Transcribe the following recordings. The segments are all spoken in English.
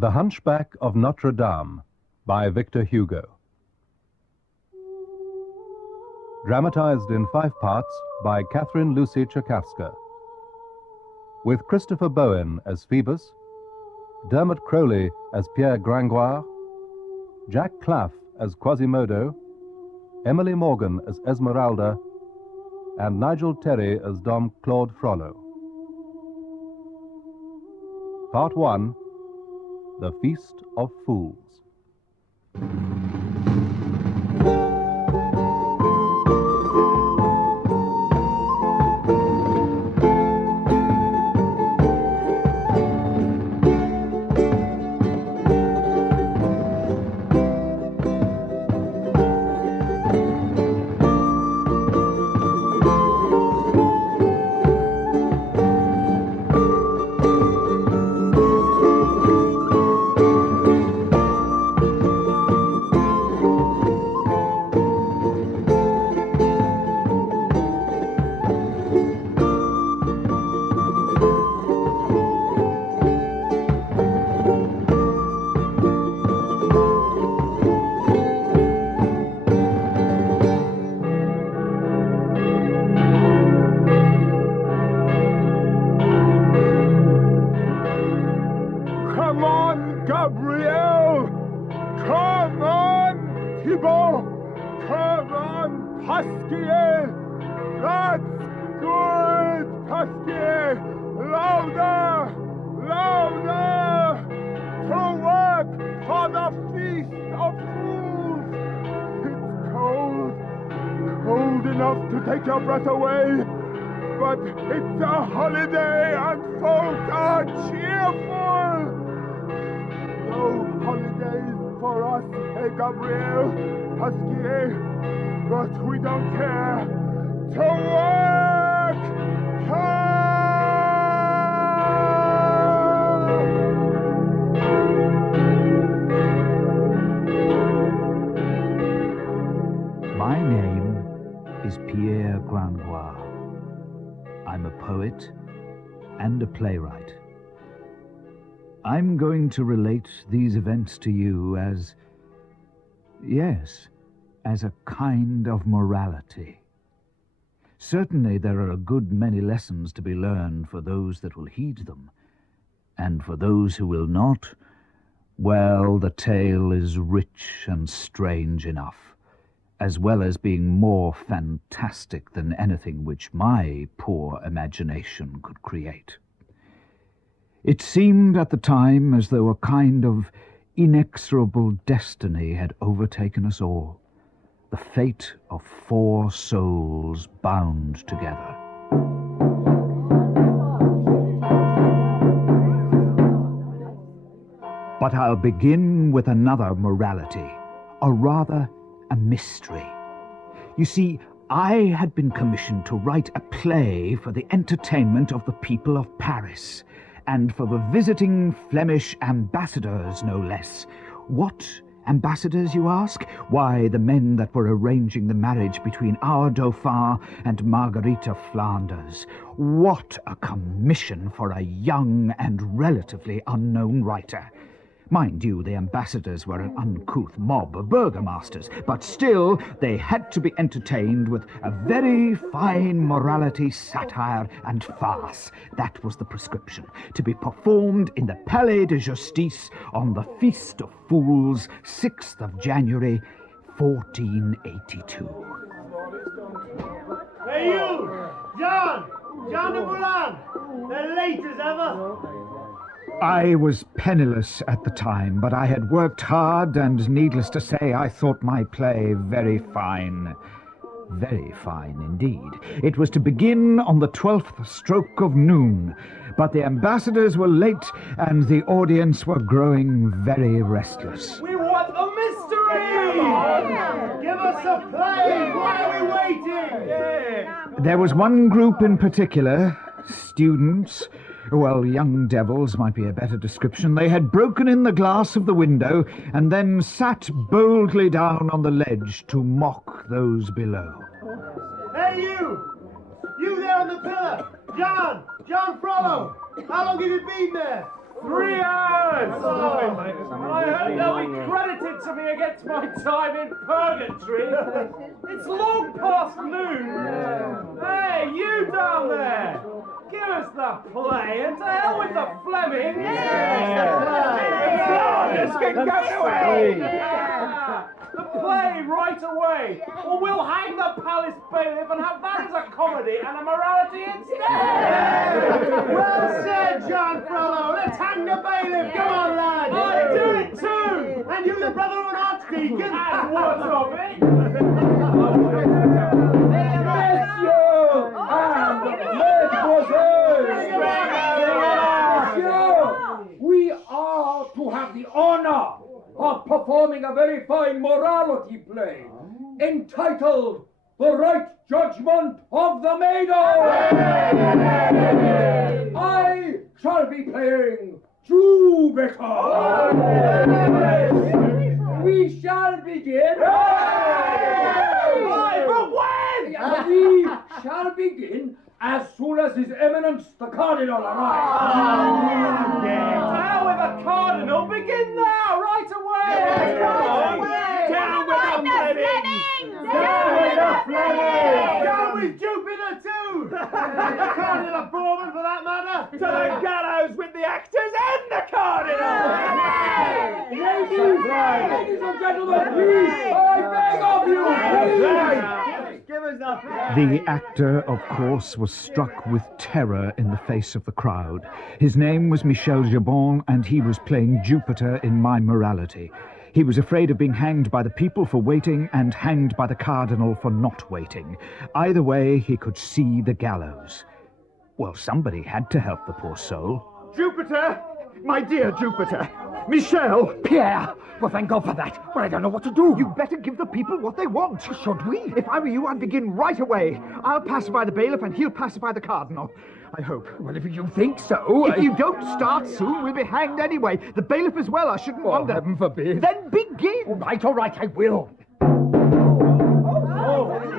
The Hunchback of Notre-Dame by Victor Hugo. Dramatized in 5 parts by Catherine Lucy Tchaikovsky. With Christopher Bowen as Phoebus, Dermot Crowley as Pierre Gringoire, Jack Klaff as Quasimodo, Emily Morgan as Esmeralda, and Nigel Terry as Dom Claude Frollo. Part 1. The Feast of Fools. Take your breath away, but it's a holiday and folk are cheerful. No holidays for us, hey Gabriel, Pasquier, but we don't care. To work! My name is Pierre Gringoire. I'm a poet and a playwright. I'm going to relate these events to you as a kind of morality. Certainly there are a good many lessons to be learned for those that will heed them, and for those who will not, well, the tale is rich and strange enough, as well as being more fantastic than anything which my poor imagination could create. It seemed at the time as though a kind of inexorable destiny had overtaken us all, the fate of 4 souls bound together. But I'll begin with another morality, or rather a mystery. You see, I had been commissioned to write a play for the entertainment of the people of Paris, and for the visiting Flemish ambassadors, no less. What ambassadors, you ask? Why, the men that were arranging the marriage between our Dauphin and Marguerite of Flanders. What a commission for a young and relatively unknown writer. Mind you, the ambassadors were an uncouth mob of burgomasters, but still they had to be entertained with a very fine morality, satire, and farce. That was the prescription, to be performed in the Palais de Justice on the Feast of Fools, 6th of January, 1482. Hey you! Jehan de Moulin! They're late as ever! I was penniless at the time, but I had worked hard, and needless to say, I thought my play very fine. Very fine indeed. It was to begin on the 12th stroke of noon, but the ambassadors were late, and the audience were growing very restless. We want a mystery! Yeah. Give us a play! Why are we waiting? Yeah. There was one group in particular, students. Well, young devils might be a better description. They had broken in the glass of the window and then sat boldly down on the ledge to mock those below. Hey, you! You there on the pillar! Jehan Frollo! How long have you been there? 3 hours! I hope they'll be credited to me against my time in purgatory. It's long past noon. Hey, you down there! Give us the play, and to hell with the Fleming! The play right away, or we'll hang the palace bailiff and have that as a comedy and a morality instead! Well said, John Frollo. Let's hang the bailiff. Come on, lad. I do it too! And you, the brother of an archdeacon. And what of it? We are to have the honor of performing a very fine morality play entitled The Right Judgment of the Maiden. I shall be playing Jupiter. We shall begin. But when? We shall begin as soon as His Eminence the Cardinal arrives. To hell with the Cardinal, begin now, right away! Down with the Flemings! Down with the Flemings! Down with Jupiter too! The Cardinal Foreman for that matter! To the gallows with the actors and the Cardinal! Ladies and gentlemen, please, I beg of you, please! The actor, of course, was struck with terror in the face of the crowd. His name was Michel Jabon, and he was playing Jupiter in My Morality. He was afraid of being hanged by the people for waiting and hanged by the cardinal for not waiting. Either way, he could see the gallows. Well, somebody had to help the poor soul. Jupiter! My dear Jupiter! Michel! Pierre! Well, thank God for that. But I don't know what to do. You'd better give the people what they want. Should we? If I were you, I'd begin right away. I'll pacify the bailiff and he'll pacify the cardinal. I hope. Well, if you think so... If you don't start soon, we'll be hanged anyway. The bailiff as well, I shouldn't wonder. Heaven forbid. Then begin! All right, I will.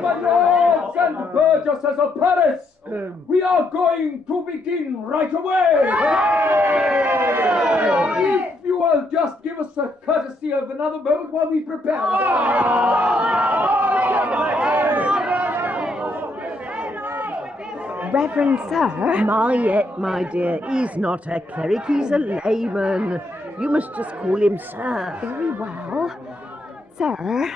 My lords and burgesses of Paris, we are going to begin right away. If you will just give us a courtesy of another moment while we prepare. Reverend Sir? My dear, he's not a cleric, he's a layman. You must just call him Sir. Very well. Sir,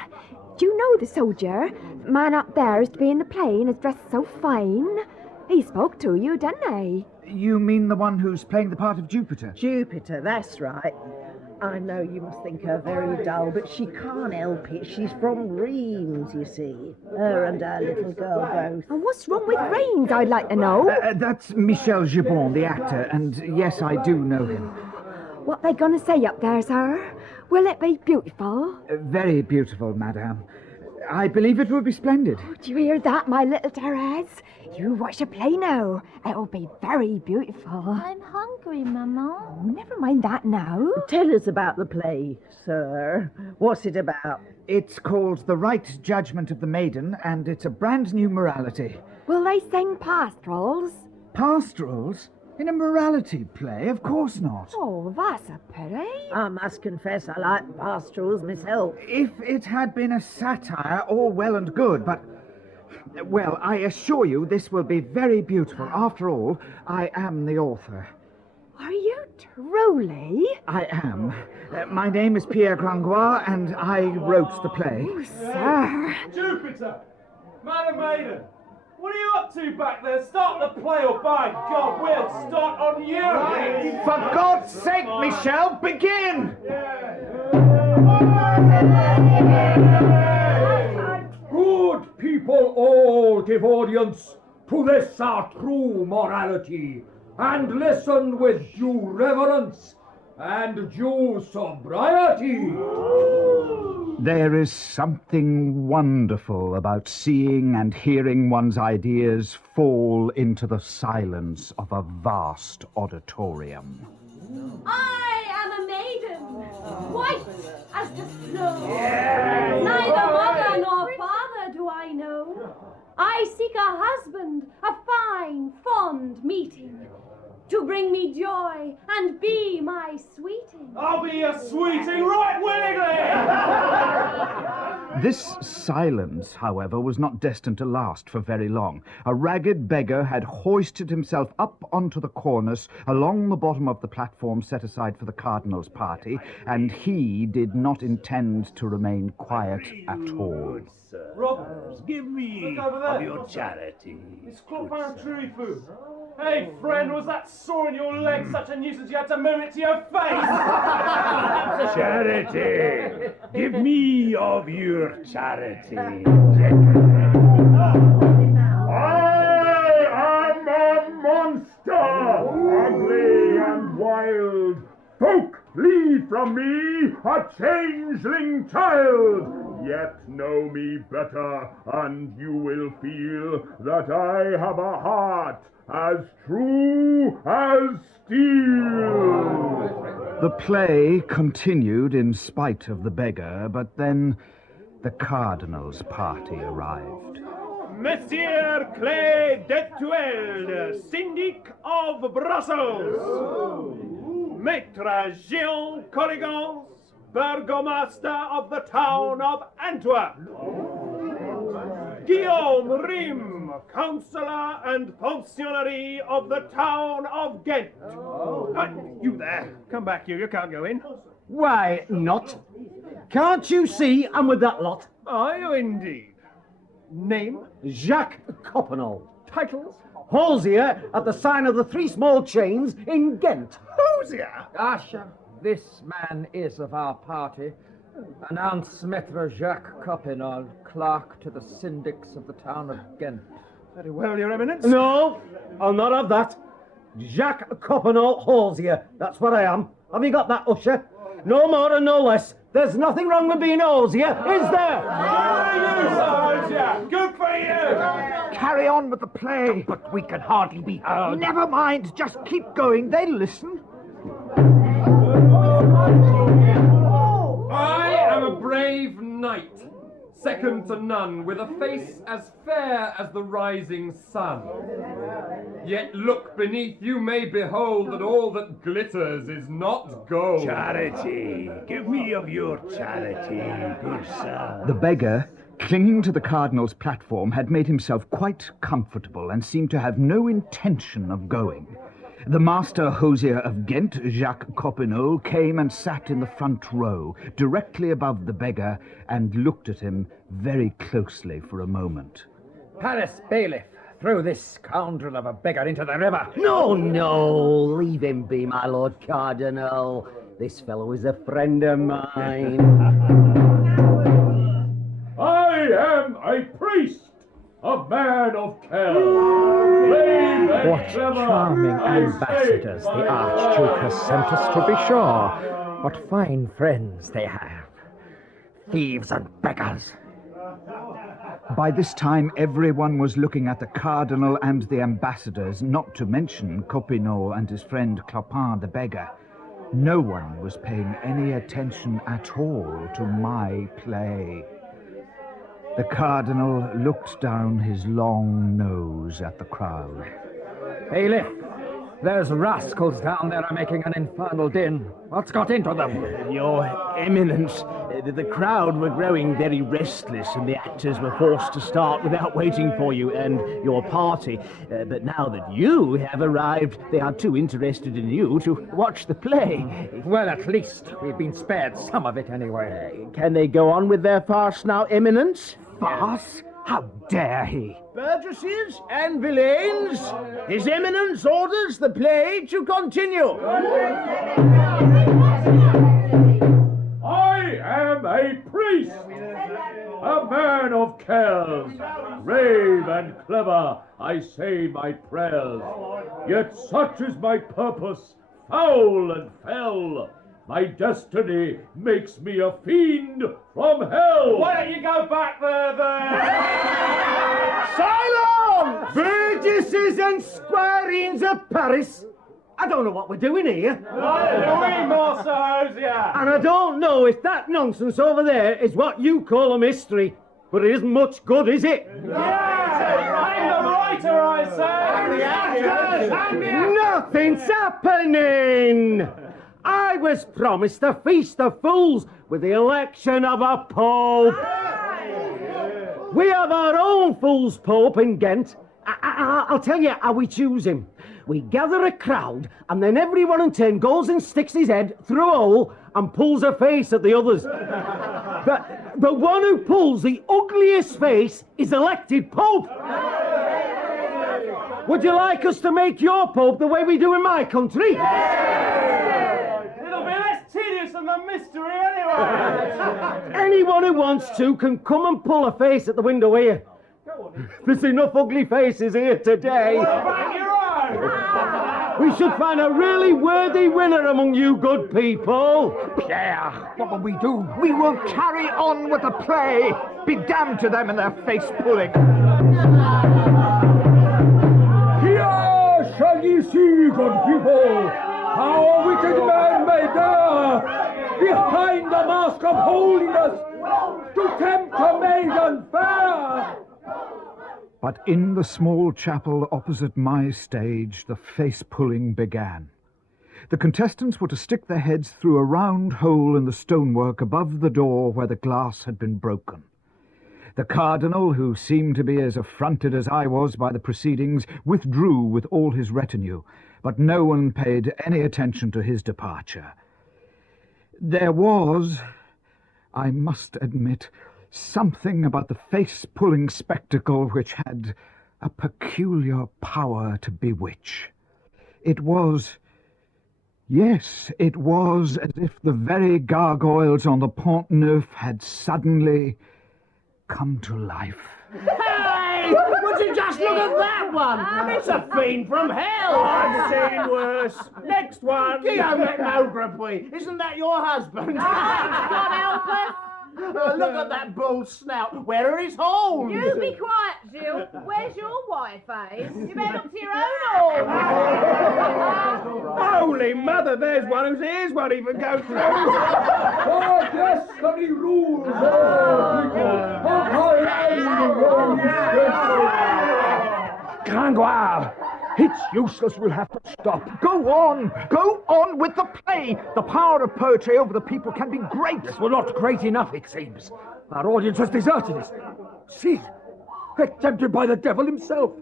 do you know the soldier? The man up there is to be in the play and is dressed so fine. He spoke to you, didn't he? You mean the one who's playing the part of Jupiter? Jupiter, that's right. I know you must think her very dull, but she can't help it. She's from Reims, you see. Her and her little girl both. And what's wrong with Reims, I'd like to know? That's Michel Jabon, the actor, and yes, I do know him. What they gonna say up there, sir? Will it be beautiful? Very beautiful, madame. I believe it will be splendid. Oh, do you hear that, my little Therese? You watch a play now. It'll be very beautiful. I'm hungry, Maman. Oh, never mind that now. Tell us about the play, sir. What's it about? It's called The Right Judgment of the Maiden, and it's a brand new morality. Will they sing pastorals? Pastorals? In a morality play? Of course not. Oh, that's a pity. I must confess I like pastorals myself. If it had been a satire, all well and good, but... Well, I assure you this will be very beautiful. After all, I am the author. Are you truly? I am. My name is Pierre Gringoire, and I wrote the play. Oh, sir. Jupiter! Man and Maiden! What are you up to back there? Start the play, or by God, we'll start on you! For God's sake, Michel, begin! Good people all give audience to this our true morality, and listen with due reverence and due sobriety. There is something wonderful about seeing and hearing one's ideas fall into the silence of a vast auditorium. I am a maiden, white as the snow. Neither mother nor father do I know. I seek a husband, a fine, fond meeting. to bring me joy and be my sweeting. I'll be your sweeting right willingly! This silence, however, was not destined to last for very long. A ragged beggar had hoisted himself up onto the cornice along the bottom of the platform set aside for the Cardinal's party, and he did not intend to remain quiet at all. Robbers, give me of your charity. It's Clopin food. Hey, friend, was that sore in your leg such a nuisance you had to move it to your face? Charity! Give me of your charity. I am a monster, ugly and wild. Folk, flee from me, a changeling child. Yet know me better, and you will feel that I have a heart as true as steel. The play continued in spite of the beggar, but then the Cardinal's party arrived. Monsieur Clé d'Etuelde, Syndic of Brussels. Maître Jehan Corrigans, Burgomaster of the town of Antwerp. Guillaume Rym, Councillor and Pensionary of the town of Ghent. You there. Come back, you can't go in. Why not? Can't you see I'm with that lot? Are you indeed? Name? Jacques Coppenol. Titles? Hosier at the sign of the Three Small Chains in Ghent. Hosier? Asher, this man is of our party. Announce Maître Jacques Coppenol, clerk to the syndics of the town of Ghent. Very well, Your Eminence. No, I'll not have that. Jacques Coppenol Hosier, that's what I am. Have you got that, Usher? No more and no less. There's nothing wrong with being Hosier, is there? Good for you! Carry on with the play. But we can hardly be heard. Never mind, just keep going. They'll listen. I am a brave knight, second to none, with a face as fair as the rising sun. Yet look beneath, you may behold that all that glitters is not gold. Charity! Give me of your charity, good sir. The beggar, clinging to the Cardinal's platform, had made himself quite comfortable and seemed to have no intention of going. The master hosier of Ghent, Jacques Coppenol, came and sat in the front row, directly above the beggar, and looked at him very closely for a moment. Paris bailiff, throw this scoundrel of a beggar into the river. No, no, leave him be, my Lord Cardinal. This fellow is a friend of mine. I am a priest, a man of Kells. What charming ambassadors the Archduke has sent us, to be sure. What fine friends they have. Thieves and beggars. By this time, everyone was looking at the Cardinal and the ambassadors, not to mention Coppenol and his friend Clopin the beggar. No one was paying any attention at all to my play. The Cardinal looked down his long nose at the crowd. Bailiff, those rascals down there are making an infernal din. What's got into them? Your Eminence, the crowd were growing very restless and the actors were forced to start without waiting for you and your party. But now that you have arrived, they are too interested in you to watch the play. Well, at least we've been spared some of it anyway. Can they go on with their farce now, Eminence? Farce? How dare he? Burgesses and villains, His Eminence orders the play to continue. I am a priest, a man of Kells, brave and clever, I say my prayers. Yet such is my purpose, foul and fell. My destiny makes me a fiend from hell. Why don't you go back there? Silence! Burgesses and squireens of Paris. I don't know what we're doing here. Louis, Master Hosier. And I don't know if that nonsense over there is what you call a mystery. But it isn't much good, is it? Yeah! Hang the writer, I say! Nothing's happening! I was promised a feast of fools with the election of a pope. We have our own fool's pope in Ghent. I'll tell you how we choose him. We gather a crowd, and then everyone in turn goes and sticks his head through a hole and pulls a face at the others. The one who pulls the ugliest face is elected pope. Would you like us to make your pope the way we do in my country? It'll be less tedious than the mystery anyway. Anyone who wants to can come and pull a face at the window here. There's enough ugly faces here today. We should find a really worthy winner among you good people. Pierre, what will we do? We will carry on with the play. Be damned to them and their face-pulling. Here shall ye see, good people, how a wicked man may dare, behind the mask of holiness, to tempt a maiden fair. But in the small chapel opposite my stage, the face-pulling began. The contestants were to stick their heads through a round hole in the stonework above the door where the glass had been broken. The cardinal, who seemed to be as affronted as I was by the proceedings, withdrew with all his retinue, but no one paid any attention to his departure. There was, I must admit, something about the face-pulling spectacle which had a peculiar power to bewitch. It was, yes, it was as if the very gargoyles on the Pont Neuf had suddenly come to life. Hey! Would you just look at that one? It's a fiend from hell! I've seen worse. Next one. Guillaume Mowbray, isn't that your husband? God help us. Look at that bull's snout. Where are his holes? You be quiet, Jill. Where's your wife, eh? You better look to your own hole. Holy mother, there's one whose ears won't even go through. Our destiny rules all people. Gringoire, it's useless. We'll have to stop. Go on with the play. The power of poetry over the people can be great. Yes, well, not great enough, it seems. Our audience has deserted us. See, they're tempted by the devil himself.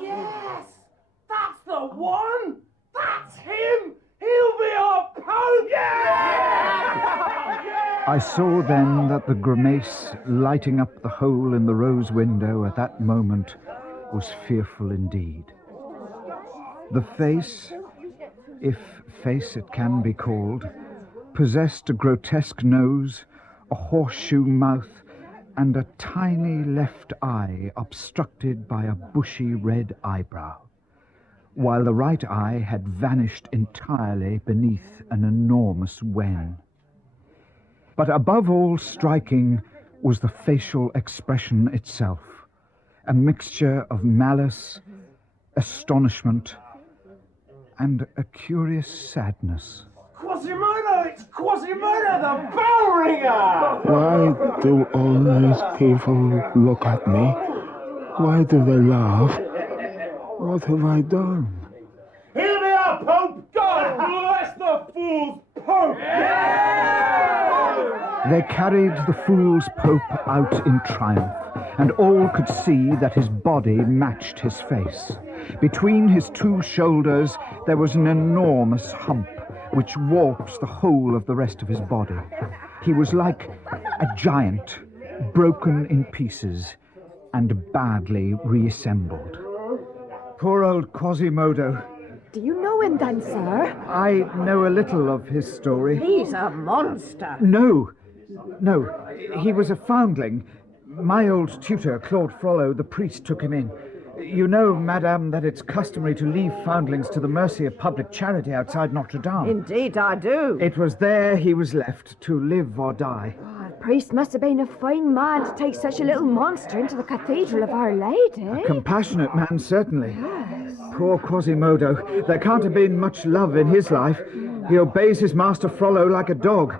Yes, that's the one. That's him. He'll be our pope. Yeah! I saw then that the grimace lighting up the hole in the rose window at that moment was fearful indeed. The face, if face it can be called, possessed a grotesque nose, a horseshoe mouth, and a tiny left eye obstructed by a bushy red eyebrow, while the right eye had vanished entirely beneath an enormous wen. But above all striking was the facial expression itself, a mixture of malice, astonishment, and a curious sadness. Quasimodo! It's Quasimodo, the bell ringer! Why do all these people look at me? Why do they laugh? What have I done? He'll be our pope! God bless the fool's pope! They carried the fool's pope out in triumph, and all could see that his body matched his face. Between his two shoulders there was an enormous hump, which warps the whole of the rest of his body. He was like a giant, broken in pieces and badly reassembled. Poor old Quasimodo. Do you know him then, sir? I know a little of his story. He's a monster. No, he was a foundling. My old tutor, Claude Frollo, the priest, took him in. You know, madame, that it's customary to leave foundlings to the mercy of public charity outside Notre-Dame. Indeed, I do. It was there he was left to live or die. Oh, the priest must have been a fine man to take such a little monster into the Cathedral of Our Lady. A compassionate man, certainly. Yes. Poor Quasimodo. There can't have been much love in his life. He obeys his master Frollo like a dog.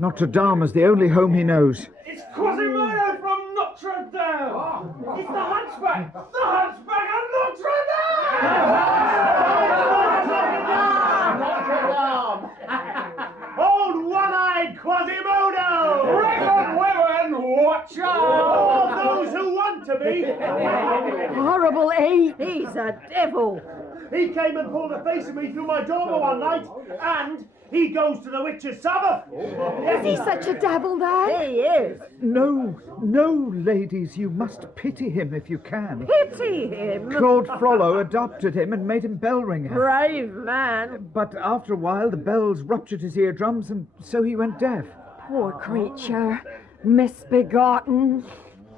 Notre-Dame is the only home he knows. It's Quasimodo from Notre-Dame! It's the Hunchback! The Hunchback of Notre-Dame! Old one-eyed Quasimodo! Bring on women, watch out! All those who want to be! Horrible ape! He's a devil! He came and pulled a face of me through my door one night, and he goes to the witch's Sabbath. Is he such a devil, then? He is. No, ladies, you must pity him if you can. Pity him? Claude Frollo adopted him and made him bell ringer. Brave man. But after a while, the bells ruptured his eardrums, and so he went deaf. Poor creature. Misbegotten.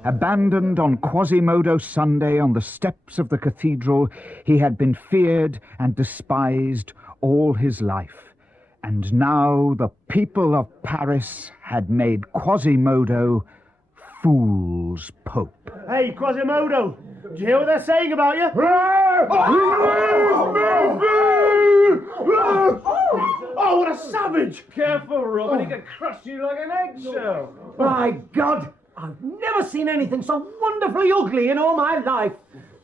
Abandoned on Quasimodo Sunday on the steps of the cathedral, he had been feared and despised all his life. And now the people of Paris had made Quasimodo fool's pope. Hey, Quasimodo, do you hear what they're saying about you? Oh, what a savage! Careful, Robin, he could crush you like an eggshell. My God, I've never seen anything so wonderfully ugly in all my life.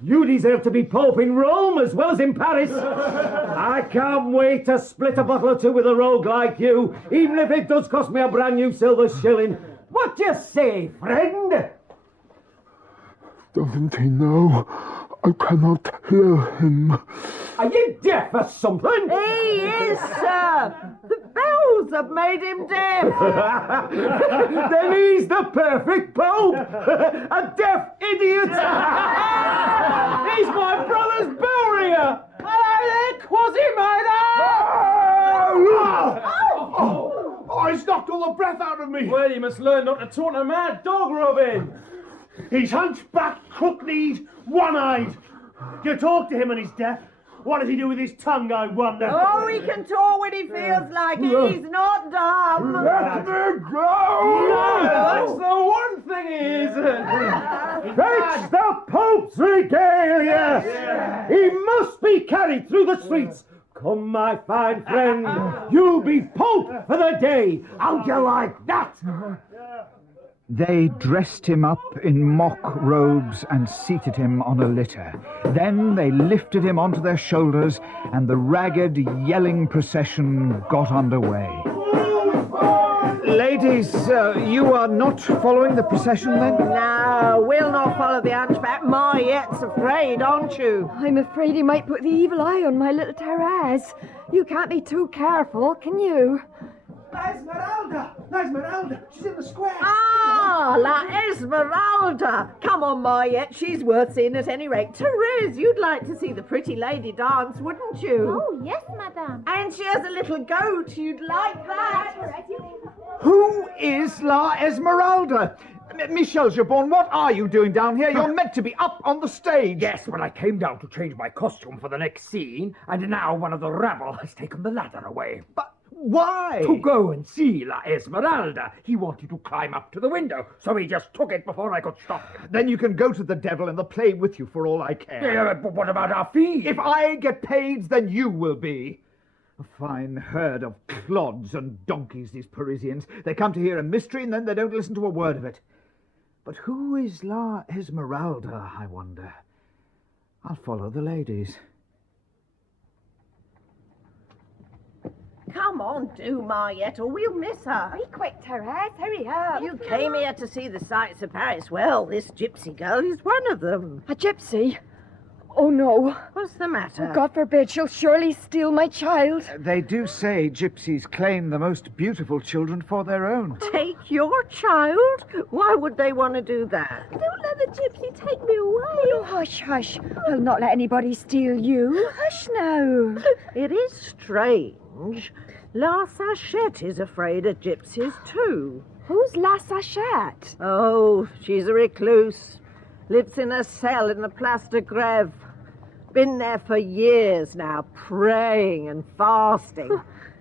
You deserve to be Pope in Rome as well as in Paris. I can't wait to split a bottle or two with a rogue like you, even if it does cost me a brand new silver shilling. What do you say, friend? Doesn't he know? I cannot hear him. Are you deaf or something? He is, sir. The bells have made him deaf. Then he's the perfect Pope. A deaf idiot. He's my brother's bell ringer. Hello there, Quasimodo! Oh, he's knocked all the breath out of me. Well, you must learn not to taunt a mad dog, Robin. He's hunchbacked, crook-kneed, one-eyed. Do you talk to him when he's deaf? What does he do with his tongue, I wonder? Oh, he can talk when he feels like it. He's not dumb. Let me go! No, that's the one thing he isn't. Fetch the Pope's regalia! He must be carried through the streets. Come, my fine friend, you'll be Pope for the day. How'd you like that? They dressed him up in mock robes and seated him on a litter. Then they lifted him onto their shoulders, and the ragged, yelling procession got underway. Ladies, you are not following the procession, then? No, we'll not follow the Hunchback. Mariette's afraid, aren't you? I'm afraid he might put the evil eye on my little Therese. You can't be too careful, can you? Esmeralda! Esmeralda! She's in the square! Ah, La Esmeralda! Come on, Mariette, she's worth seeing at any rate. Therese, you'd like to see the pretty lady dance, wouldn't you? Oh, yes, madame. And she has a little goat. You'd like that? Who is La Esmeralda? Michel Jabon, what are you doing down here? You're meant to be up on the stage. Yes, but I came down to change my costume for the next scene, and now one of the rabble has taken the ladder away. But why? To go and see La Esmeralda. He wanted to climb up to the window, so he just took it before I could stop him. Then you can go to the devil in the play with you for all I care. Yeah, but what about our fee? If I get paid, then you will be. A fine herd of clods and donkeys, these Parisians. They come to hear a mystery, and then they don't listen to a word of it. But who is La Esmeralda, I wonder? I'll follow the ladies. Come on, do, Mariette, or we'll miss her. Be quick, Therese, hurry up. You came here to see the sights of Paris. Well, this gypsy girl is one of them. A gypsy? Oh, no. What's the matter? Oh, God forbid, she'll surely steal my child. They do say gypsies claim the most beautiful children for their own. Take your child? Why would they want to do that? Don't let the gypsy take me away. Oh, hush, hush. I'll not let anybody steal you. Hush now. It is strange. La Sachette is afraid of gypsies, too. Who's La Sachette? Oh, she's a recluse. Lives in a cell in the Place de Grève. Been there for years now, praying and fasting.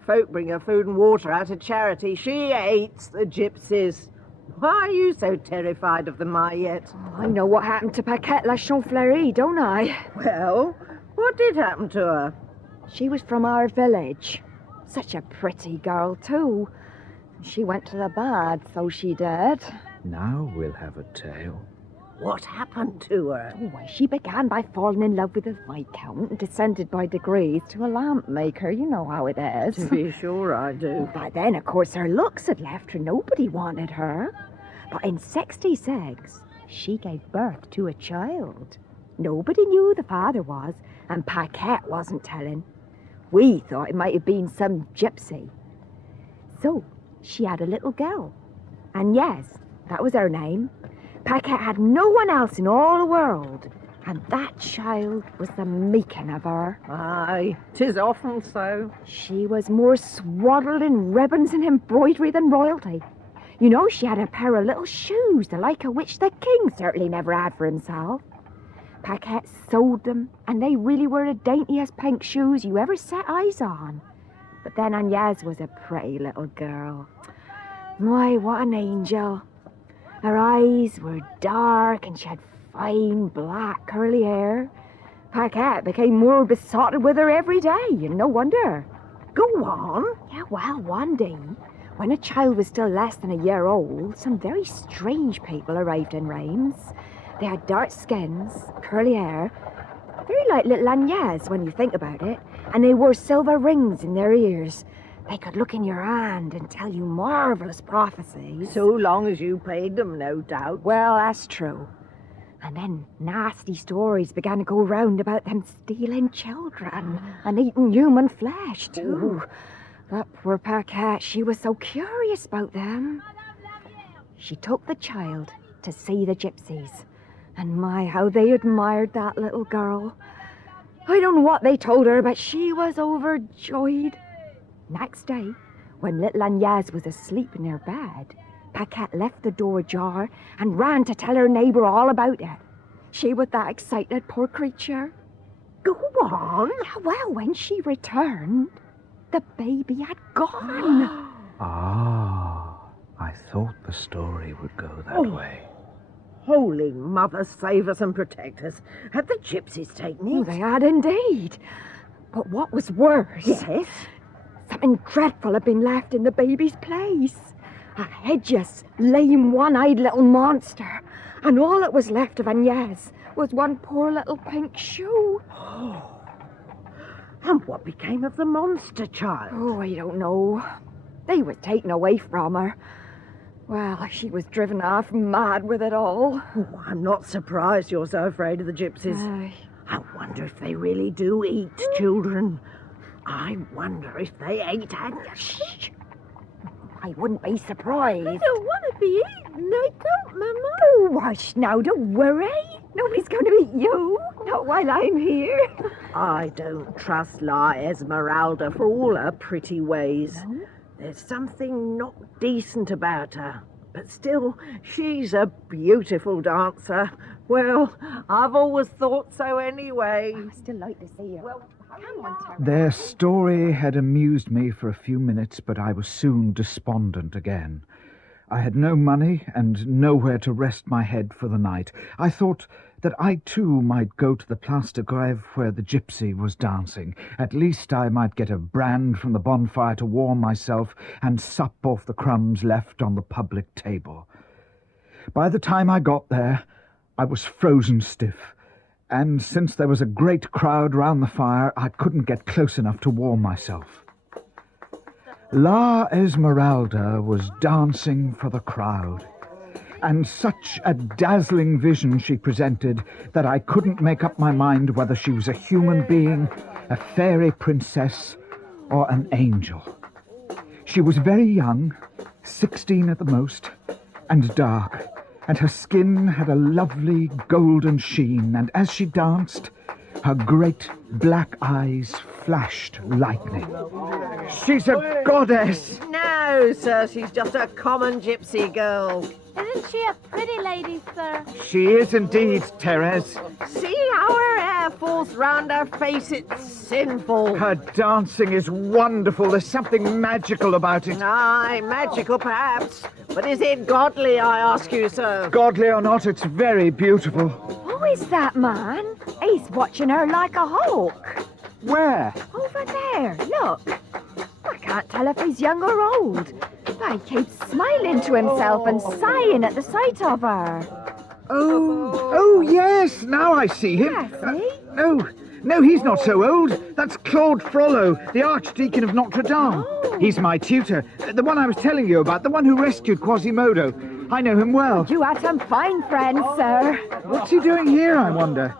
Folk bring her food and water out of charity. She hates the gypsies. Why are you so terrified of them, Mariette? Oh, I know what happened to Paquette La Chanfleurie, don't I? Well, what did happen to her? She was from our village. Such a pretty girl, too. She went to the bad, so she did. Now we'll have a tale. What happened to her? Oh, why, she began by falling in love with a viscount and descended by degrees to a lamp maker. You know how it is. To be sure I do. By then, of course, her looks had left her. Nobody wanted her. But in 66, she gave birth to a child. Nobody knew who the father was, and Pickett wasn't telling. We thought it might have been some gypsy. So, she had a little girl. And yes, that was her name. Pickett had no one else in all the world. And that child was the making of her. Aye, 'tis often so. She was more swaddled in ribbons and embroidery than royalty. You know, she had a pair of little shoes, the like of which the king certainly never had for himself. Pickett sewed them, and they really were the daintiest pink shoes you ever set eyes on. But then Agnès was a pretty little girl. My, what an angel. Her eyes were dark, and she had fine black curly hair. Pickett became more besotted with her every day, and no wonder. Go on. Yeah, well, one day, when a child was still less than a year old, some very strange people arrived in Reims. They had dark skins, curly hair, very like little Agnès when you think about it, and they wore silver rings in their ears. They could look in your hand and tell you marvellous prophecies. So long as you paid them, no doubt. Well, that's true. And then nasty stories began to go round about them stealing children and eating human flesh, too. But poor Pickett, she was so curious about them. She took the child to see the gypsies. And my, how they admired that little girl. I don't know what they told her, but she was overjoyed. Next day, when little Agnès was asleep in her bed, Pickett left the door ajar and ran to tell her neighbour all about it. She was that excited, poor creature. Go on. Yeah, well, when she returned, the baby had gone. Ah, I thought the story would go that way. Holy Mother, save us and protect us. Had the gypsies taken it? Oh, they had indeed. But what was worse... Yes? Something dreadful had been left in the baby's place. A hideous, lame, one-eyed little monster. And all that was left of Agnès was one poor little pink shoe. Oh. And what became of the monster child? Oh, I don't know. They were taken away from her. Well, she was driven half mad with it all. Oh, I'm not surprised you're so afraid of the gypsies. I wonder if they really do eat children. I wonder if they ate Agnès. I wouldn't be surprised. I don't want to be eaten. I don't, Mama. Oh, hush now, don't worry. Nobody's going to eat you. Not while I'm here. I don't trust La Esmeralda for all her pretty ways. No? There's something not decent about her. But still, she's a beautiful dancer. Well, I've always thought so anyway. I would still like to see her. Well, come on, Terry. Their story had amused me for a few minutes, but I was soon despondent again. I had no money and nowhere to rest my head for the night. I thought that I too might go to the Place de Grève where the gypsy was dancing. At least I might get a brand from the bonfire to warm myself and sup off the crumbs left on the public table. By the time I got there, I was frozen stiff, and since there was a great crowd round the fire, I couldn't get close enough to warm myself. La Esmeralda was dancing for the crowd, and such a dazzling vision she presented that I couldn't make up my mind whether she was a human being, a fairy princess, or an angel. She was very young, 16 at the most, and dark, and her skin had a lovely golden sheen, and as she danced, her great black eyes flashed lightning. She's a goddess! No, sir, she's just a common gypsy girl. Isn't she a pretty lady, sir? She is indeed, Therese. See how her hair falls round her face? It's sinful. Her dancing is wonderful. There's something magical about it. Aye, magical perhaps. But is it godly, I ask you, sir? Godly or not, it's very beautiful. Who is that man? He's watching her like a hawk. Where? Over there, look. I can't tell if he's young or old. But he keeps smiling to himself and sighing at the sight of her. Oh, yes, now I see him. No, he's not so old. That's Claude Frollo, the Archdeacon of Notre-Dame. Oh. He's my tutor, the one I was telling you about, the one who rescued Quasimodo. I know him well. You had some fine friends, sir. What's he doing here, I wonder?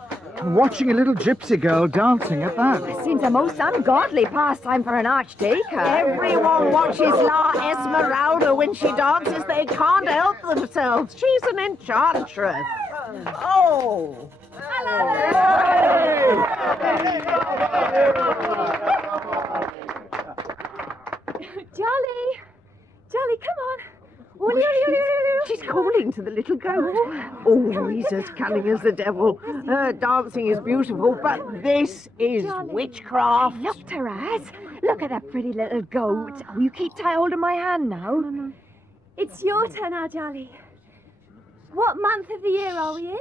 Watching a little gypsy girl dancing at that. It seems a most ungodly pastime for an archdeacon. Everyone watches La Esmeralda when she dances. They can't help themselves. She's an enchantress. Oh! Jolly, come on. She's calling to the little goat. Oh, he's as cunning as the devil. Her dancing is beautiful, but this is witchcraft. I looked her as. Look at that pretty little goat. Oh, you keep tight hold of my hand now. No. It's your turn now, Jolly. What month of the year are we in?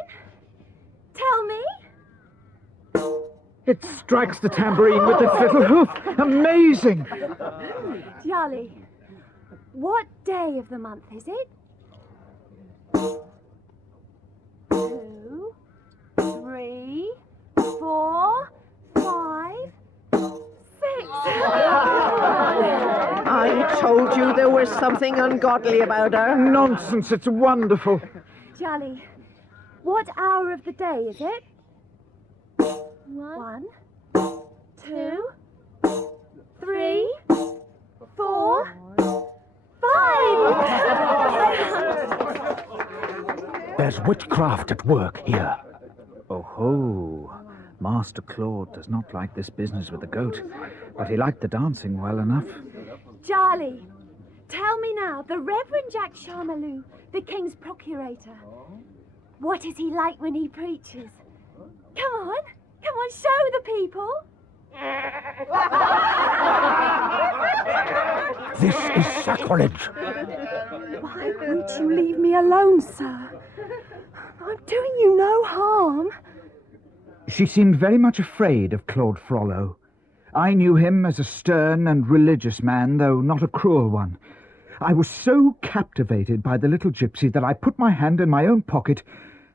Tell me. It strikes the tambourine with its little hoof. Amazing. Jolly, what day of the month is it? 2, 3, 4, 5, 6. I told you there was something ungodly about her. Nonsense, it's wonderful. Jolly, what hour of the day is it? 1, 2, 3, 4, 5. There's witchcraft at work here. Oh ho. Master Claude does not like this business with the goat, but he liked the dancing well enough. Charlie, tell me now, the Reverend Jack Charmelou, the King's Procurator, what is he like when he preaches? Come on, show the people. This is sacrilege. Why won't you leave me alone, sir? I'm doing you no harm. She seemed very much afraid of Claude Frollo. I knew him as a stern and religious man, though not a cruel one. I was so captivated by the little gypsy that I put my hand in my own pocket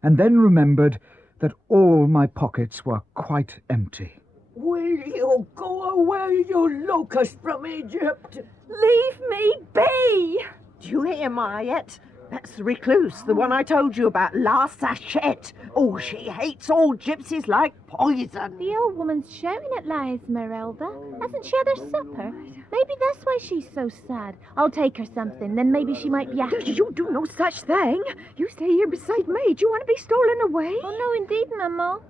and then remembered that all my pockets were quite empty. Will you go away, you locust from Egypt? Leave me be! Do you hear, Mariette? That's the recluse, the one I told you about, La Sachette. Oh, she hates all gypsies like poison. The old woman's shouting at La Esmeralda. Hasn't she had her supper? Maybe that's why she's so sad. I'll take her something, then maybe she might be happy. You do no such thing. You stay here beside me. Do you want to be stolen away? Oh, no, indeed, Maman.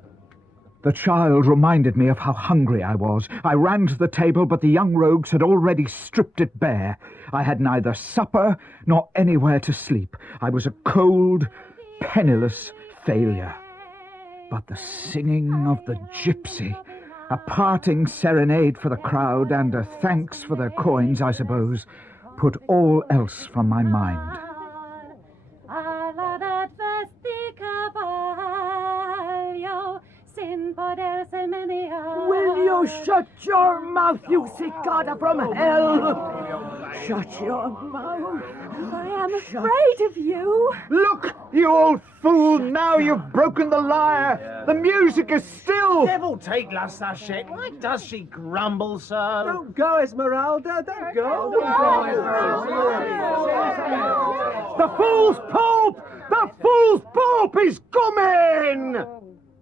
The child reminded me of how hungry I was. I ran to the table, but the young rogues had already stripped it bare. I had neither supper nor anywhere to sleep. I was a cold, penniless failure. But the singing of the gypsy, a parting serenade for the crowd and a thanks for their coins, I suppose, put all else from my mind. Will you shut your mouth, you cicada from hell? Shut your mouth. I am afraid of you. Look, you old fool, now you've broken the lyre. The music is still. Devil take La Sachette. Why does she grumble so? Don't go, Esmeralda. Don't go. The fool's pope! The fool's pope is coming!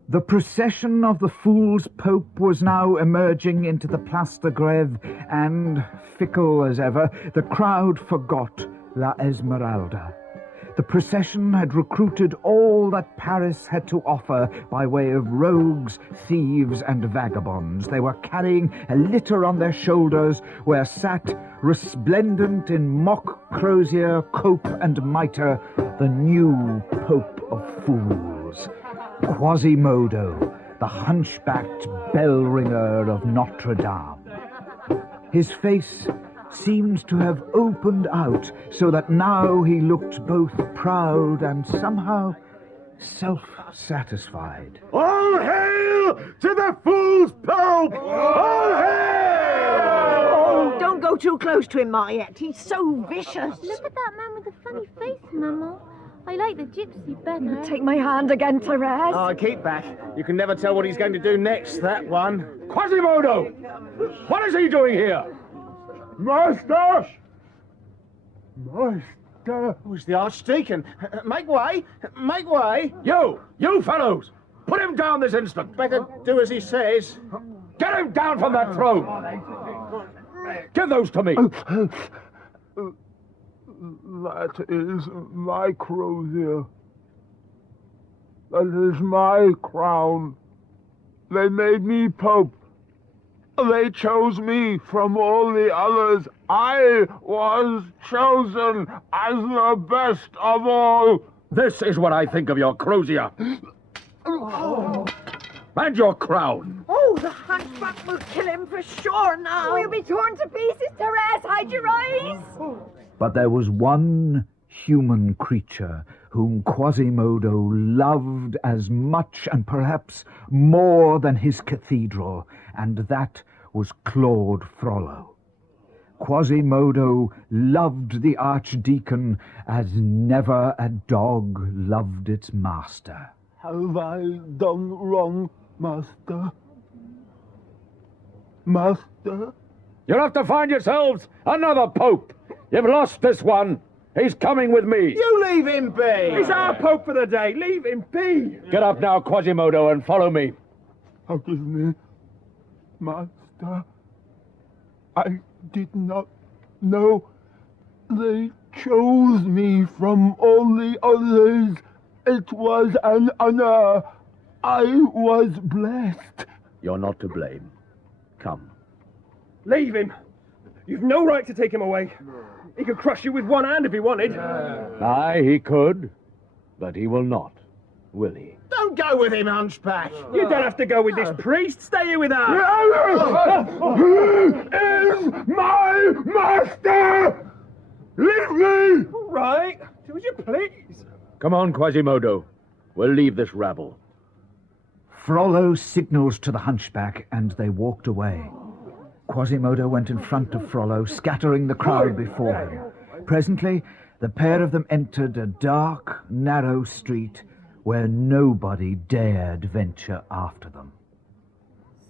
The procession of the Fool's Pope was now emerging into the Place de Grève, and, fickle as ever, the crowd forgot La Esmeralda. The procession had recruited all that Paris had to offer by way of rogues, thieves, and vagabonds. They were carrying a litter on their shoulders where sat, resplendent in mock crozier, cope, and mitre, the new Pope of Fools. Quasimodo, the hunchbacked bell-ringer of Notre-Dame. His face seemed to have opened out so that now he looked both proud and somehow self-satisfied. All hail to the fool's pope! All hail! Oh, don't go too close to him, Mariette. He's so vicious. Look at that man with the funny face, Maman. I like the gypsy better. Take my hand again, Therese. Oh, keep back. You can never tell what he's going to do next, that one. Quasimodo! What is he doing here? Master! Master! Who's the Archdeacon? Make way! Make way! You fellows! Put him down this instant! Better do as he says. Get him down from that throne! Give those to me! That is my crozier. That is my crown. They made me Pope. They chose me from all the others. I was chosen as the best of all. This is what I think of your crozier. And your crown. Oh, the hunchback will kill him for sure now. We'll be torn to pieces, Therese. Hide your eyes. But there was one human creature whom Quasimodo loved as much and perhaps more than his cathedral, and that was Claude Frollo. Quasimodo loved the Archdeacon as never a dog loved its master. Have I done wrong, Master? Master? You'll have to find yourselves another Pope. You've lost this one. He's coming with me. You leave him be. He's our Pope for the day. Leave him be. Get up now, Quasimodo, and follow me. Forgive me, Master. I did not know they chose me from all the others. It was an honor. I was blessed. You're not to blame. Come. Leave him. You've no right to take him away. He could crush you with one hand if he wanted. Aye, he could. But he will not, will he? Don't go with him, Hunchback. You don't have to go with this priest. Stay here with us. Who is my master? Leave me! All right. Do as you please. Come on, Quasimodo. We'll leave this rabble. Frollo signals to the hunchback, and they walked away. Quasimodo went in front of Frollo, scattering the crowd before him. Presently, the pair of them entered a dark, narrow street where nobody dared venture after them.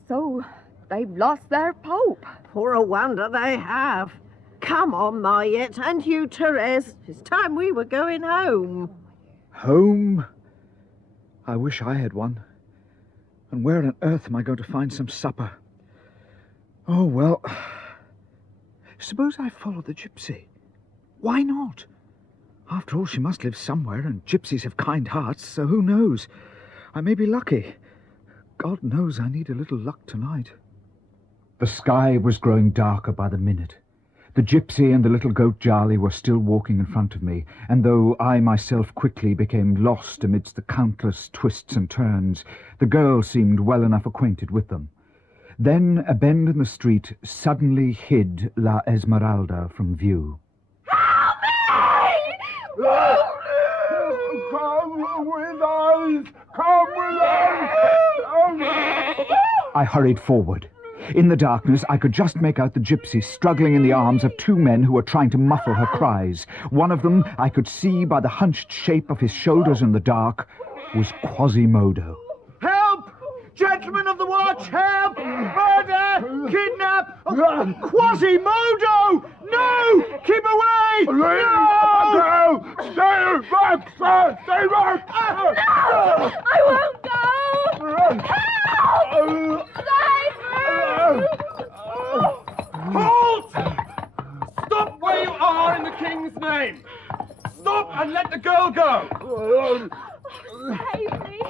So, they've lost their Pope. For a wonder they have. Come on, Mariette, and you, Therese. It's time we were going home. Home? I wish I had one. And where on earth am I going to find some supper? Oh, well, suppose I follow the gypsy. Why not? After all, she must live somewhere, and gypsies have kind hearts, so who knows? I may be lucky. God knows I need a little luck tonight. The sky was growing darker by the minute. The gypsy and the little goat Charlie were still walking in front of me, and though I myself quickly became lost amidst the countless twists and turns, the girl seemed well enough acquainted with them. Then a bend in the street suddenly hid La Esmeralda from view. Come with us! Come with us! I hurried forward. In the darkness, I could just make out the gypsy struggling in the arms of two men who were trying to muffle her cries. One of them, I could see by the hunched shape of his shoulders in the dark, was Quasimodo. Help! Gentlemen of the watch, help! Murder! Kidnap! Quasimodo! No! Keep away! No! Stay back, sir! Stay back! No! I won't go! Help! Save me! Halt! Stop where you are in the king's name! Stop and let the girl go! Save me!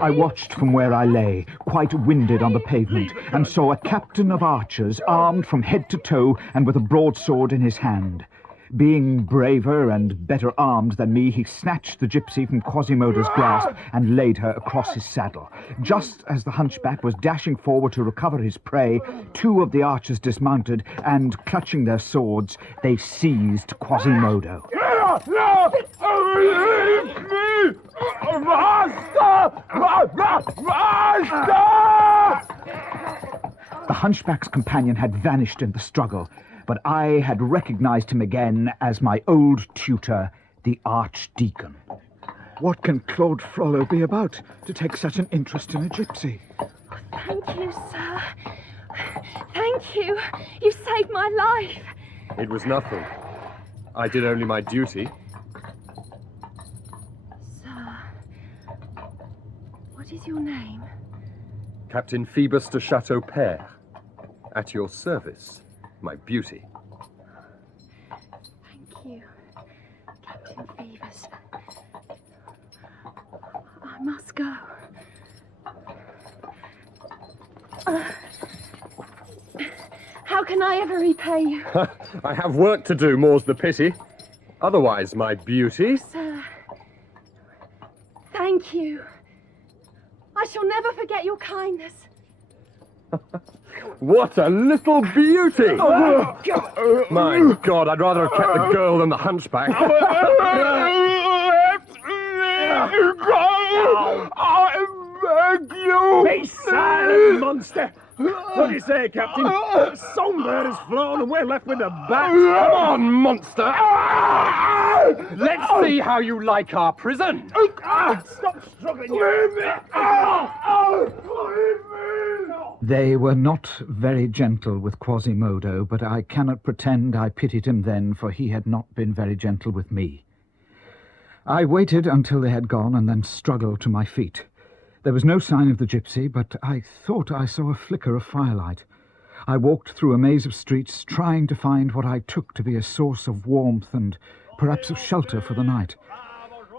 I watched from where I lay, quite winded on the pavement, and saw a captain of archers, armed from head to toe and with a broadsword in his hand. Being braver and better armed than me, he snatched the gypsy from Quasimodo's grasp and laid her across his saddle. Just as the hunchback was dashing forward to recover his prey, two of the archers dismounted and, clutching their swords, they seized Quasimodo. No! Leave me! Master! Master! The hunchback's companion had vanished in the struggle, but I had recognized him again as my old tutor, the Archdeacon. What can Claude Frollo be about to take such an interest in a gypsy? Thank you, sir. Thank you. You saved my life. It was nothing. I did only my duty. Sir, what is your name? Captain Phoebus de Chateau Pierre. At your service, my beauty. Thank you, Captain Phoebus. I must go. How can I ever repay you? I have work to do, more's the pity. Otherwise, my beauty... Sir, thank you. I shall never forget your kindness. What a little beauty! My God, I'd rather have kept the girl than the hunchback. I beg you! Be silent, monster! What do you say, Captain? Songbird has flown and we're left with the bat. Come on, monster! Let's see how you like our prison. Stop struggling! Leave me! Leave me! They were not very gentle with Quasimodo, but I cannot pretend I pitied him then, for he had not been very gentle with me. I waited until they had gone and then struggled to my feet. There was no sign of the gypsy, but I thought I saw a flicker of firelight. I walked through a maze of streets, trying to find what I took to be a source of warmth and perhaps of shelter for the night.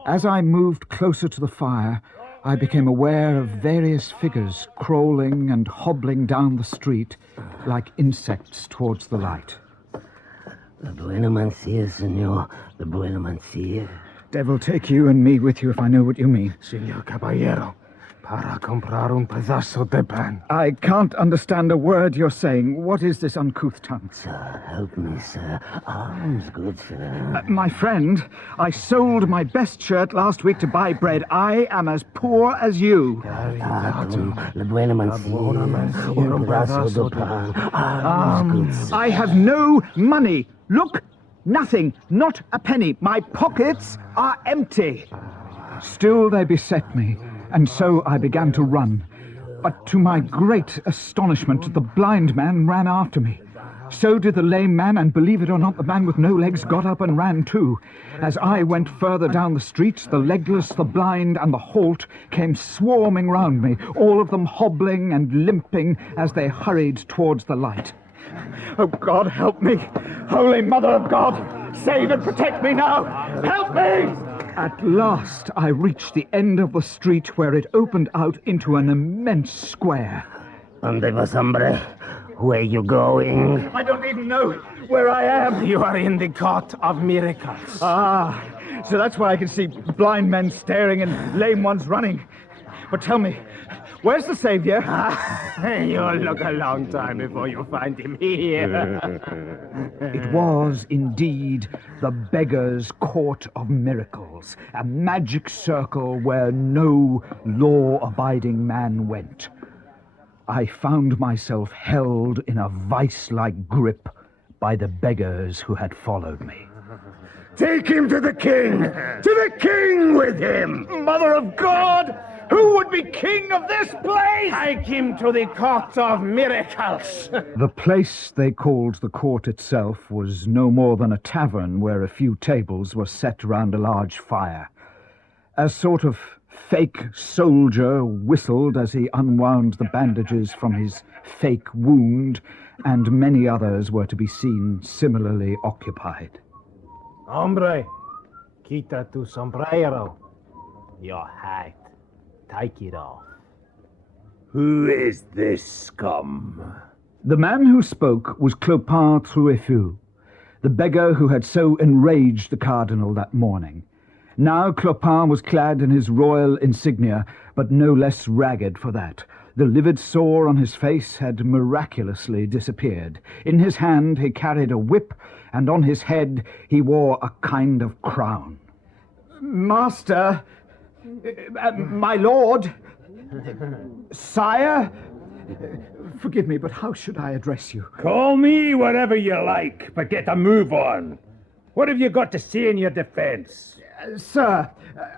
As I moved closer to the fire, I became aware of various figures crawling and hobbling down the street like insects towards the light. La buena mancia, senor. La buena mancia. Devil take you and me with you if I know what you mean. Senor Caballero, para comprar un pedazo de pan. I can't understand a word you're saying. What is this uncouth tongue? Sir, help me, sir. Alms good, sir. My friend, I sold my best shirt last week to buy bread. I am as poor as you. La buena mancia. Un pedazo de pan. Alms good, sir. I have no money. Look, nothing. Not a penny. My pockets are empty. Still they beset me, and so I began to run. But to my great astonishment, the blind man ran after me. So did the lame man, and believe it or not, the man with no legs got up and ran too. As I went further down the street, the legless, the blind, and the halt came swarming round me, all of them hobbling and limping as they hurried towards the light. Oh, God, help me! Holy Mother of God, save and protect me now! Help me! At last, I reached the end of the street where it opened out into an immense square. Ande vas, hombre? Where you going? I don't even know where I am. You are in the court of miracles. Ah, so that's why I can see blind men staring and lame ones running. But tell me, where's the Saviour? You'll look a long time before you find him here. It was indeed the Beggar's Court of Miracles, a magic circle where no law-abiding man went. I found myself held in a vice-like grip by the beggars who had followed me. Take him to the king! To the king with him! Mother of God! Who would be king of this place? Take him to the court of miracles! The place they called the court itself was no more than a tavern where a few tables were set round a large fire. A sort of fake soldier whistled as he unwound the bandages from his fake wound, and many others were to be seen similarly occupied. Hombre, quita tu sombrero. Your hat. Take it off. Who is this scum? The man who spoke was Clopin Trouillefou, the beggar who had so enraged the cardinal that morning. Now Clopin was clad in his royal insignia, but no less ragged for that. The livid sore on his face had miraculously disappeared. In his hand he carried a whip, and on his head he wore a kind of crown. Master, my lord, sire, forgive me, but how should I address you? Call me whatever you like, but get a move on. What have you got to say in your defense? Sir,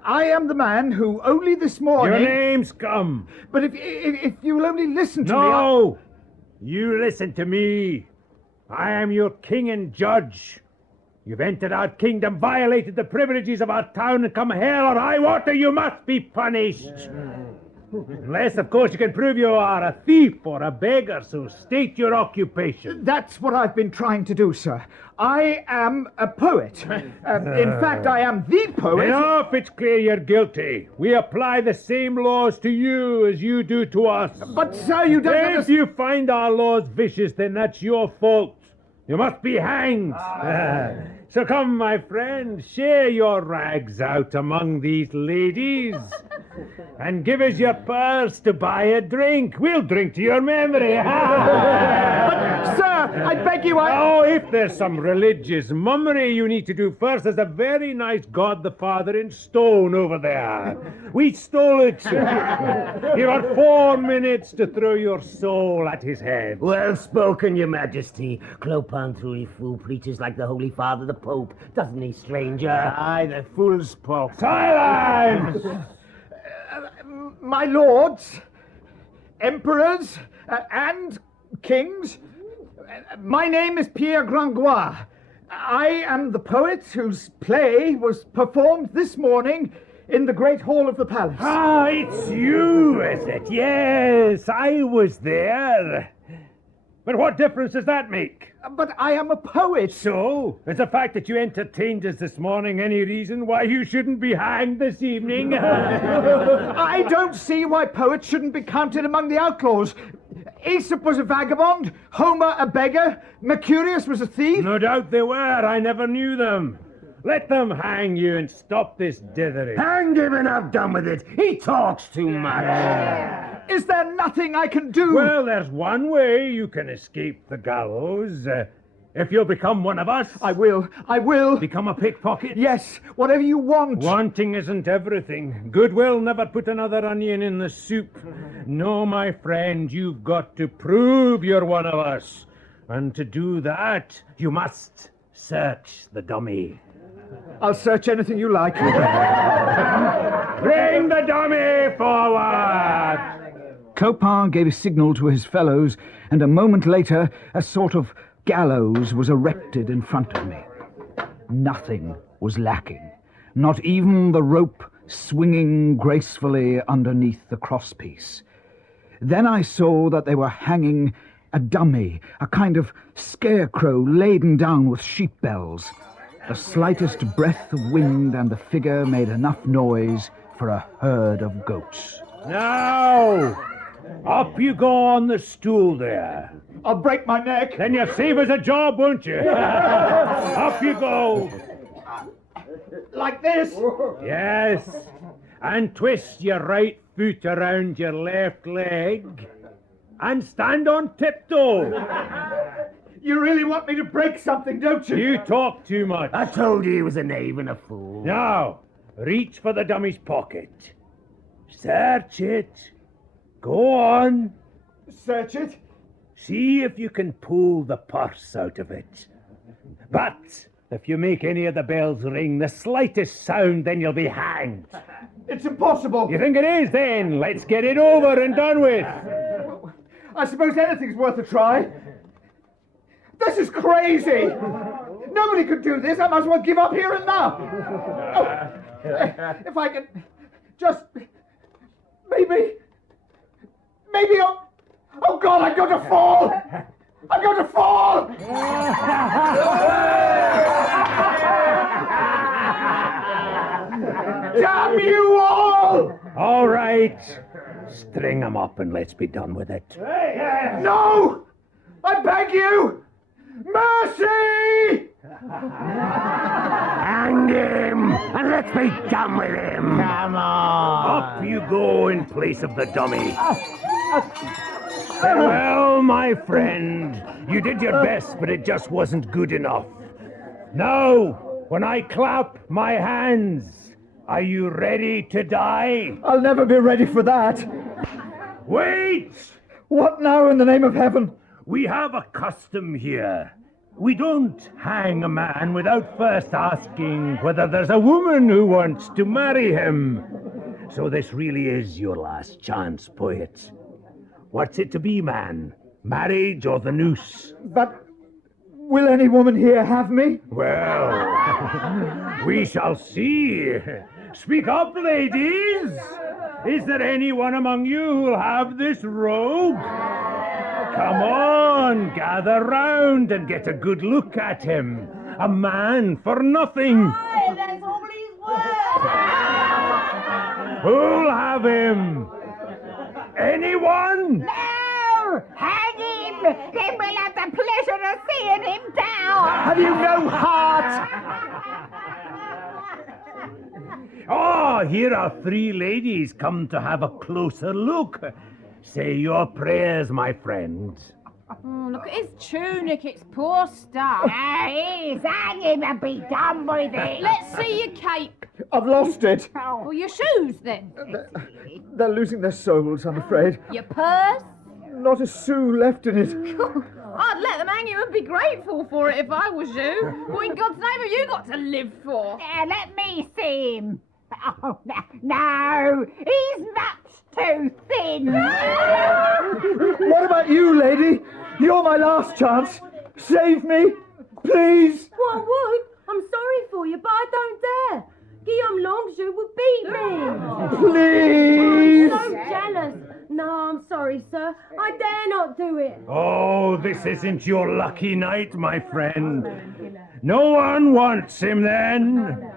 I am the man who only this morning... Your name's come. But if you'll only listen to me... No! You listen to me. I am your king and judge. You've entered our kingdom, violated the privileges of our town, and come hell or high water, you must be punished. Unless, of course, you can prove you are a thief or a beggar, so state your occupation. That's what I've been trying to do, sir. I am a poet. In fact, I am the poet... Enough, it's clear you're guilty. We apply the same laws to you as you do to us. But, sir, you don't If you find our laws vicious, then that's your fault. You must be hanged. So come, my friend, share your rags out among these ladies and give us your purse to buy a drink. We'll drink to your memory. But, sir, I beg you, Oh, if there's some religious mummery you need to do first, there's a very nice God the Father in stone over there. We stole it. You've got 4 minutes to throw your soul at his head. Well spoken, your majesty. Clopin, truly fool, preaches like the Holy Father, the Pope. Doesn't he, stranger? Aye, the fool's Pope. Silence! My lords, emperors, and kings, my name is Pierre Gringoire. I am the poet whose play was performed this morning in the great hall of the palace. Ah, it's you, is it? Yes, I was there. But what difference does that make? But I am a poet. So, is the fact that you entertained us this morning any reason why you shouldn't be hanged this evening? I don't see why poets shouldn't be counted among the outlaws. Aesop was a vagabond, Homer a beggar, Mercurius was a thief. No doubt they were. I never knew them. Let them hang you and stop this dithering. Hang him and have done with it. He talks too much. Is there nothing I can do? Well, there's one way you can escape the gallows. If you'll become one of us. I will. Become a pickpocket? Yes, whatever you want. Wanting isn't everything. Goodwill never put another onion in the soup. No, my friend, you've got to prove you're one of us. And to do that, you must search the dummy. I'll search anything you like. Bring the dummy forward! Clopin gave a signal to his fellows, and a moment later, a sort of gallows was erected in front of me. Nothing was lacking, not even the rope swinging gracefully underneath the crosspiece. Then I saw that they were hanging a dummy, a kind of scarecrow laden down with sheep bells. The slightest breath of wind and the figure made enough noise for a herd of goats. Now, up you go on the stool there. I'll break my neck. Then you'll save us a job, won't you? Up you go. Like this? Yes. And twist your right foot around your left leg. And stand on tiptoe. You really want me to break something, don't you? You talk too much. I told you he was a knave and a fool. Now, reach for the dummy's pocket. Search it. Go on. Search it? See if you can pull the purse out of it. But if you make any of the bells ring the slightest sound, then you'll be hanged. It's impossible. You think it is, then? Let's get it over and done with. I suppose anything's worth a try. This is crazy! Nobody could do this. I might as well give up here and now. Oh, if I can just... Maybe... Oh, God, I'm going to fall! I'm going to fall! Damn you all! All right. String 'em up and let's be done with it. No! I beg you! Mercy! Hang him, and let's be done with him. Come on. Up you go in place of the dummy. Well, my friend, you did your best, but it just wasn't good enough. Now, when I clap my hands, are you ready to die? I'll never be ready for that. Wait! What now, in the name of heaven? We have a custom here. We don't hang a man without first asking whether there's a woman who wants to marry him. So this really is your last chance, poet. What's it to be, man? Marriage or the noose? But will any woman here have me? Well, we shall see. Speak up, ladies. Is there anyone among you who'll have this rogue? Come on, gather round and get a good look at him. A man for nothing. Aye, that's all he's worth. Who'll have him? Anyone? No! Hang him! Then we'll have the pleasure of seeing him down! Have you no heart? Oh, here are 3 ladies come to have a closer look. Say your prayers, my friend. Oh, look at his tunic, it's poor stuff. He's hang him and be done with it. Let's see your cape. I've lost it. Well, your shoes, then. They're losing their souls, I'm afraid. Your purse? Not a sou left in it. I'd let them hang you and be grateful for it if I was you. What in God's name have you got to live for? Let me see him. Oh, no, he's much too thin. What about you, lady? You're my last chance. Save me, please. Well, I would. I'm sorry for you, but I don't dare. Guillaume Longjou would beat me. Please. I'm so jealous. No, I'm sorry, sir. I dare not do it. Oh, this isn't your lucky night, my friend. No one wants him, then.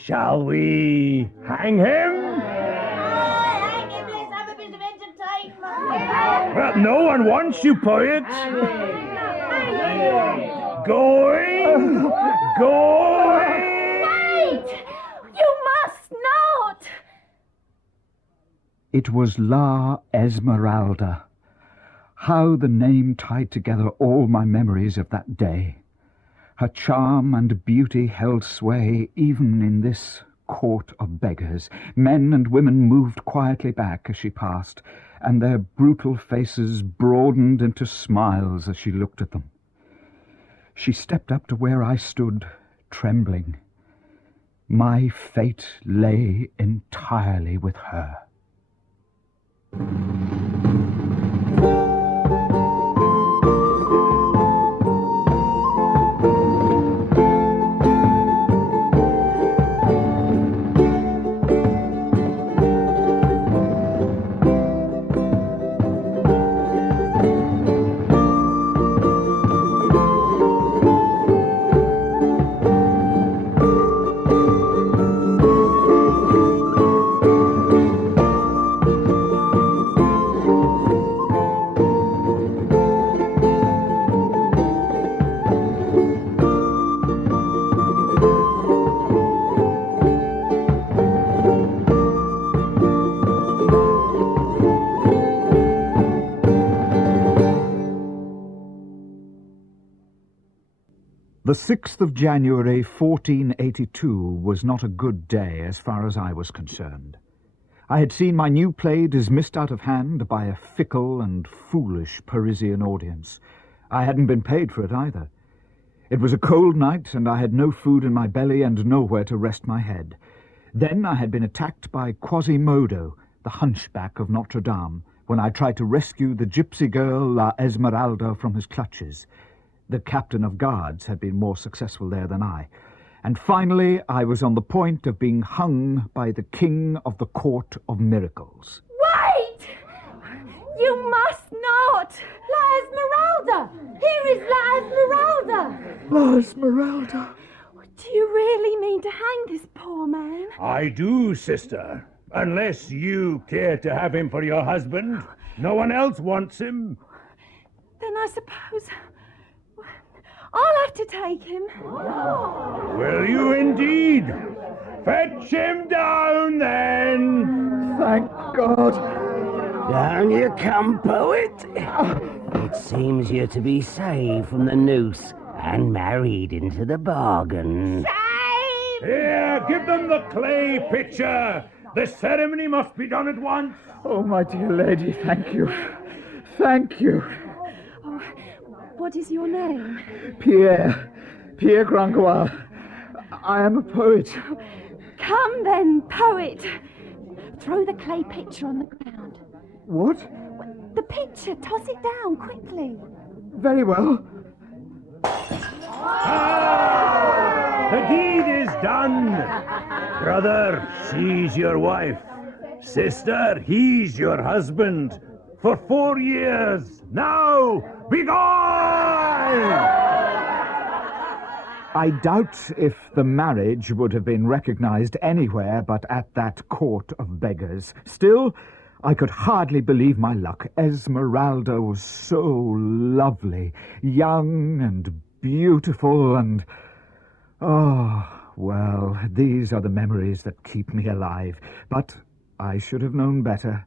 Shall we hang him? Hang him, let's have a bit of entertainment. Well, no one wants you, poet. Going. Wait! You must not! It was La Esmeralda. How the name tied together all my memories of that day. Her charm and beauty held sway even in this court of beggars. Men and women moved quietly back as she passed, and their brutal faces broadened into smiles as she looked at them. She stepped up to where I stood, trembling. My fate lay entirely with her. The 6th of January, 1482, was not a good day as far as I was concerned. I had seen my new play dismissed out of hand by a fickle and foolish Parisian audience. I hadn't been paid for it either. It was a cold night, and I had no food in my belly and nowhere to rest my head. Then I had been attacked by Quasimodo, the Hunchback of Notre-Dame, when I tried to rescue the gypsy girl La Esmeralda from his clutches. The captain of guards had been more successful there than I. And finally, I was on the point of being hung by the king of the Court of Miracles. Wait! You must not! La Esmeralda! Here is La Esmeralda! La Esmeralda! Do you really mean to hang this poor man? I do, sister. Unless you care to have him for your husband. No one else wants him. Then I suppose I'll have to take him. Will you indeed? Fetch him down, then. Thank God. Down you come, poet. It seems you're to be saved from the noose and married into the bargain. Here, give them the clay pitcher. The ceremony must be done at once. Oh, my dear lady, thank you. Thank you. Oh, What is your name? Pierre. Pierre Gringoire. I am a poet. Come then, poet. Throw the clay pitcher on the ground. What? The pitcher. Toss it down quickly. Very well. The deed is done. Brother, she's your wife. Sister, he's your husband. For 4 years. Now, be gone! I doubt if the marriage would have been recognized anywhere but at that court of beggars. Still, I could hardly believe my luck. Esmeralda was so lovely, young and beautiful and... Oh, well, these are the memories that keep me alive. But I should have known better.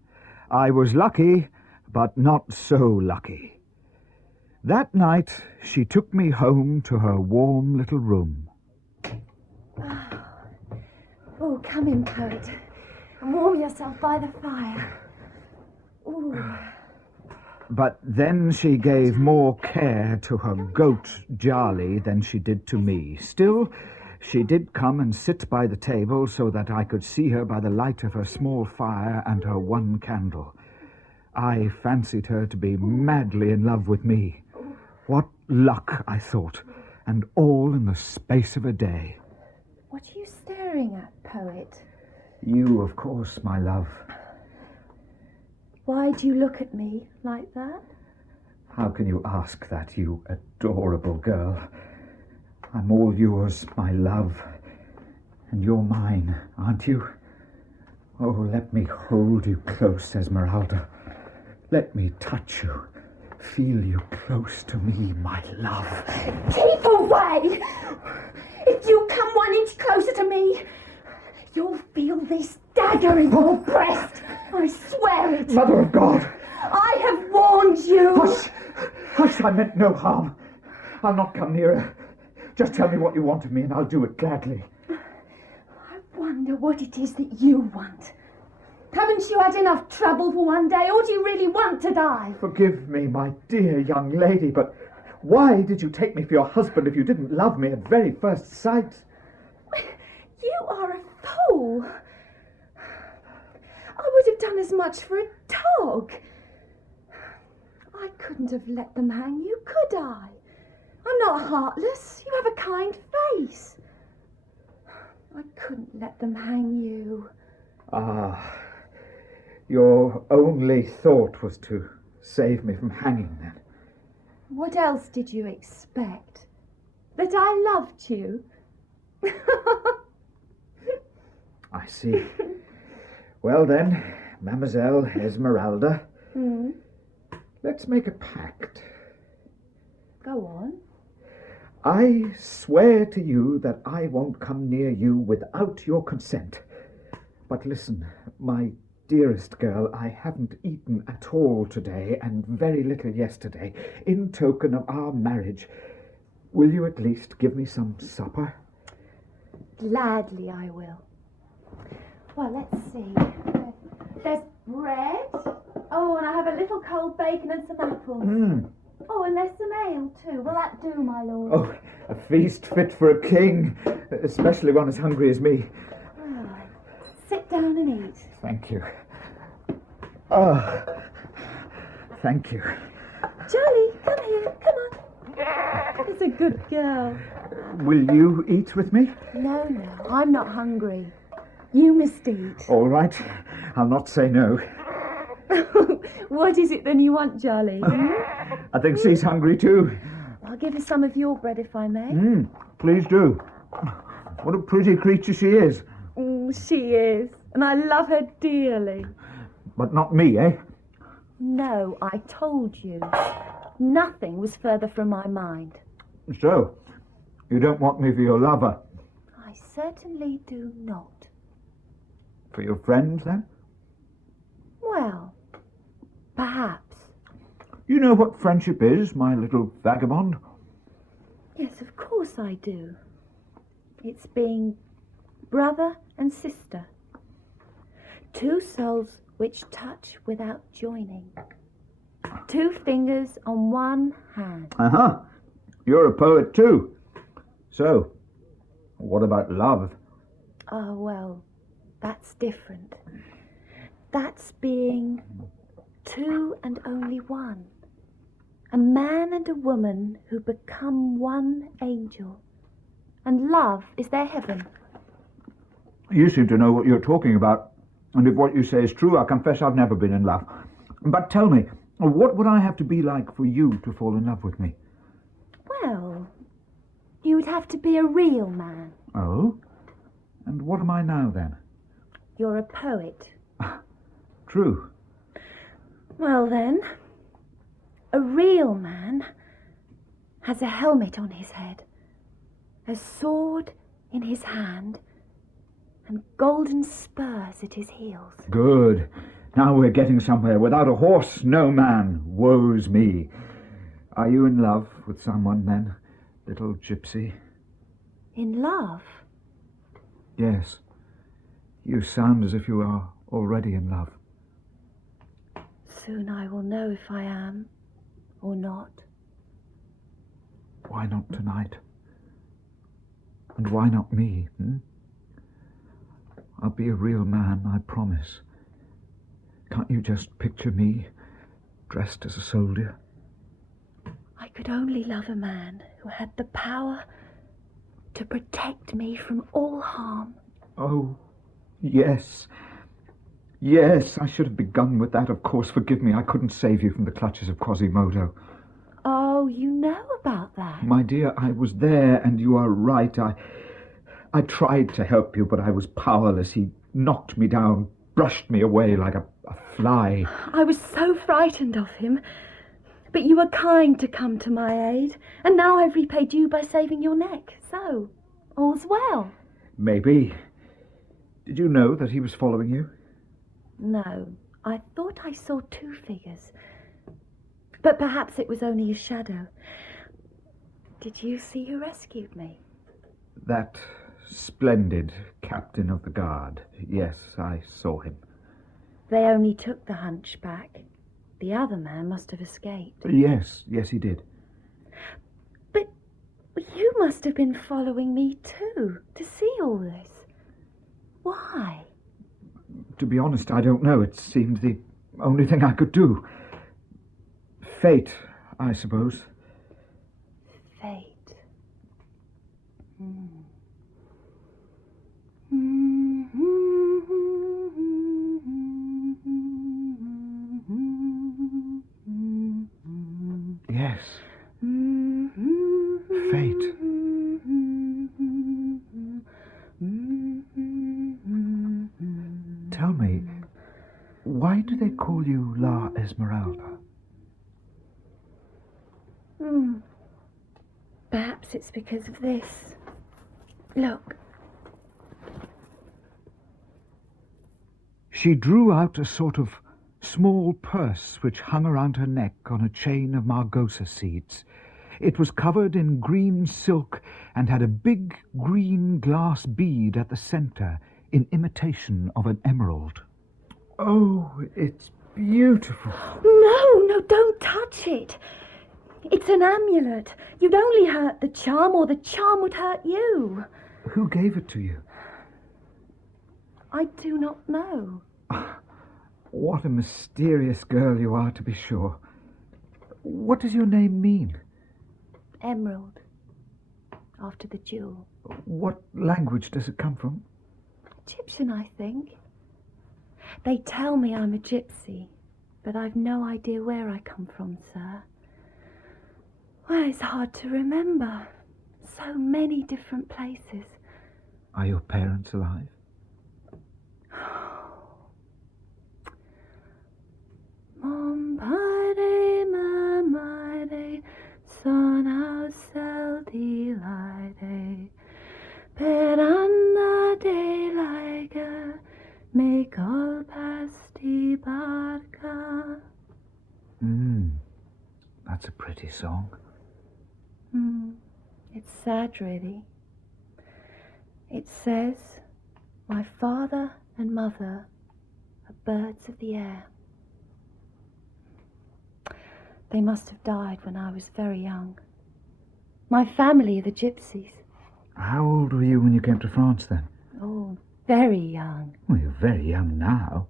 I was lucky, but not so lucky. That night, she took me home to her warm little room. Oh, come in, poet, and warm yourself by the fire. Ooh. But then she gave more care to her goat, Jarley, than she did to me. Still, she did come and sit by the table so that I could see her by the light of her small fire and her one candle. I fancied her to be madly in love with me. What luck, I thought, and all in the space of a day. What are you staring at, poet? You, of course, my love. Why do you look at me like that? How can you ask that, you adorable girl? I'm all yours, my love. And you're mine, aren't you? Oh, let me hold you close, Esmeralda. Let me touch you. Feel you close to me, my love. Keep away! If you come 1 inch closer to me, you'll feel this dagger in your breast. I swear it. Mother of God! I have warned you. Hush! Hush, I meant no harm. I'll not come nearer. Just tell me what you want of me and I'll do it gladly. I wonder what it is that you want. Haven't you had enough trouble for one day, or do you really want to die? Forgive me, my dear young lady, but why did you take me for your husband if you didn't love me at very first sight? You are a fool. I would have done as much for a dog. I couldn't have let them hang you, could I? I'm not heartless. You have a kind face. I couldn't let them hang you. Ah, your only thought was to save me from hanging, then? What else did you expect? That I loved you? I see. Well then, Mademoiselle Esmeralda, let's make a pact. Go on. I swear to you that I won't come near you without your consent. But listen, my dearest girl, I haven't eaten at all today, and very little yesterday, in token of our marriage. Will you at least give me some supper? Gladly I will. Well, let's see. There's bread. Oh, and I have a little cold bacon and some apples. Oh, and there's some ale too. Will that do, my lord? Oh, a feast fit for a king, especially one as hungry as me. Oh, sit down and eat. Thank you. Oh, thank you. Jolly, come here. Come on. It's a good girl. Will you eat with me? No, I'm not hungry. You must eat. All right. I'll not say no. What is it then you want, Jolly? I think she's hungry too. I'll give her some of your bread if I may. Please do. What a pretty creature she is. She is. And I love her dearly. But not me, eh? No, I told you. Nothing was further from my mind. So, you don't want me for your lover? I certainly do not. For your friends, then? Well, perhaps. You know what friendship is, my little vagabond? Yes, of course I do. It's being brother and sister. Two souls which touch without joining. 2 fingers on 1 hand. Uh-huh. You're a poet too. So, what about love? Oh, well, that's different. That's being 2 and only 1. A man and a woman who become one angel. And love is their heaven. You seem to know what you're talking about. And if what you say is true, I confess I've never been in love. But tell me, what would I have to be like for you to fall in love with me? Well, you would have to be a real man. Oh? And what am I now, then? You're a poet. True. Well, then, a real man has a helmet on his head, a sword in his hand, and golden spurs at his heels. Good. Now we're getting somewhere. Without a horse, no man. Woe's me. Are you in love with someone, then, little gypsy? In love? Yes. You sound as if you are already in love. Soon I will know if I am or not. Why not tonight? And why not me, I'll be a real man, I promise. Can't you just picture me, dressed as a soldier? I could only love a man who had the power to protect me from all harm. Oh, yes. Yes, I should have begun with that, of course. Forgive me, I couldn't save you from the clutches of Quasimodo. Oh, you know about that? My dear, I was there, and you are right. I tried to help you, but I was powerless. He knocked me down, brushed me away like a fly. I was so frightened of him. But you were kind to come to my aid, and now I've repaid you by saving your neck. So, all's well. Maybe. Did you know that he was following you? No, I thought I saw 2 figures. But perhaps it was only a shadow. Did you see who rescued me? That splendid captain of the guard. Yes, I saw him. They only took the hunchback. The other man must have escaped. Yes, he did. But you must have been following me too, to see all this. Why? To be honest, I don't know. It seemed the only thing I could do. Fate, I suppose. Fate. Yes. Fate. Tell me, why do they call you La Esmeralda? Perhaps it's because of this. Look. She drew out a sort of small purse which hung around her neck on a chain of margosa seeds. It was covered in green silk and had a big green glass bead at the centre in imitation of an emerald. Oh, it's beautiful. No, don't touch it. It's an amulet. You'd only hurt the charm, or the charm would hurt you. Who gave it to you? I do not know. What a mysterious girl you are, to be sure. What does your name mean? Emerald. After the jewel. What language does it come from? Egyptian, I think. They tell me I'm a gypsy, but I've no idea where I come from, sir. Well, it's hard to remember. So many different places. Are your parents alive? Mompade, mamade, son ausel delighte, peranda de laige, me colpasti barca. That's a pretty song. It's sad, really. It says, my father and mother are birds of the air. They must have died when I was very young. My family are the gypsies. How old were you when you came to France, then? Oh, very young. Well, you're very young now.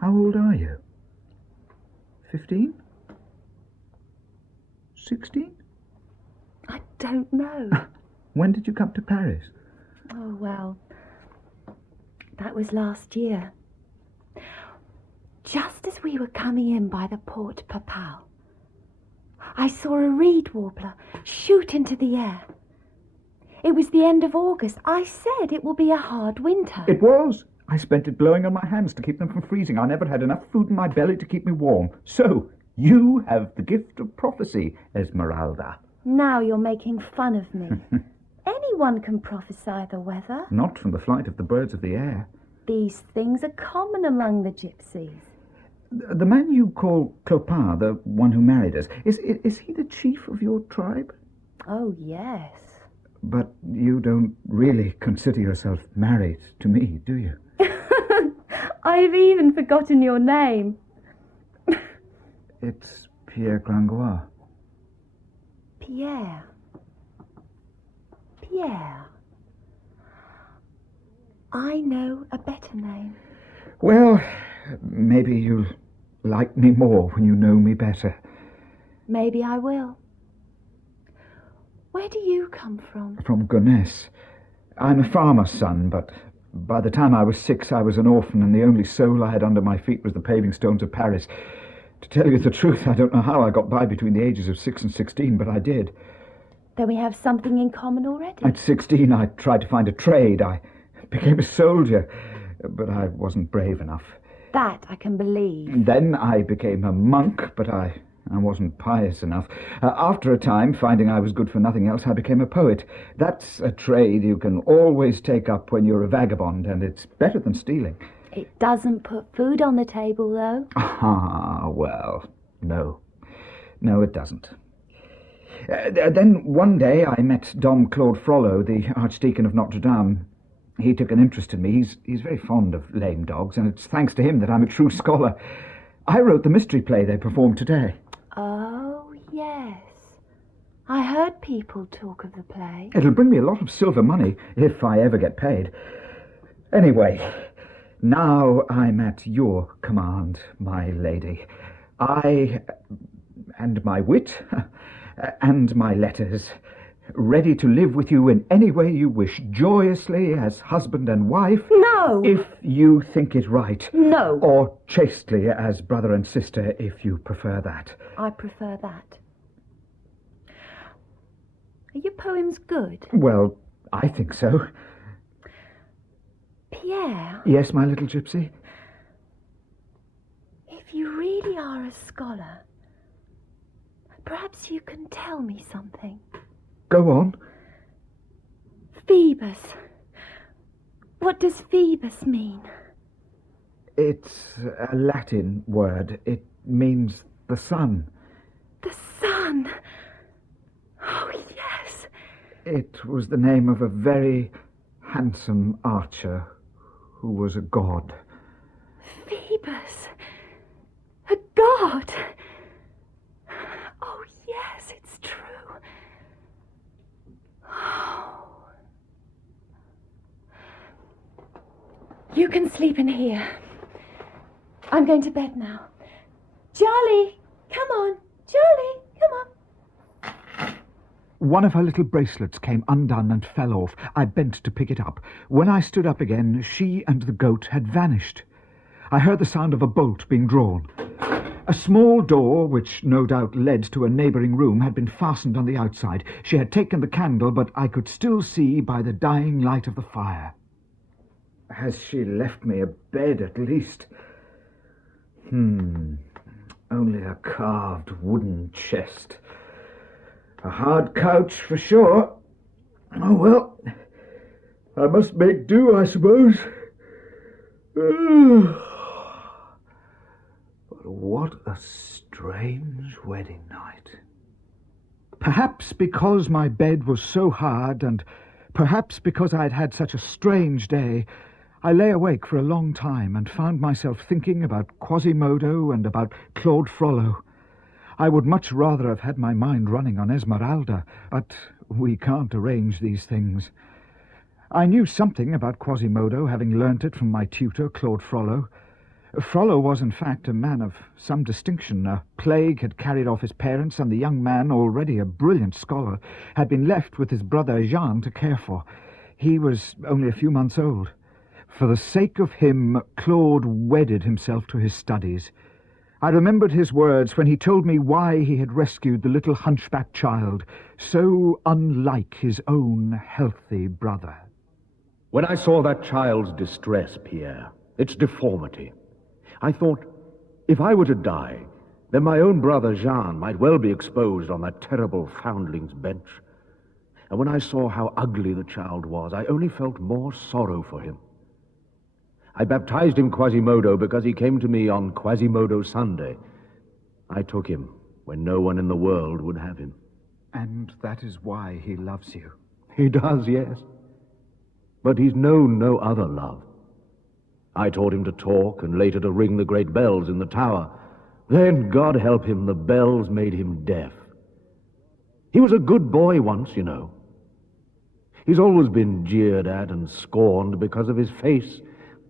How old are you? 15? 16? I don't know. When did you come to Paris? Oh, well, that was last year. Just as we were coming in by the Porte Papal, I saw a reed warbler shoot into the air. It was the end of August. I said it will be a hard winter. It was. I spent it blowing on my hands to keep them from freezing. I never had enough food in my belly to keep me warm. So, you have the gift of prophecy, Esmeralda. Now you're making fun of me. Anyone can prophesy the weather. Not from the flight of the birds of the air. These things are common among the gypsies. The man you call Clopin, the one who married us, is he the chief of your tribe? Oh, yes. But you don't really consider yourself married to me, do you? I've even forgotten your name. It's Pierre Gringoire. Pierre. Pierre. I know a better name. Well, maybe you'll like me more when you know me better. Maybe I will. Where do you come from? From Gonesse. I'm a farmer's son, but by the time I was 6, I was an orphan, and the only soul I had under my feet was the paving stones of Paris. To tell you the truth, I don't know how I got by between the ages of 6 and 16, but I did. Then we have something in common already. At 16, I tried to find a trade. I became a soldier, but I wasn't brave enough. That I can believe. Then I became a monk, but I wasn't pious enough. After a time, finding I was good for nothing else, I became a poet. That's a trade you can always take up when you're a vagabond, and it's better than stealing. It doesn't put food on the table, though. Ah, well, no. No, it doesn't. Then one day I met Dom Claude Frollo, the Archdeacon of Notre-Dame. He took an interest in me. He's very fond of lame dogs, and it's thanks to him that I'm a true scholar. I wrote the mystery play they performed today. Oh, yes. I heard people talk of the play. It'll bring me a lot of silver money, if I ever get paid. Anyway, now I'm at your command, my lady. I, and my wit, and my letters, ready to live with you in any way you wish, joyously as husband and wife. No! If you think it right. No! Or chastely as brother and sister, if you prefer that. I prefer that. Are your poems good? Well, I think so. Pierre? Yes, my little gypsy? If you really are a scholar, perhaps you can tell me something. Go on. Phoebus. What does Phoebus mean? It's a Latin word. It means the sun. The sun? Oh, yes. It was the name of a very handsome archer who was a god. Phoebus? A god? Oh, yes, it's true. You can sleep in here. I'm going to bed now. Charlie, come on. Charlie, come on. One of her little bracelets came undone and fell off. I bent to pick it up. When I stood up again, she and the goat had vanished. I heard the sound of a bolt being drawn. A small door, which no doubt led to a neighbouring room, had been fastened on the outside. She had taken the candle, but I could still see by the dying light of the fire. Has she left me a bed, at least? Only a carved wooden chest. A hard couch, for sure. Oh, well, I must make do, I suppose. But what a strange wedding night. Perhaps because my bed was so hard, and perhaps because I had had such a strange day, I lay awake for a long time and found myself thinking about Quasimodo and about Claude Frollo. I would much rather have had my mind running on Esmeralda, but we can't arrange these things. I knew something about Quasimodo, having learnt it from my tutor, Claude Frollo. Frollo was, in fact, a man of some distinction. A plague had carried off his parents, and the young man, already a brilliant scholar, had been left with his brother Jehan to care for. He was only a few months old. For the sake of him, Claude wedded himself to his studies. I remembered his words when he told me why he had rescued the little hunchback child, so unlike his own healthy brother. When I saw that child's distress, Pierre, its deformity, I thought, if I were to die, then my own brother Jehan might well be exposed on that terrible foundling's bench. And when I saw how ugly the child was, I only felt more sorrow for him. I baptized him Quasimodo because he came to me on Quasimodo Sunday. I took him when no one in the world would have him. And that is why he loves you. He does, yes. But he's known no other love. I taught him to talk and later to ring the great bells in the tower. Then, God help him, the bells made him deaf. He was a good boy once, you know. He's always been jeered at and scorned because of his face,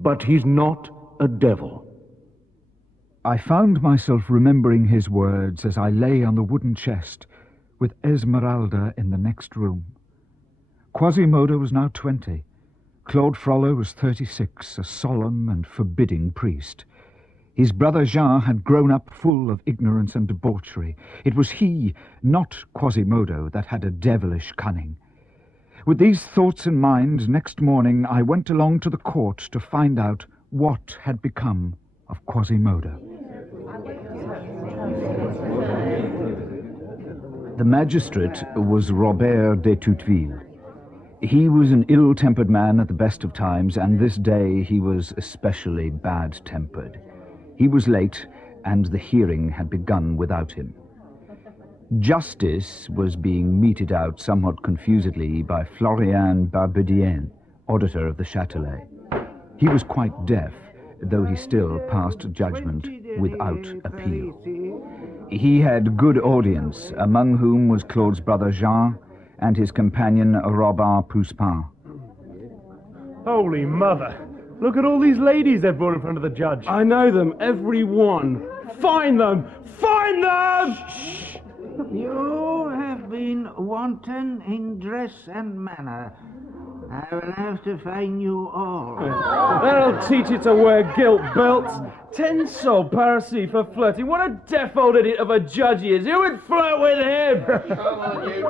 but he's not a devil. I found myself remembering his words as I lay on the wooden chest with Esmeralda in the next room. Quasimodo was now 20. Claude Frollo was 36, a solemn and forbidding priest. His brother Jehan had grown up full of ignorance and debauchery. It was he, not Quasimodo, that had a devilish cunning. With these thoughts in mind, next morning I went along to the court to find out what had become of Quasimodo. The magistrate was Robert de Touteville. He was an ill-tempered man at the best of times, and this day he was especially bad-tempered. He was late, and the hearing had begun without him. Justice was being meted out somewhat confusedly by Florian Barbedienne, auditor of the Châtelet. He was quite deaf, though he still passed judgment without appeal. He had good audience, among whom was Claude's brother Jehan, and his companion Robin Poussepain. Holy mother! Look at all these ladies they've brought in front of the judge. I know them, every one. Find them! Find them! Shh! You have been wanton in dress and manner. I will have to fine you all. That'll teach you to wear gilt belts. 10 sols piracy for flirting. What a deaf old idiot of a judge he is. Who would flirt with him? Come on, you.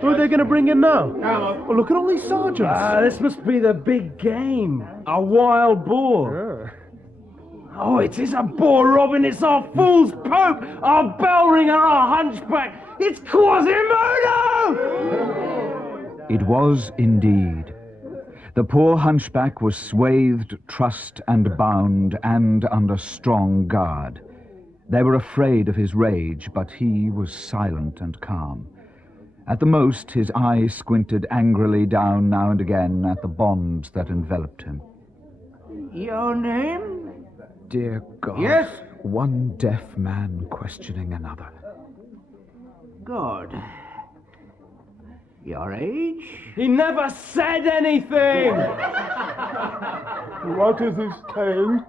Who are they going to bring in now? Come on. Well, look at all these sergeants. This must be the big game. A wild boar. Yeah. Oh, it is a boar, Robin. It's our fool's pope, our bell ringer, our hunchback. It's Quasimodo! It was indeed. The poor hunchback was swathed, trussed, and bound, and under strong guard. They were afraid of his rage, but he was silent and calm. At the most, his eyes squinted angrily down now and again at the bonds that enveloped him. Your name? Dear God. Yes? One deaf man questioning another. Good. Your age? He never said anything! What is his tale?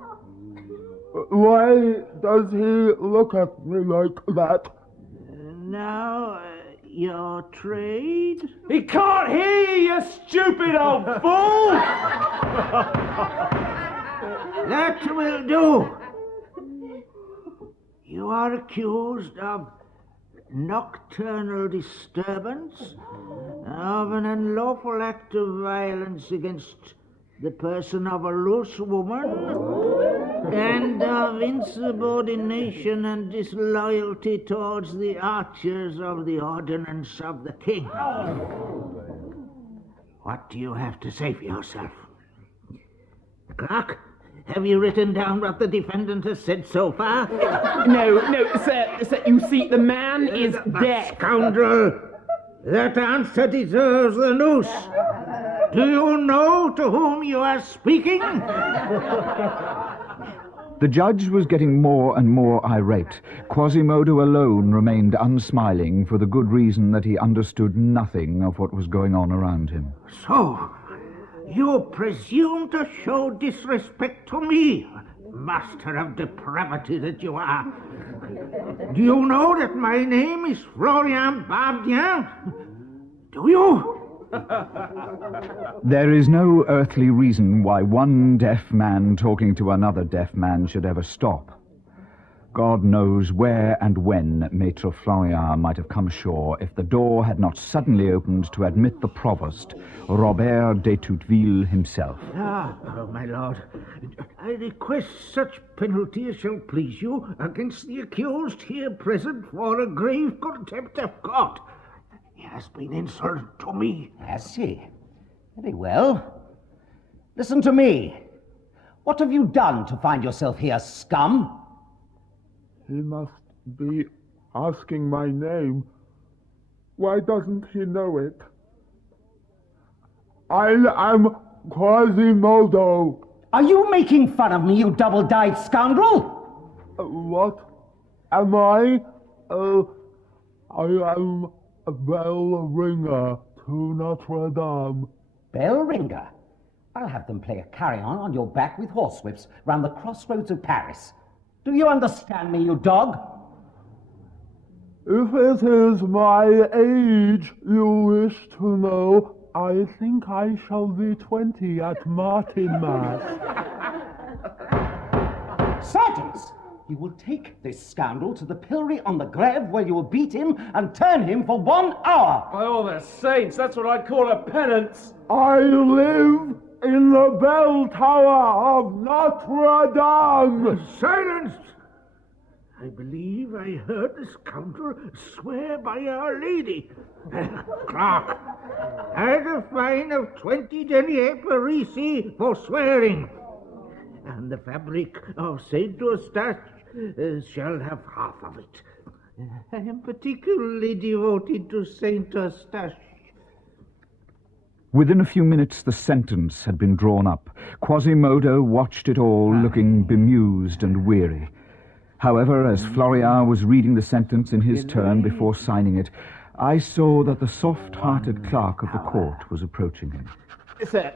Why does he look at me like that? Now, your trade? He can't hear you, you stupid old fool! That will do. You are accused of nocturnal disturbance, of an unlawful act of violence against the person of a loose woman, and of insubordination and disloyalty towards the archers of the ordinance of the king. What do you have to say for yourself? Clerk, have you written down what the defendant has said so far? No, sir, you see, the man is dead. Scoundrel! That answer deserves the noose. Do you know to whom you are speaking? The The judge was getting more and more irate. Quasimodo alone remained unsmiling for the good reason that he understood nothing of what was going on around him. So, you presume to show disrespect to me, master of depravity that you are. Do you know that my name is Florian Barbedienne? Do you? There is no earthly reason why one deaf man talking to another deaf man should ever stop. God knows where and when Maître Florian might have come ashore if the door had not suddenly opened to admit the provost, Robert de Touteville himself. Oh, my lord, I request such penalty as shall please you against the accused here present for a grave contempt of God. He has been insulted to me. Has he? Very well. Listen to me. What have you done to find yourself here, scum? He must be asking my name. Why doesn't he know it? I am Quasimodo. Are you making fun of me, you double-dyed scoundrel? What? Am I? I am a bell ringer to Notre-Dame. Bell ringer? I'll have them play a carry-on on your back with horsewhips round the crossroads of Paris. Do you understand me, you dog? If it is my age you wish to know, I think I shall be 20 at Martinmas. Sergeants, you will take this scoundrel to the pillory on the Grève where you will beat him and turn him for 1 hour. By all the saints, that's what I'd call a penance. I live in the bell tower of Notre-Dame. Silence! I believe I heard the scoundrel swear by Our Lady. Clerk, add a fine of 20 deniers parisis for swearing. And the fabric of Saint Eustache shall have half of it. I am particularly devoted to Saint Eustache. Within a few minutes the sentence had been drawn up. Quasimodo watched it all, looking bemused and weary. However, as Florian was reading the sentence in his turn before signing it, I saw that the soft-hearted clerk of the court was approaching him. Sir,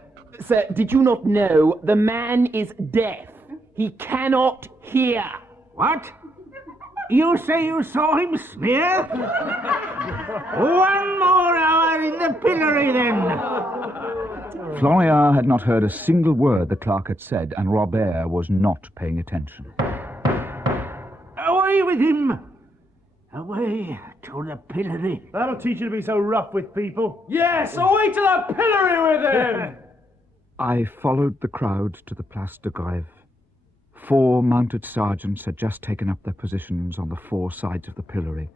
did you not know the man is deaf? He cannot hear. What? You say you saw him sneer? 1 more hour in the pillory, then. Florian had not heard a single word the clerk had said, and Robert was not paying attention. Away with him! Away to the pillory. That'll teach you to be so rough with people. Yes, away to the pillory with him! I followed the crowd to the Place de Grève. 4 mounted sergeants had just taken up their positions on the 4 sides of the pillory,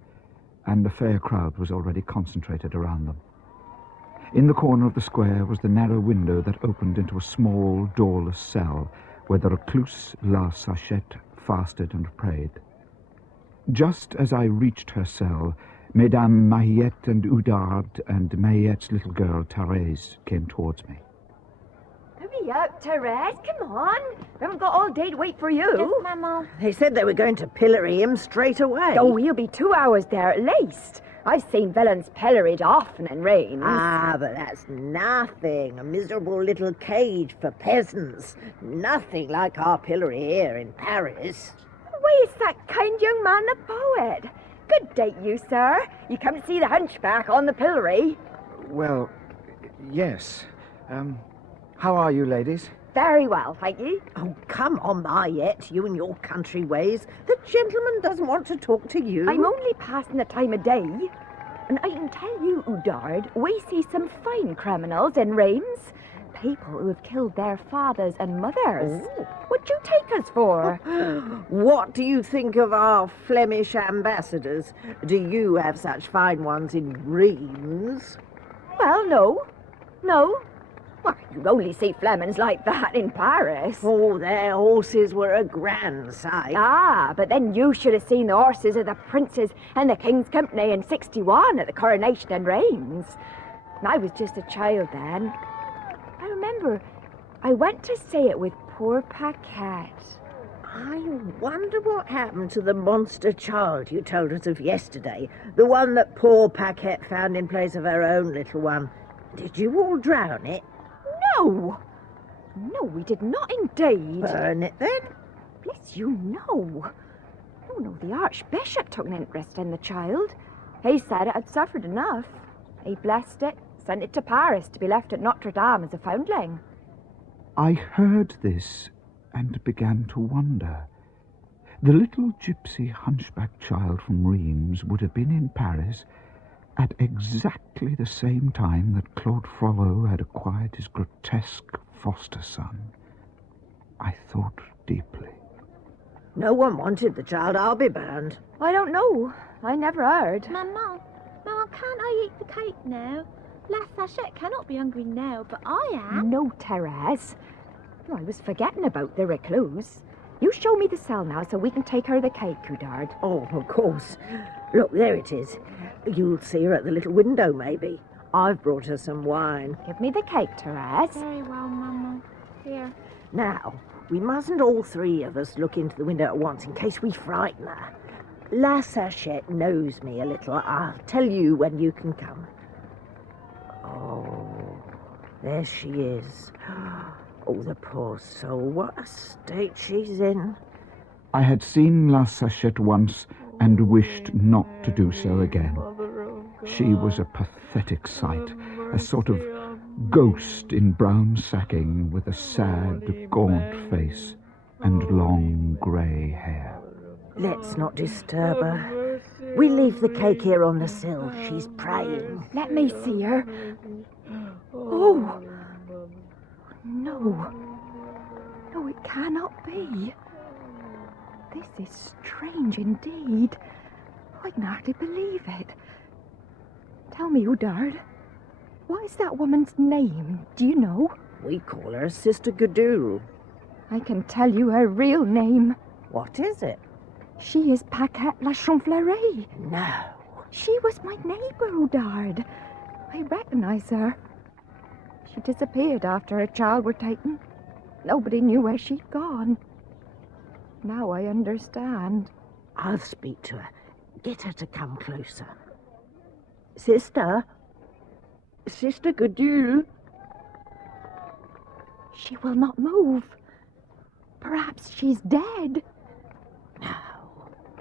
and the fair crowd was already concentrated around them. In the corner of the square was the narrow window that opened into a small, doorless cell where the recluse La Sachette fasted and prayed. Just as I reached her cell, Mesdames Mahiette and Oudard and Mahiette's little girl, Thérèse, came towards me. Hurry up, Therese, come on. We haven't got all day to wait for you. Yes, Mama. They said they were going to pillory him straight away. Oh, we'll be 2 hours there at least. I've seen villains pilloried often in rains. Ah, but that's nothing. A miserable little cage for peasants. Nothing like our pillory here in Paris. Why, it's that kind young man, the poet. Good day, you, sir. You come to see the Hunchback on the pillory. Well, yes. How are you, ladies? Very well, thank you. Oh, come on, Mariette, you and your country ways. The gentleman doesn't want to talk to you. I'm only passing the time of day. And I can tell you, Oudard, we see some fine criminals in Reims. People who have killed their fathers and mothers. Oh. What'd you take us for? What do you think of our Flemish ambassadors? Do you have such fine ones in Reims? Well, no. No. Well, you only see Flemings like that in Paris. Oh, their horses were a grand sight. Ah, but then you should have seen the horses of the princes and the King's Company in '61 at the coronation in Reims. And I was just a child then. I remember I went to say it with poor Pickett. I wonder what happened to the monster child you told us of yesterday. The one that poor Paquette found in place of her own little one. Did you all drown it? No! No, we did not indeed. Burn it then? Bless you, no. Oh, no, the Archbishop took an interest in the child. He said it had suffered enough. He blessed it, sent it to Paris to be left at Notre-Dame as a foundling. I heard this and began to wonder. The little gypsy hunchback child from Reims would have been in Paris at exactly the same time that Claude Frollo had acquired his grotesque foster son. I thought deeply. No one wanted the child, I'll be bound. I don't know. I never heard. Mama, can't I eat the cake now? La Sachette cannot be hungry now, but I am. No, Therese. I was forgetting about the recluse. You show me the cell now so we can take her the cake, Coudard. Oh, of course. Look, there it is. You'll see her at the little window, maybe. I've brought her some wine. Give me the cake, Therese. Very well, Mama. Here. Now, we mustn't all three of us look into the window at once in case we frighten her. La Sachette knows me a little. I'll tell you when you can come. Oh, there she is. Oh, the poor soul, what a state she's in. I had seen La Sachette once and wished not to do so again. She was a pathetic sight, a sort of ghost in brown sacking with a sad, gaunt face and long grey hair. Let's not disturb her. We leave the cake here on the sill. She's praying. Let me see her. Oh! No. No, it cannot be. This is strange indeed. I can hardly believe it. Tell me, Udard, what is that woman's name? Do you know? We call her Sister Gudule. I can tell you her real name. What is it? She is Paquette la Champfleury. No. She was my neighbour, Udard. I recognise her. She disappeared after her child were taken. Nobody knew where she'd gone. Now I understand. I'll speak to her. Get her to come closer. Sister? Sister Gudule? She will not move. Perhaps she's dead. No,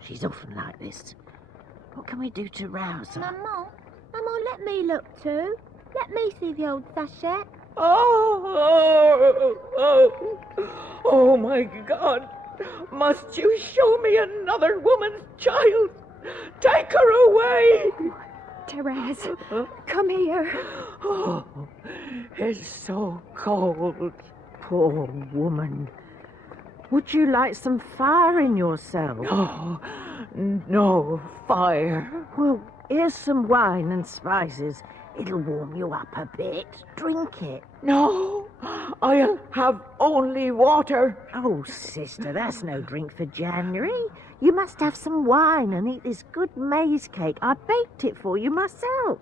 she's often like this. What can we do to rouse her? Mama, let me look too. Let me see the old sachet. Oh, my God. Must you show me another woman's child? Take her away. Therese, come here. Oh, it's so cold. Poor woman. Would you like some fire in your cell? No fire. Well, here's some wine and spices. It'll warm you up a bit. Drink it. No, I'll have only water. Oh, sister, that's no drink for January. You must have some wine and eat this good maize cake. I baked it for you myself.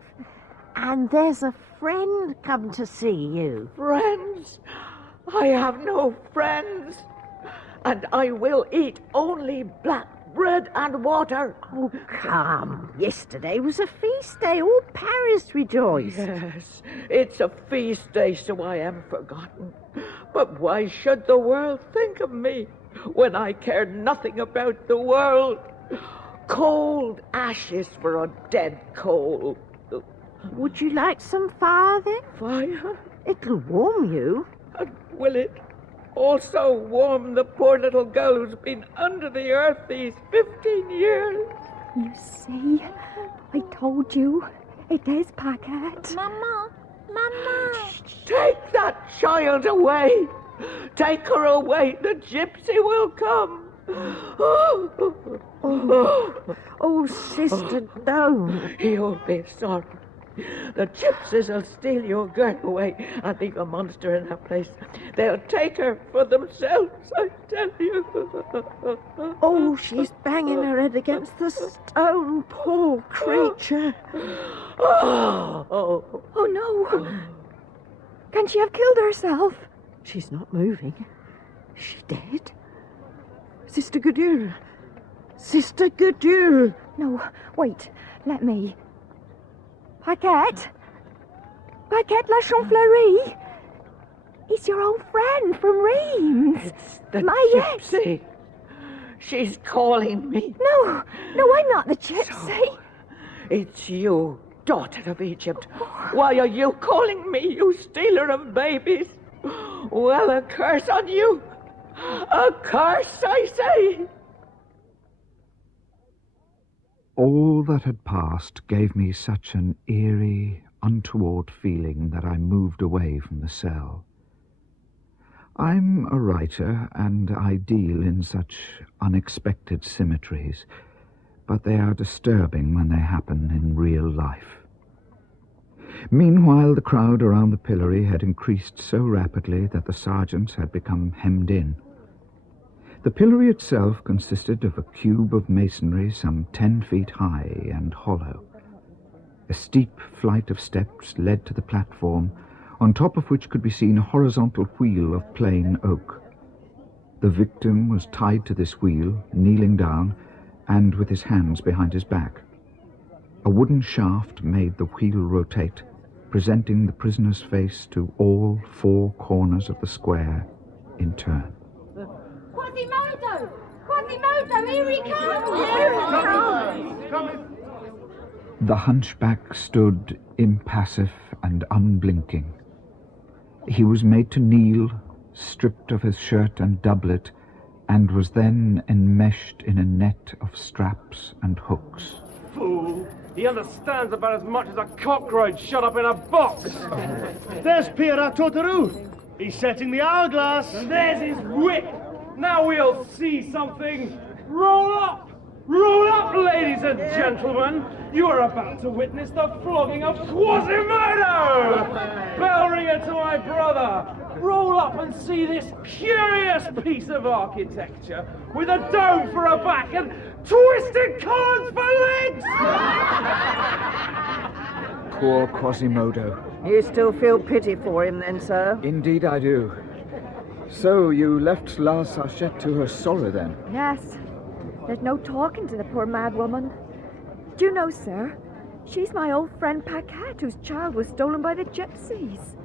And there's a friend come to see you. Friends? I have no friends. And I will eat only black bread and water. Oh, come. Yesterday was a feast day. All Paris rejoiced. Yes, it's a feast day, so I am forgotten. But why should the world think of me when I care nothing about the world? Cold ashes for a dead coal. Would you like some fire, then? Fire? It'll warm you. And will it also warm the poor little girl who's been under the earth these 15 years? You see, I told you. It is Paquette. Mama. Take that child away. Take her away. The gypsy will come. Oh, sister, don't. You'll be sorry. The gypsies will steal your girl away and leave a monster in her place. They'll take her for themselves, I tell you. Oh, she's banging her head against the stone, poor creature. Oh, no. Can she have killed herself? She's not moving. Is she dead? Sister Gudule. Sister Gudule. No, wait. Let me. Paquette? Paquette La Champfleury? It's your old friend from Reims. It's the Mayette. gypsy. She's calling me. No, I'm not the gypsy. So, it's you, daughter of Egypt. Why are you calling me, you stealer of babies? Well, a curse on you. A curse, I say. All that had passed gave me such an eerie, untoward feeling that I moved away from the cell. I'm a writer, and I deal in such unexpected symmetries, but they are disturbing when they happen in real life. Meanwhile, the crowd around the pillory had increased so rapidly that the sergeants had become hemmed in. The pillory itself consisted of a cube of masonry some 10 feet high and hollow. A steep flight of steps led to the platform, on top of which could be seen a horizontal wheel of plain oak. The victim was tied to this wheel, kneeling down, and with his hands behind his back. A wooden shaft made the wheel rotate, presenting the prisoner's face to all 4 corners of the square in turn. Quasimodo! Quasimodo, here he comes! Here he comes! The hunchback stood impassive and unblinking. He was made to kneel, stripped of his shirt and doublet, and was then enmeshed in a net of straps and hooks. Fool! He understands about as much as a cockroach shut up in a box! There's Pierre Torterou. He's setting the hourglass. And there's his whip! Now we'll see something! Roll up! Roll up, ladies and gentlemen! You are about to witness the flogging of Quasimodo! Bell ringer to my brother! Roll up and see this curious piece of architecture with a dome for a back and twisted columns for legs! Poor Quasimodo. You still feel pity for him then, sir? Indeed I do. So you left La Sachette to her sorrow then? Yes. There's no talking to the poor mad woman. Do you know, sir, she's my old friend Paquette, whose child was stolen by the gypsies.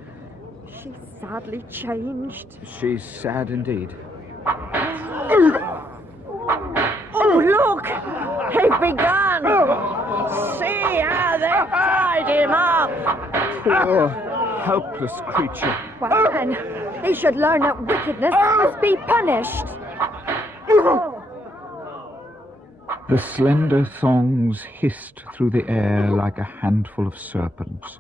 She's sadly changed. She's sad indeed. Oh, look! They've begun! See how they've tied him up! Poor, helpless creature. Well, then, they should learn that wickedness must be punished. Oh. The slender thongs hissed through the air like a handful of serpents,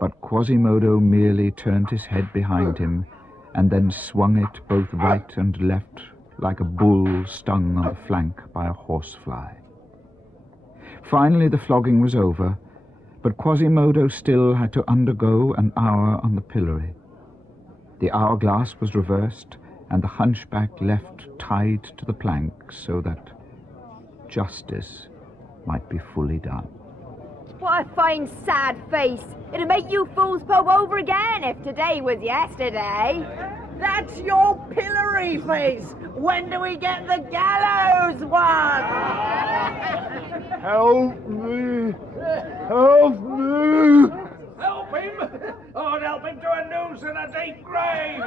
but Quasimodo merely turned his head behind him and then swung it both right and left like a bull stung on the flank by a horsefly. Finally the flogging was over, but Quasimodo still had to undergo an hour on the pillory. The hourglass was reversed, and the hunchback left tied to the plank so that justice might be fully done. What a fine, sad face. It'd make you fools pub over again if today was yesterday. That's your pillory face! When do we get the gallows one? Help me! Help me! Help him! Oh, help him to a noose in a deep grave!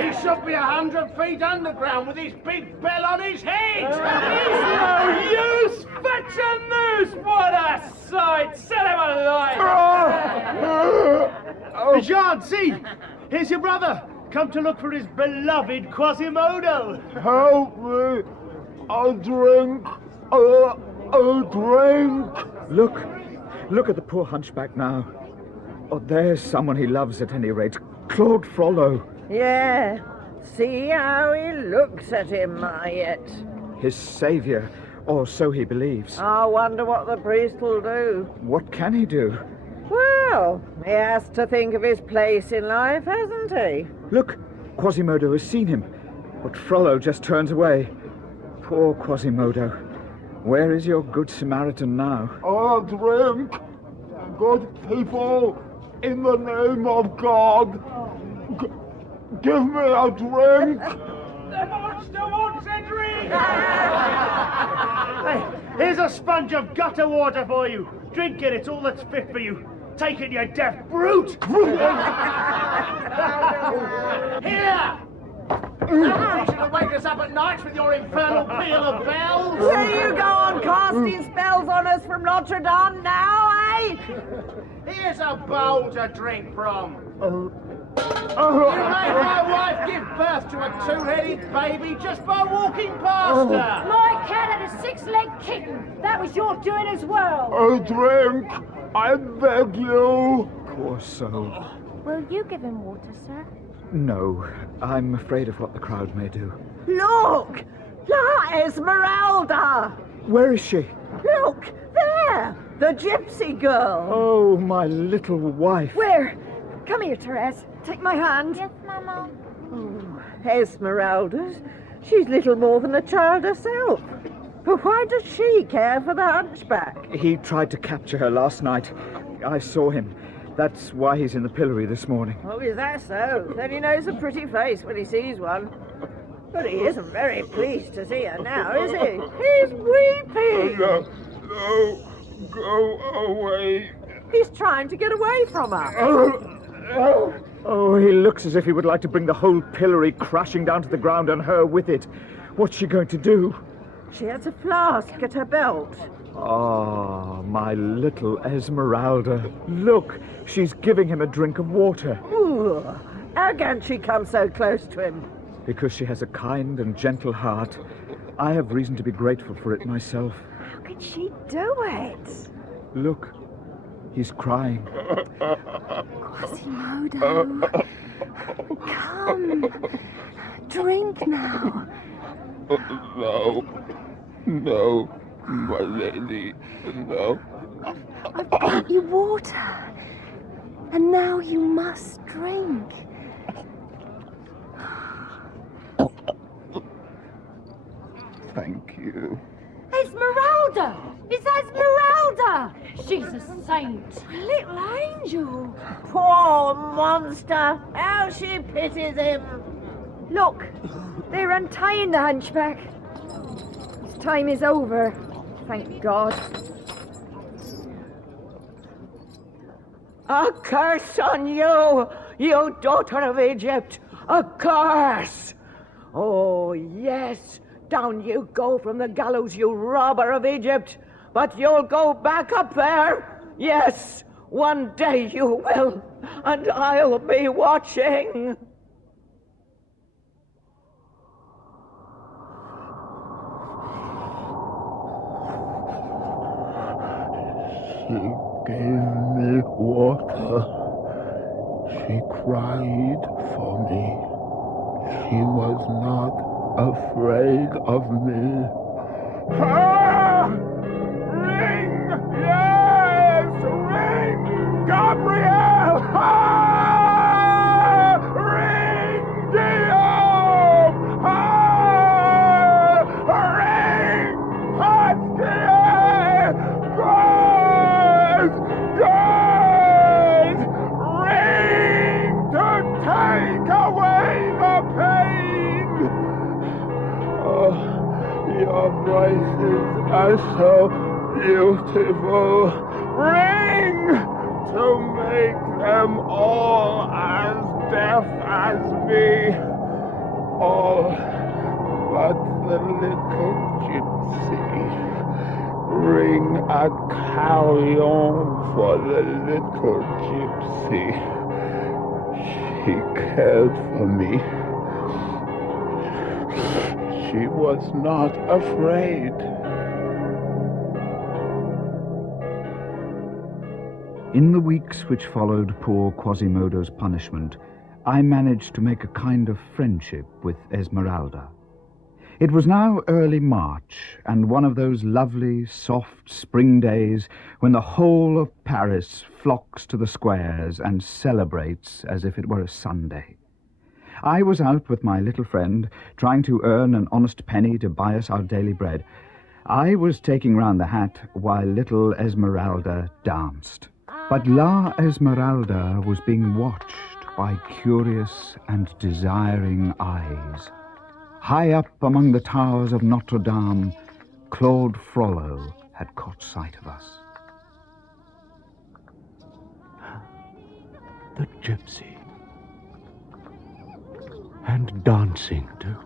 He should be 100 feet underground with his big bell on his head! He's no use! Fetch a noose! What a sight! Set him alight! Jehan, see! Here's your brother! Come to look for his beloved Quasimodo! Help me! A drink! A drink! Look at the poor hunchback now. Oh, there's someone he loves at any rate. Claude Frollo. Yeah. See how he looks at him, Mayette. His saviour, or so he believes. I wonder what the priest will do. What can he do? Well, he has to think of his place in life, hasn't he? Look, Quasimodo has seen him, but Frollo just turns away. Poor Quasimodo. Where is your good Samaritan now? A drink! Good people, in the name of God, give me a drink! They're monster wants a drink! Hey, here's a sponge of gutter water for you. Drink it, it's all that's fit for you. Take it, you deaf brute! Here! You should wake us up at night with your infernal peal of bells! Here you go on casting spells on us from Notre-Dame now, eh? Here's a bowl to drink from. You made my wife give birth to a two-headed baby just by walking past her. My cat had a six-legged kitten. That was your doing as well. A drink, I beg you. Poor soul. Will you give him water, sir? No, I'm afraid of what the crowd may do. Look! La Esmeralda! Where is she? Look, there! The gypsy girl! Oh, my little wife. Where? Come here, Therese. Take my hand. Yes, Mama. Oh, Esmeralda, she's little more than a child herself. But why does she care for the hunchback? He tried to capture her last night. I saw him. That's why he's in the pillory this morning. Oh, is that so? Then he knows a pretty face when he sees one. But he isn't very pleased to see her now, is he? He's weeping! No, go away. He's trying to get away from her. Oh, he looks as if he would like to bring the whole pillory crashing down to the ground and her with it. What's she going to do? She has a flask at her belt. Ah, my little Esmeralda. Look, she's giving him a drink of water. Ooh, how can she come so close to him? Because she has a kind and gentle heart. I have reason to be grateful for it myself. How could she do it? Look, he's crying. Quasimodo. Come. Drink now. No, my lady, no. I've brought you water. And now you must drink. Thank you. Esmeralda! It's Esmeralda! She's a saint. A little angel. Poor monster! How she pities him! Look, they're untying the hunchback. His time is over, thank God. A curse on you, you daughter of Egypt! A curse! Oh, yes, down you go from the gallows, you robber of Egypt! But you'll go back up there! Yes, one day you will, and I'll be watching! She gave me water. She cried for me. She was not afraid of me. Ah! Ring! Yes! Ring! Gabriel! Ah! Ring! Guillaume! Ah! Ring! Pasquier! God! Ring to take away the pain! Oh, your voices are so beautiful. Ring to make them all as deaf as me. All but the little gypsy. Ring a carillon for the little gypsy. She cared for me. She was not afraid. In the weeks which followed poor Quasimodo's punishment, I managed to make a kind of friendship with Esmeralda. It was now early March, and one of those lovely, soft spring days when the whole of Paris flocks to the squares and celebrates as if it were a Sunday. I was out with my little friend, trying to earn an honest penny to buy us our daily bread. I was taking round the hat while little Esmeralda danced. But La Esmeralda was being watched by curious and desiring eyes. High up among the towers of Notre-Dame, Claude Frollo had caught sight of us. The gypsy. And dancing, too.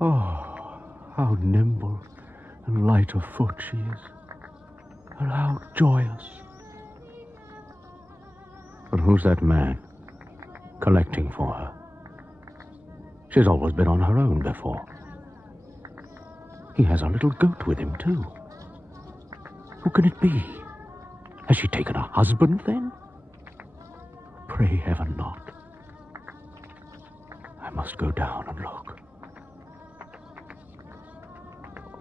Oh, how nimble and light of foot she is. And how joyous. But who's that man collecting for her? She's always been on her own before. He has a little goat with him, too. Who can it be? Has she taken a husband, then? Pray heaven not. I must go down and look.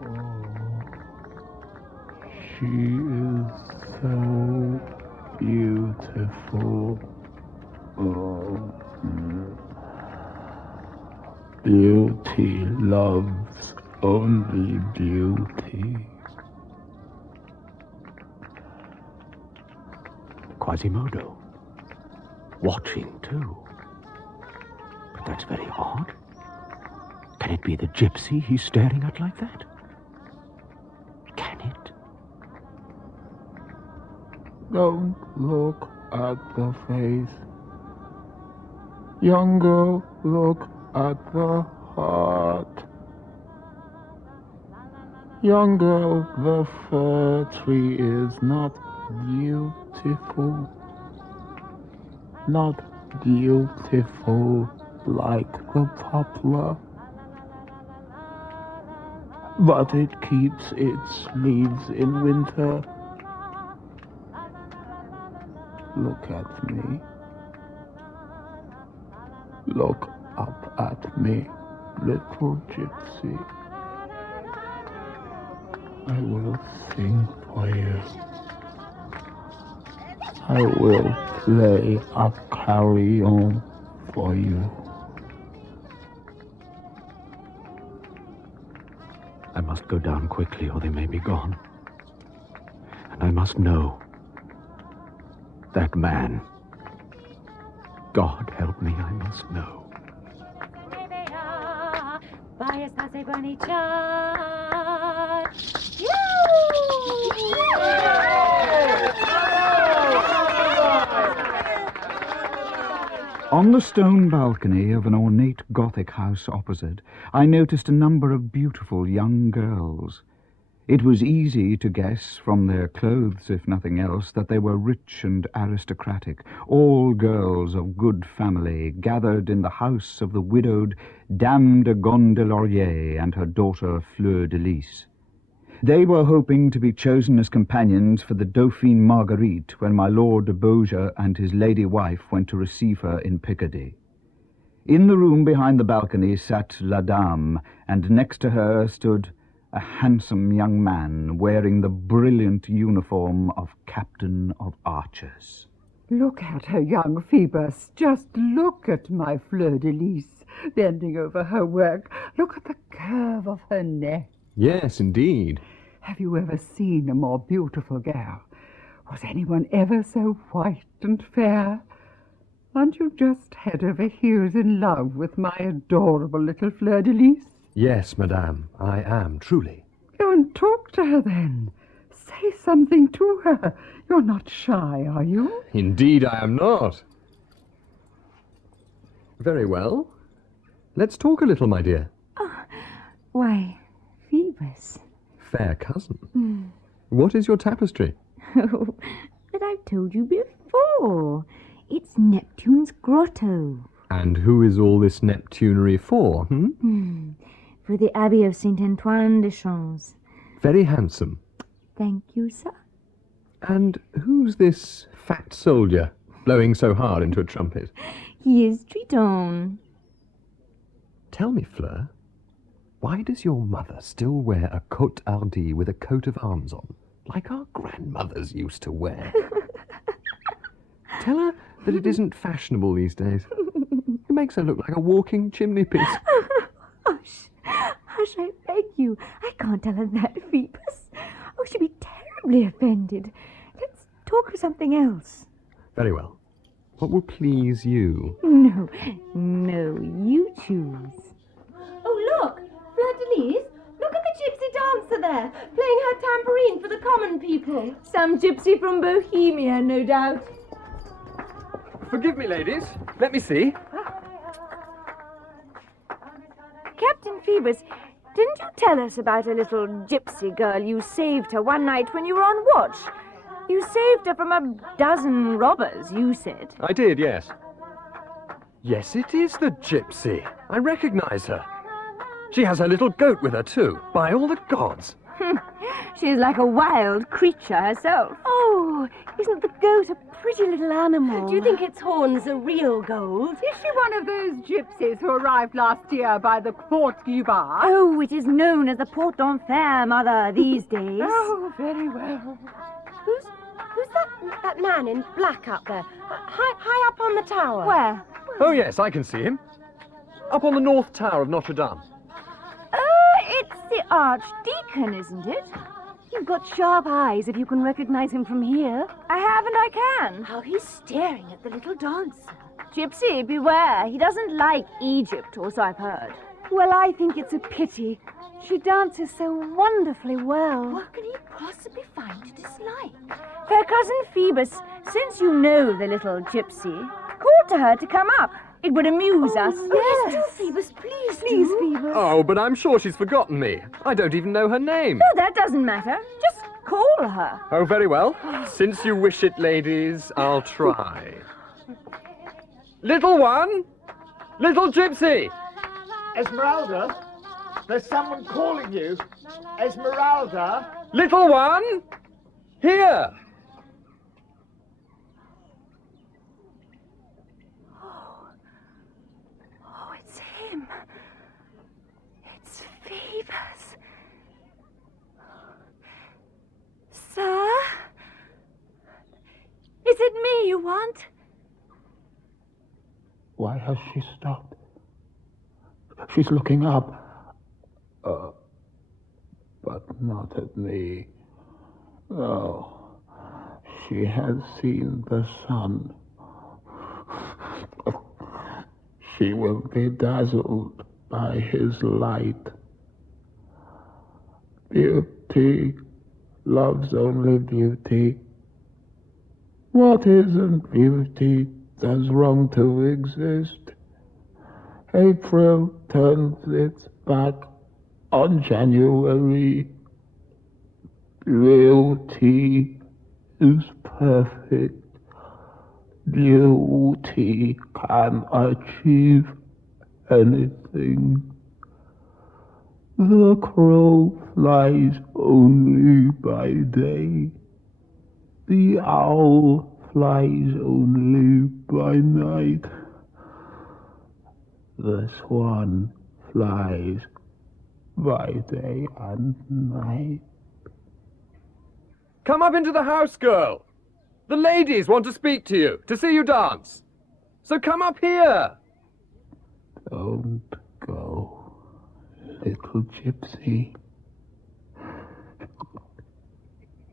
Oh, she is so beautiful. Oh, beauty loves only beauty. Quasimodo. Watching, too. But that's very odd. Can it be the gypsy he's staring at like that? Can it? Don't look at the face. Young girl, look at the heart. Young girl, the fir tree is not beautiful. Not beautiful like the poplar. But it keeps its leaves in winter. Look at me. Look up at me, little gypsy. I will sing for you. I will play a carillon for you. I must go down quickly, or they may be gone. And I must know. That man. God help me, I must know. On the stone balcony of an ornate Gothic house opposite, I noticed a number of beautiful young girls. It was easy to guess from their clothes, if nothing else, that they were rich and aristocratic, all girls of good family, gathered in the house of the widowed Dame de Gondelaurier and her daughter Fleur de Lys. They were hoping to be chosen as companions for the Dauphine Marguerite when my Lord de Beaujeu and his lady wife went to receive her in Picardy. In the room behind the balcony sat La Dame, and next to her stood a handsome young man wearing the brilliant uniform of Captain of Archers. Look at her, young Phoebus. Just look at my Fleur de Lys, bending over her work. Look at the curve of her neck. Yes, indeed. Have you ever seen a more beautiful girl? Was anyone ever so white and fair? Aren't you just head over heels in love with my adorable little Fleur de Lys? Yes, madame, I am, truly. Go and talk to her, then. Say something to her. You're not shy, are you? Indeed I am not. Very well. Let's talk a little, my dear. Oh, why, Phoebus. Fair cousin. What is your tapestry? Oh, but I've told you before. It's Neptune's grotto. And who is all this Neptunery for, For the Abbey of Saint Antoine de Champs. Very handsome. Thank you, sir. And who's this fat soldier blowing so hard into a trumpet? He is Triton. Tell me, Fleur, why does your mother still wear a cote hardie with a coat of arms on, like our grandmothers used to wear? Tell her that it isn't fashionable these days. It makes her look like a walking chimney piece. Hush, hush, I beg you. I can't tell her that, Phoebus. Oh, she'll be terribly offended. Let's talk of something else. Very well. What will please you? No, you choose. Oh, look! Fleur-de-Lis! Look at the gypsy dancer there, playing her tambourine for the common people. Some gypsy from Bohemia, no doubt. Forgive me, ladies. Let me see. Captain Phoebus, didn't you tell us about a little gypsy girl you saved her one night when you were on watch? You saved her from a dozen robbers, you said. I did, yes. Yes, it is the gypsy. I recognize her. She has her little goat with her, too. By all the gods. She's like a wild creature herself. Oh, isn't the goat a pretty little animal? Do you think its horns are real gold? Is she one of those gypsies who arrived last year by the Port Gubar? Oh, it is known as the Port d'Enfer, Mother, these days. Oh, very well. Who's that man in black up there? High up on the tower. Where? Oh, yes, I can see him. Up on the north tower of Notre-Dame. It's the Archdeacon, isn't it? You've got sharp eyes if you can recognize him from here. I have and I can. How he's staring at the little dancer. Gypsy, beware. He doesn't like Egypt, or so I've heard. Well, I think it's a pity. She dances so wonderfully well. What can he possibly find to dislike? Fair cousin Phoebus, since you know the little gypsy, call to her to come up. It would amuse us. Yes, do, Phoebus, please do. Phoebus. Oh, but I'm sure she's forgotten me. I don't even know her name. No, that doesn't matter. Just call her. Oh, very well. Since you wish it, ladies, I'll try. Little one! Little gypsy! Esmeralda? There's someone calling you. Esmeralda? Little one! Here! Oh, it's him. It's Phoebus. Sir? Is it me you want? Why has she stopped? She's looking up. But not at me. No. She has seen the sun. She will be dazzled by his light. Beauty loves only beauty. What isn't beauty does wrong to exist. April turns its back on January. Beauty is perfect. Beauty can achieve anything. The crow flies only by day. The owl flies only by night. The swan flies by day and night. Come up into the house, girl. The ladies want to speak to you, to see you dance. So come up here. Don't go, little gypsy.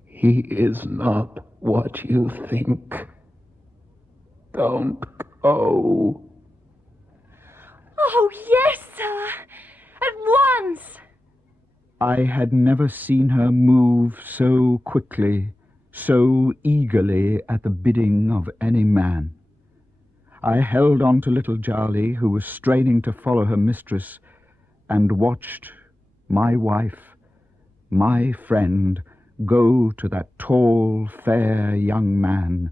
He is not what you think. Don't go. Oh, yes, sir. At once. I had never seen her move so quickly, so eagerly at the bidding of any man. I held on to little Charlie, who was straining to follow her mistress, and watched my wife, my friend, go to that tall, fair young man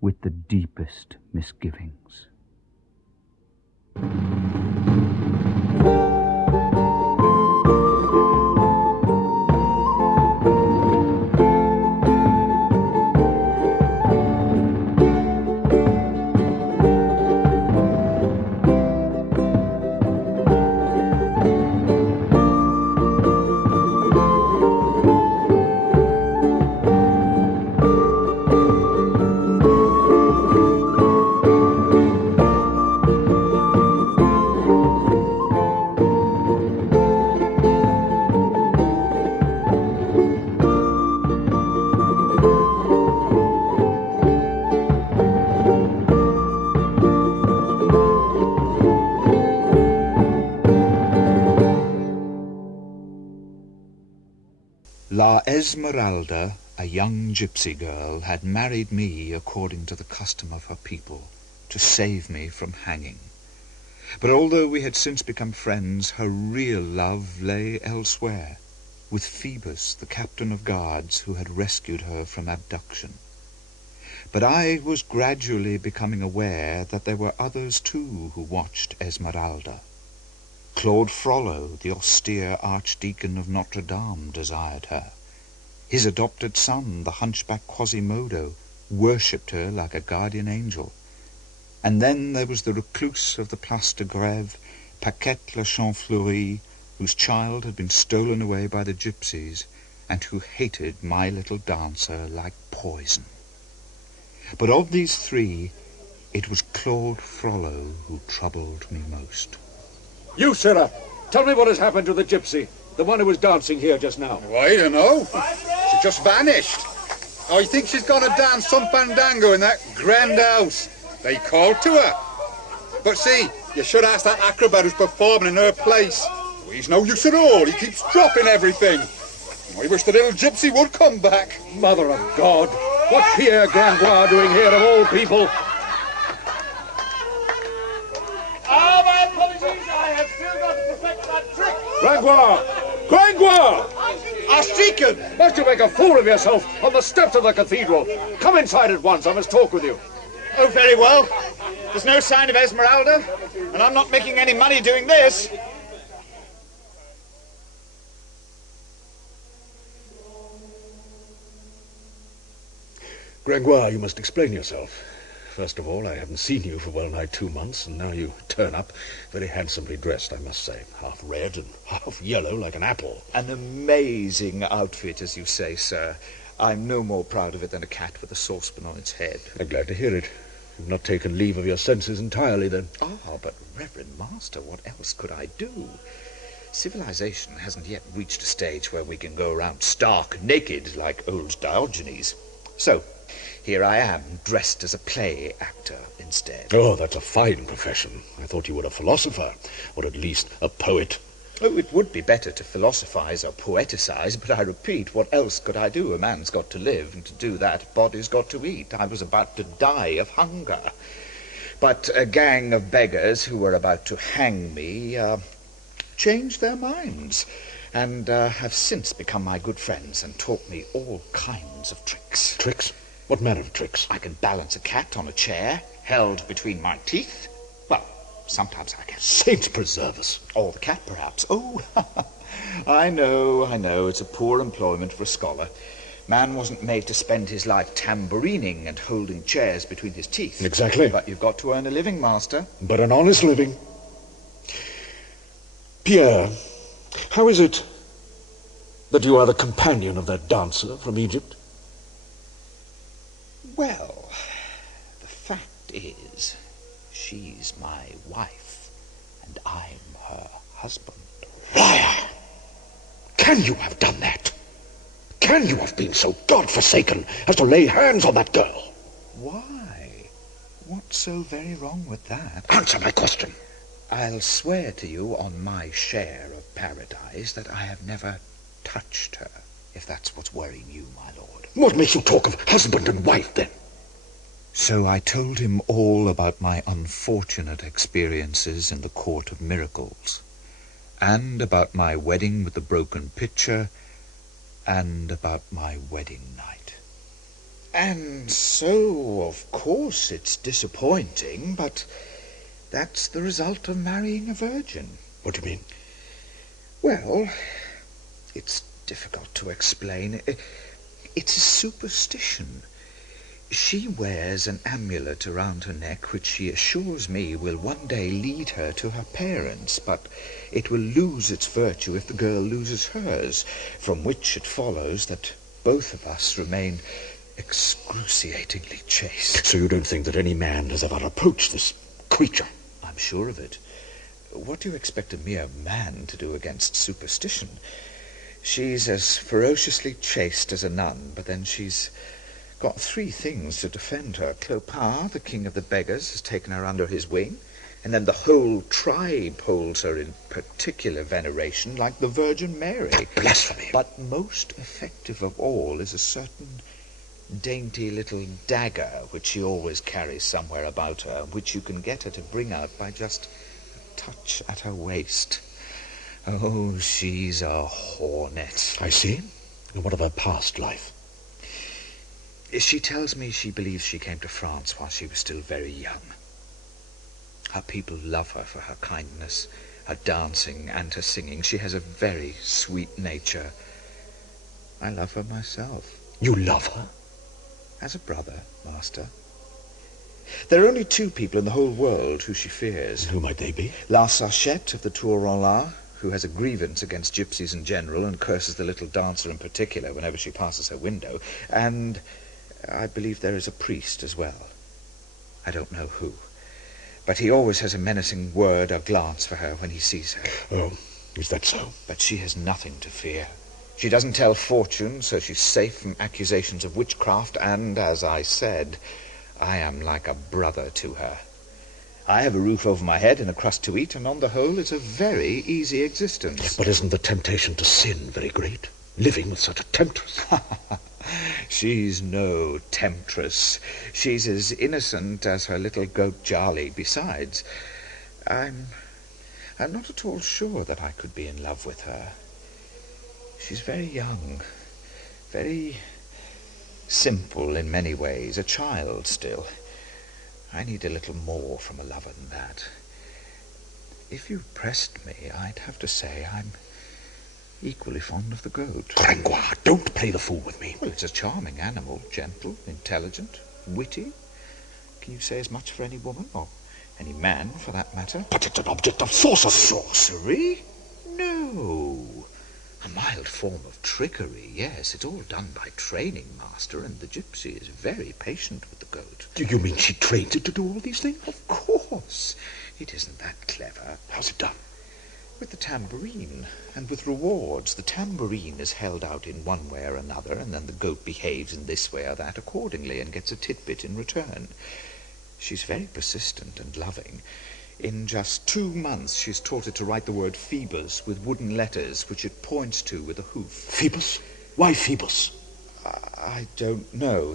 with the deepest misgivings. La Esmeralda, a young gypsy girl, had married me according to the custom of her people, to save me from hanging. But although we had since become friends, her real love lay elsewhere, with Phoebus, the captain of guards, who had rescued her from abduction. But I was gradually becoming aware that there were others too who watched Esmeralda. Claude Frollo, the austere archdeacon of Notre-Dame, desired her. His adopted son, the hunchback Quasimodo, worshipped her like a guardian angel. And then there was the recluse of the Place de Grève, Pickett le Champfleury, whose child had been stolen away by the gypsies, and who hated my little dancer like poison. But of these three, it was Claude Frollo who troubled me most. You, sirrah, tell me what has happened to the gypsy, the one who was dancing here just now. Oh, I don't know. She just vanished. I think she's gone to dance some fandango in that grand house. They called to her. But see, you should ask that acrobat who's performing in her place. Well, he's no use at all. He keeps dropping everything. I wish the little gypsy would come back. Mother of God, what's Pierre Gringoire doing here of all people? Oh, my apologies, I have still got to perfect that trick. Gringoire! Gringoire! Archdeacon! Must you make a fool of yourself on the steps of the cathedral? Come inside at once, I must talk with you. Oh, very well. There's no sign of Esmeralda, and I'm not making any money doing this. Gringoire, you must explain yourself. First of all, I haven't seen you for well nigh 2 months, and now you turn up very handsomely dressed, I must say. Half red and half yellow like an apple. An amazing outfit, as you say, sir. I'm no more proud of it than a cat with a saucepan on its head. I'm glad to hear it. You've not taken leave of your senses entirely, then. Ah, but Reverend Master, what else could I do? Civilization hasn't yet reached a stage where we can go around stark naked like old Diogenes. So, here I am, dressed as a play actor instead. Oh, that's a fine profession. I thought you were a philosopher, or at least a poet. Oh, it would be better to philosophize or poeticize, but I repeat, what else could I do? A man's got to live, and to do that, a body's got to eat. I was about to die of hunger. But a gang of beggars who were about to hang me changed their minds, and have since become my good friends and taught me all kinds of tricks. Tricks? What manner of tricks? I can balance a cat on a chair, held between my teeth. Well, sometimes I can. Saints preserve us. Or the cat, perhaps. Oh, I know. It's a poor employment for a scholar. Man wasn't made to spend his life tambourining and holding chairs between his teeth. Exactly. But you've got to earn a living, Master. But an honest living. Pierre, how is it that you are the companion of that dancer from Egypt? Well, the fact is, she's my wife, and I'm her husband. Liar! Can you have done that? Can you have been so God-forsaken as to lay hands on that girl? Why? What's so very wrong with that? Answer my question. I'll swear to you on my share of paradise that I have never touched her, if that's what's worrying you, my lord. What makes you talk of husband and wife, then? So I told him all about my unfortunate experiences in the Court of Miracles, and about my wedding with the broken pitcher, and about my wedding night. And so, of course, it's disappointing, but that's the result of marrying a virgin. What do you mean? Well, it's difficult to explain. It's a superstition. She wears an amulet around her neck which she assures me will one day lead her to her parents, but it will lose its virtue if the girl loses hers, from which it follows that both of us remain excruciatingly chaste. So you don't think that any man has ever approached this creature? I'm sure of it. What do you expect a mere man to do against superstition? She's as ferociously chaste as a nun, but then she's got 3 things to defend her. Clopin, the king of the beggars, has taken her under his wing. And then the whole tribe holds her in particular veneration, like the Virgin Mary. Blasphemy! But most effective of all is a certain dainty little dagger which she always carries somewhere about her, which you can get her to bring out by just a touch at her waist. Oh, she's a hornet. I see. And what of her past life? She tells me she believes she came to France while she was still very young. Her people love her for her kindness, her dancing and her singing. She has a very sweet nature. I love her myself. You love her? As a brother, Master. There are only 2 people in the whole world who she fears. And who might they be? La Sachette of the Tour-en-Lain, who has a grievance against gypsies in general and curses the little dancer in particular whenever she passes her window. And I believe there is a priest as well. I don't know who. But he always has a menacing word or glance for her when he sees her. Oh, is that so? But she has nothing to fear. She doesn't tell fortunes, so she's safe from accusations of witchcraft, and, as I said, I am like a brother to her. I have a roof over my head and a crust to eat, and on the whole it's a very easy existence. But isn't the temptation to sin very great, living with such a temptress? She's no temptress. She's as innocent as her little goat Charlie. Besides, I'm not at all sure that I could be in love with her. She's very young, very simple in many ways, a child still. I need a little more from a lover than that. If you pressed me, I'd have to say I'm equally fond of the goat. Gringoire, don't play the fool with me. Well, it's a charming animal, gentle, intelligent, witty. Can you say as much for any woman, or any man, for that matter? But it's an object of sorcery. Sorcery? No. A mild form of trickery, yes. It's all done by training, Master, and the gypsy is very patient with the goat. Do you mean she trains it to do all these things? Of course. It isn't that clever. How's it done? With the tambourine, and with rewards. The tambourine is held out in one way or another, and then the goat behaves in this way or that accordingly, and gets a titbit in return. She's very persistent and loving. In just 2 months, she's taught it to write the word Phoebus with wooden letters, which it points to with a hoof. Phoebus? Why Phoebus? I don't know.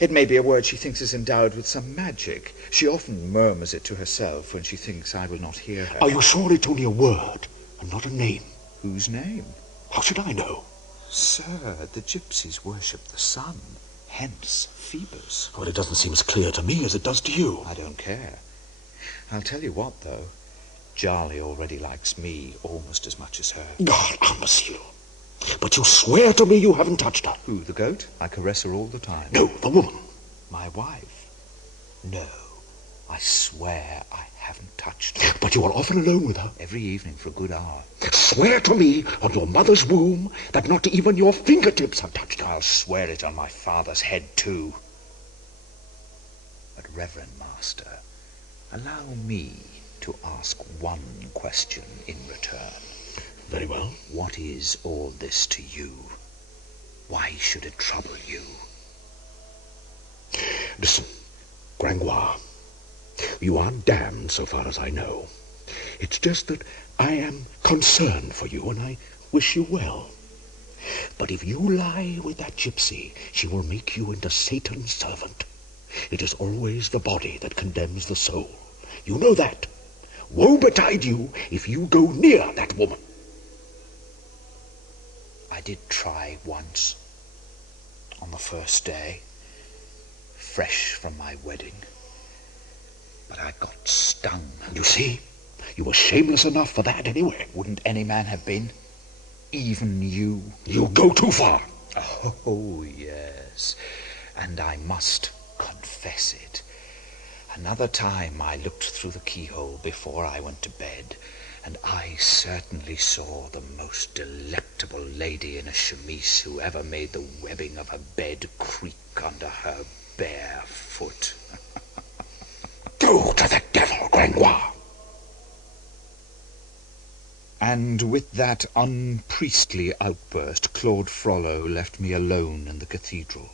It may be a word she thinks is endowed with some magic. She often murmurs it to herself when she thinks I will not hear her. Are you sure it's only a word, and not a name? Whose name? How should I know? Sir, the gypsies worship the sun, hence Phoebus. Well, it doesn't seem as clear to me as it does to you. I don't care. I'll tell you what, though. Charlie already likes me almost as much as her. God, monsieur. But you swear to me you haven't touched her. Who, the goat? I caress her all the time. No, the woman. My wife? No. I swear I haven't touched her. But you are often alone with her. Every evening for a good hour. Swear to me on your mother's womb that not even your fingertips have touched her. I'll swear it on my father's head, too. But, Reverend Master, allow me to ask one question in return. Very well. What is all this to you? Why should it trouble you? Listen, Gringoire, you aren't damned so far as I know. It's just that I am concerned for you and I wish you well. But if you lie with that gypsy, she will make you into Satan's servant. It is always the body that condemns the soul. You know that. Woe betide you if you go near that woman. I did try once, on the first day, fresh from my wedding, but I got stung. You see, you were shameless enough for that anyway. Wouldn't any man have been? Even you? You go too far. Oh, yes, and I must confess it. Another time I looked through the keyhole before I went to bed, and I certainly saw the most delectable lady in a chemise who ever made the webbing of a bed creak under her bare foot. Go to the devil, Gringoire! And with that unpriestly outburst, Claude Frollo left me alone in the cathedral.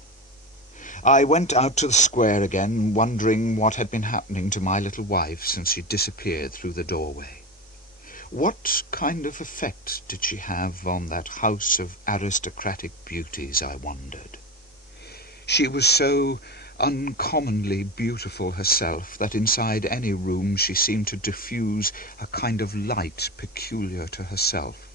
I went out to the square again, wondering what had been happening to my little wife since she disappeared through the doorway. What kind of effect did she have on that house of aristocratic beauties, I wondered. She was so uncommonly beautiful herself that inside any room she seemed to diffuse a kind of light peculiar to herself.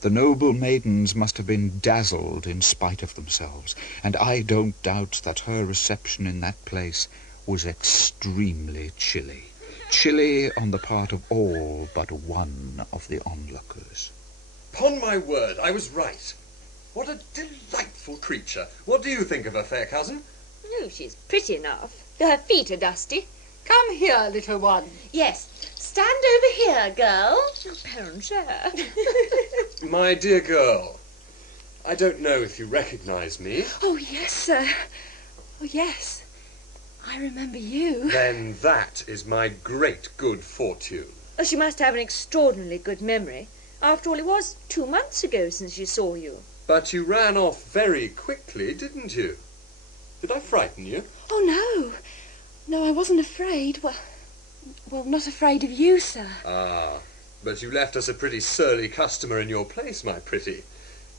The noble maidens must have been dazzled in spite of themselves, and I don't doubt that her reception in that place was extremely chilly. Chilly on the part of all but one of the onlookers. Upon my word, I was right. What a delightful creature. What do you think of her, fair cousin? Oh, she's pretty enough. Her feet are dusty. Come here, little one. Yes, stand over here, girl. Your parent chair. My dear girl, I don't know if you recognise me. Oh, yes, sir. Oh, yes. I remember you. Then that is my great good fortune. Oh, she must have an extraordinarily good memory. After all, it was 2 months ago since she saw you. But you ran off very quickly, didn't you? Did I frighten you? Oh, no. No, I wasn't afraid. Well, not afraid of you, sir. Ah, but you left us a pretty surly customer in your place, my pretty.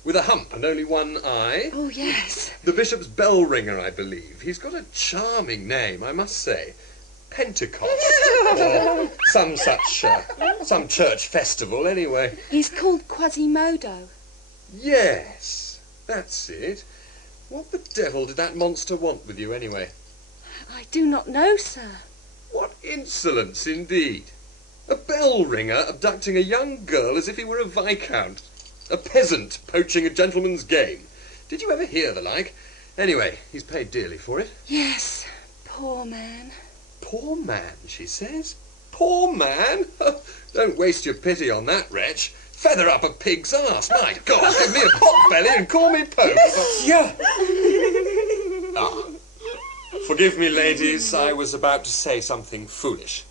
With a hump and only one eye. Oh, yes. The bishop's bell ringer, I believe. He's got a charming name, I must say. Pentecost. Or some such, some church festival, anyway. He's called Quasimodo. Yes, that's it. What the devil did that monster want with you, anyway? I do not know, sir. What insolence, indeed. A bell ringer abducting a young girl as if he were a viscount. A peasant poaching a gentleman's game. Did you ever hear the like? Anyway, he's paid dearly for it. Yes, poor man. Poor man, she says. Poor man? Don't waste your pity on that wretch. Feather up a pig's arse. My God, give me a pot belly and call me Pope. Yeah. Ah. Forgive me, ladies, I was about to say something foolish.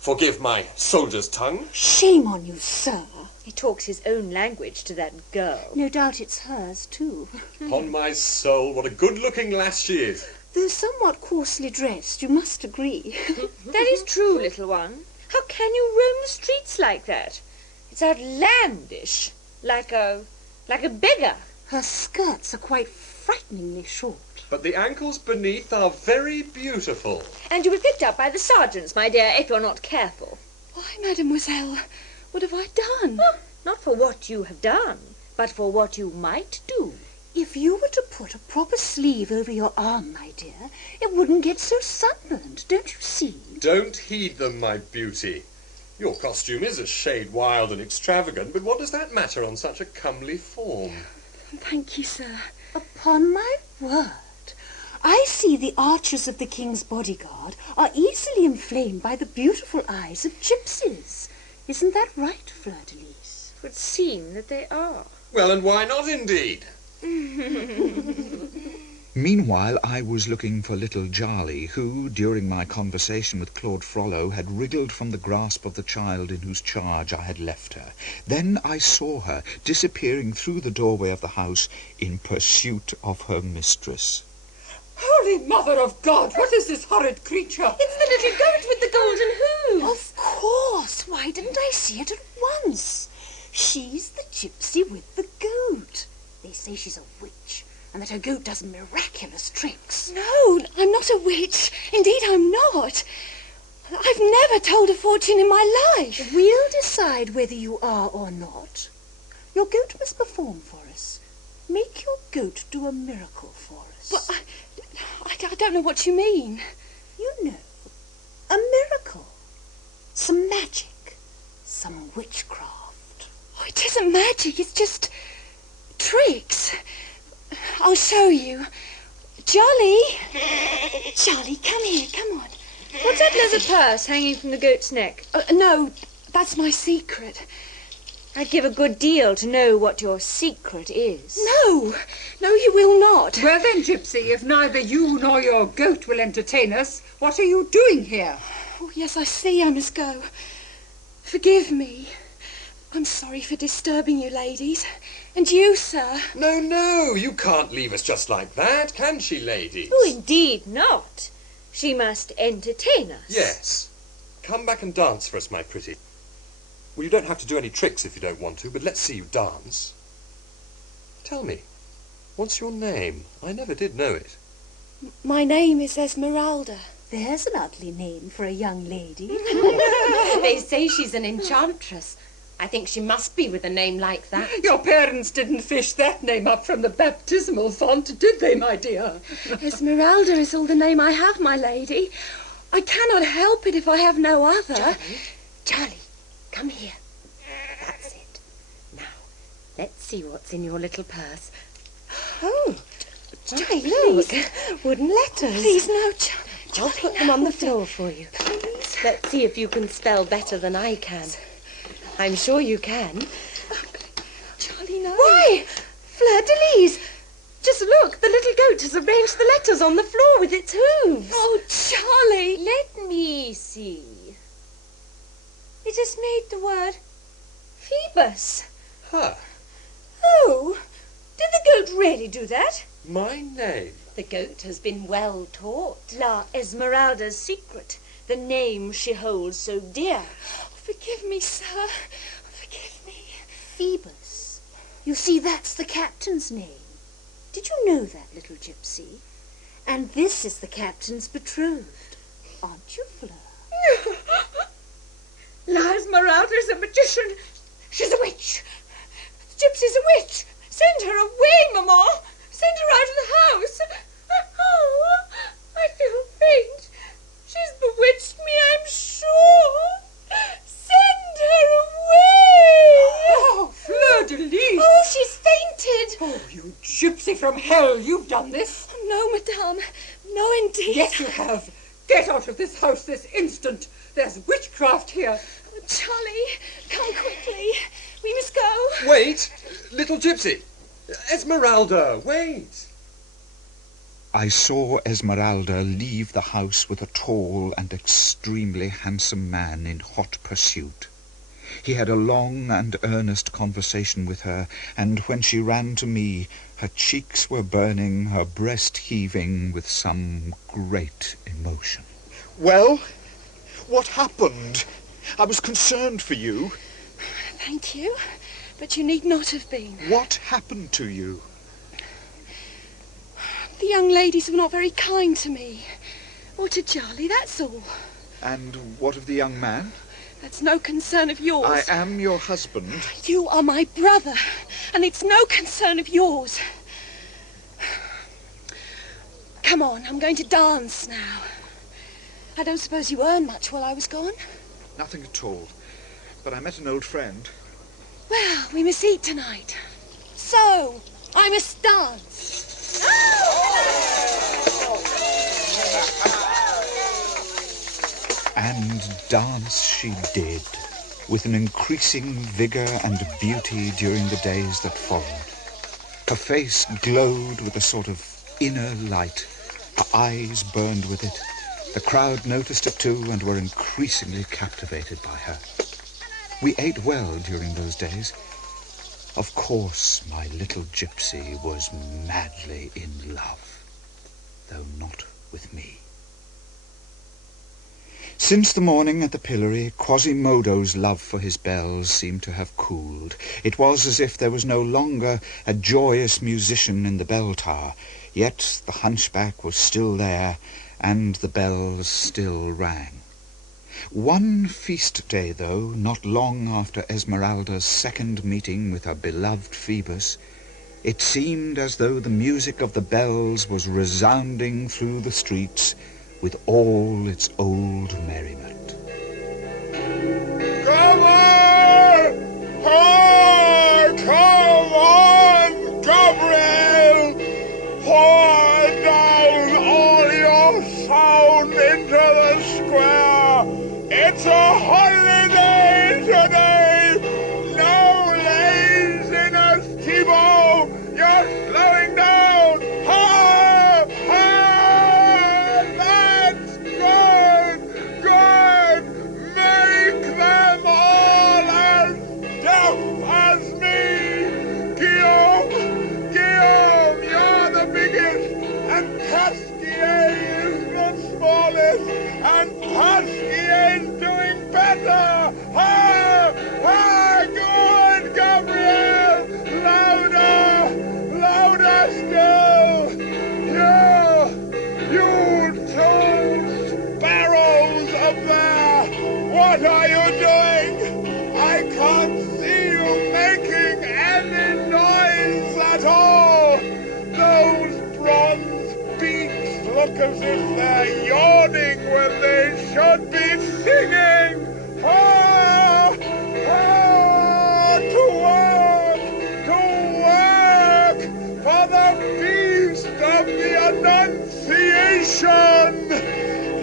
Forgive my soldier's tongue. Shame on you, sir. He talks his own language to that girl. No doubt it's hers, too. Upon my soul, what a good-looking lass she is. Though somewhat coarsely dressed, you must agree. That is true, little one. How can you roam the streets like that? It's outlandish. Like a beggar. Her skirts are quite frighteningly short. But the ankles beneath are very beautiful. And you'll be picked up by the sergeants, my dear, if you're not careful. Why, mademoiselle, what have I done? Oh, not for what you have done, but for what you might do. If you were to put a proper sleeve over your arm, my dear, it wouldn't get so sunburned, don't you see? Don't heed them, my beauty. Your costume is a shade wild and extravagant, but what does that matter on such a comely form? Thank you, sir. Upon my word, I see the archers of the king's bodyguard are easily inflamed by the beautiful eyes of gypsies. Isn't that right, Fleur-de-Lis? It would seem that they are. Well, and why not, indeed? Meanwhile, I was looking for little Charlie, who, during my conversation with Claude Frollo, had wriggled from the grasp of the child in whose charge I had left her. Then I saw her disappearing through the doorway of the house in pursuit of her mistress. Holy Mother of God, what is this horrid creature? It's the little goat with the golden hooves. Of course. Why didn't I see it at once? She's the gypsy with the goat. They say she's a witch, and that her goat does miraculous tricks. No, I'm not a witch. Indeed, I'm not. I've never told a fortune in my life. We'll decide whether you are or not. Your goat must perform for us. Make your goat do a miracle for us. But I don't know what you mean. You know, a miracle. Some magic. Some witchcraft. Oh, it isn't magic, it's just tricks. I'll show you. Jolly! Jolly, come here, come on. What's that leather purse hanging from the goat's neck? No, that's my secret. I'd give a good deal to know what your secret is. No, you will not. Well then, Gypsy, if neither you nor your goat will entertain us, what are you doing here? Oh, yes, I see I must go. Forgive me. I'm sorry for disturbing you, ladies. And you, sir? No, no, you can't leave us just like that, can she, ladies? Oh, indeed not. She must entertain us. Yes. Come back and dance for us, my pretty. Well, you don't have to do any tricks if you don't want to, but let's see you dance. Tell me, what's your name? I never did know it. My name is Esmeralda. There's an ugly name for a young lady. They say she's an enchantress. I think she must be with a name like that. Your parents didn't fish that name up from the baptismal font, did they, my dear? Esmeralda is all the name I have, my lady. I cannot help it if I have no other. Charlie, come here. That's it. Now, let's see what's in your little purse. Oh, Charlie, look. Wooden letters. Please, no, Charlie. I'll put them on the floor for you. Please. Let's see if you can spell better than I can. I'm sure you can. Charlie, no. Why, Fleur-de-Lis! Just look, the little goat has arranged the letters on the floor with its hooves. Oh, Charlie! Let me see. It has made the word Phoebus. Huh. Oh, did the goat really do that? My name. The goat has been well taught. La Esmeralda's secret, the name she holds so dear. Forgive me, sir. Forgive me. Phoebus. You see, that's the captain's name. Did you know that, little gypsy? And this is the captain's betrothed. Aren't you, Fleur? La Esmeralda's a magician. She's a witch. The gypsy's a witch. Send her away, Mamma. Send her out of the house. Oh, I feel faint. She's bewitched me, I'm sure. Send her away! Oh, Fleur-de-Lis! Oh, she's fainted! Oh, you gypsy from hell, you've done this! No, madame. No, indeed. Yes, you have. Get out of this house this instant. There's witchcraft here. Oh, Charlie, come quickly. We must go. Wait, little gypsy. Esmeralda, wait. I saw Esmeralda leave the house with a tall and extremely handsome man in hot pursuit. He had a long and earnest conversation with her, and when she ran to me, her cheeks were burning, her breast heaving with some great emotion. Well, what happened? I was concerned for you. Thank you, but you need not have been. What happened to you? The young ladies were not very kind to me. Or to Charlie, that's all. And what of the young man? That's no concern of yours. I am your husband. You are my brother, and it's no concern of yours. Come on, I'm going to dance now. I don't suppose you earned much while I was gone? Nothing at all. But I met an old friend. Well, we must eat tonight. So, I must dance. And dance she did, with an increasing vigour and beauty during the days that followed. Her face glowed with a sort of inner light. Her eyes burned with it. The crowd noticed it too and were increasingly captivated by her. We ate well during those days. Of course, my little gypsy was madly in love, though not with me. Since the morning at the pillory, Quasimodo's love for his bells seemed to have cooled. It was as if there was no longer a joyous musician in the bell tower, yet the hunchback was still there, and the bells still rang. One feast day, though, not long after Esmeralda's second meeting with her beloved Phoebus, it seemed as though the music of the bells was resounding through the streets with all its old merriment. Come on! Oh, come on, Gabriel! Pour down all your sound into the square! It's a holiday today! No laziness, Thibaut! You're slowing down! Ha! Ha! That's good! Good! Pasquier is the smallest, and Pasquier is doing better. Ha! Ha! Go on, Gabriel! Louder! Louder still! You two sparrows up there! What are you doing? I can't see you making any noise at all! Those bronze beaks look as if they're yawning when they should be singing! Ah! Ah! To work! To work! For the feast of the Annunciation!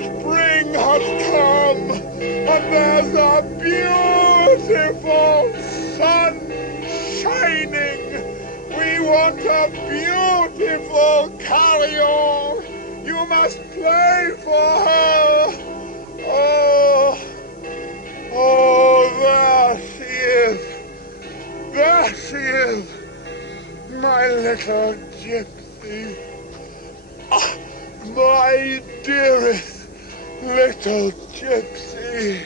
Spring has come, and there's a beautiful sun shining. We want a beautiful carriole. You must play for her. Oh, there she is. There she is. My little gypsy. My dearest little gypsy.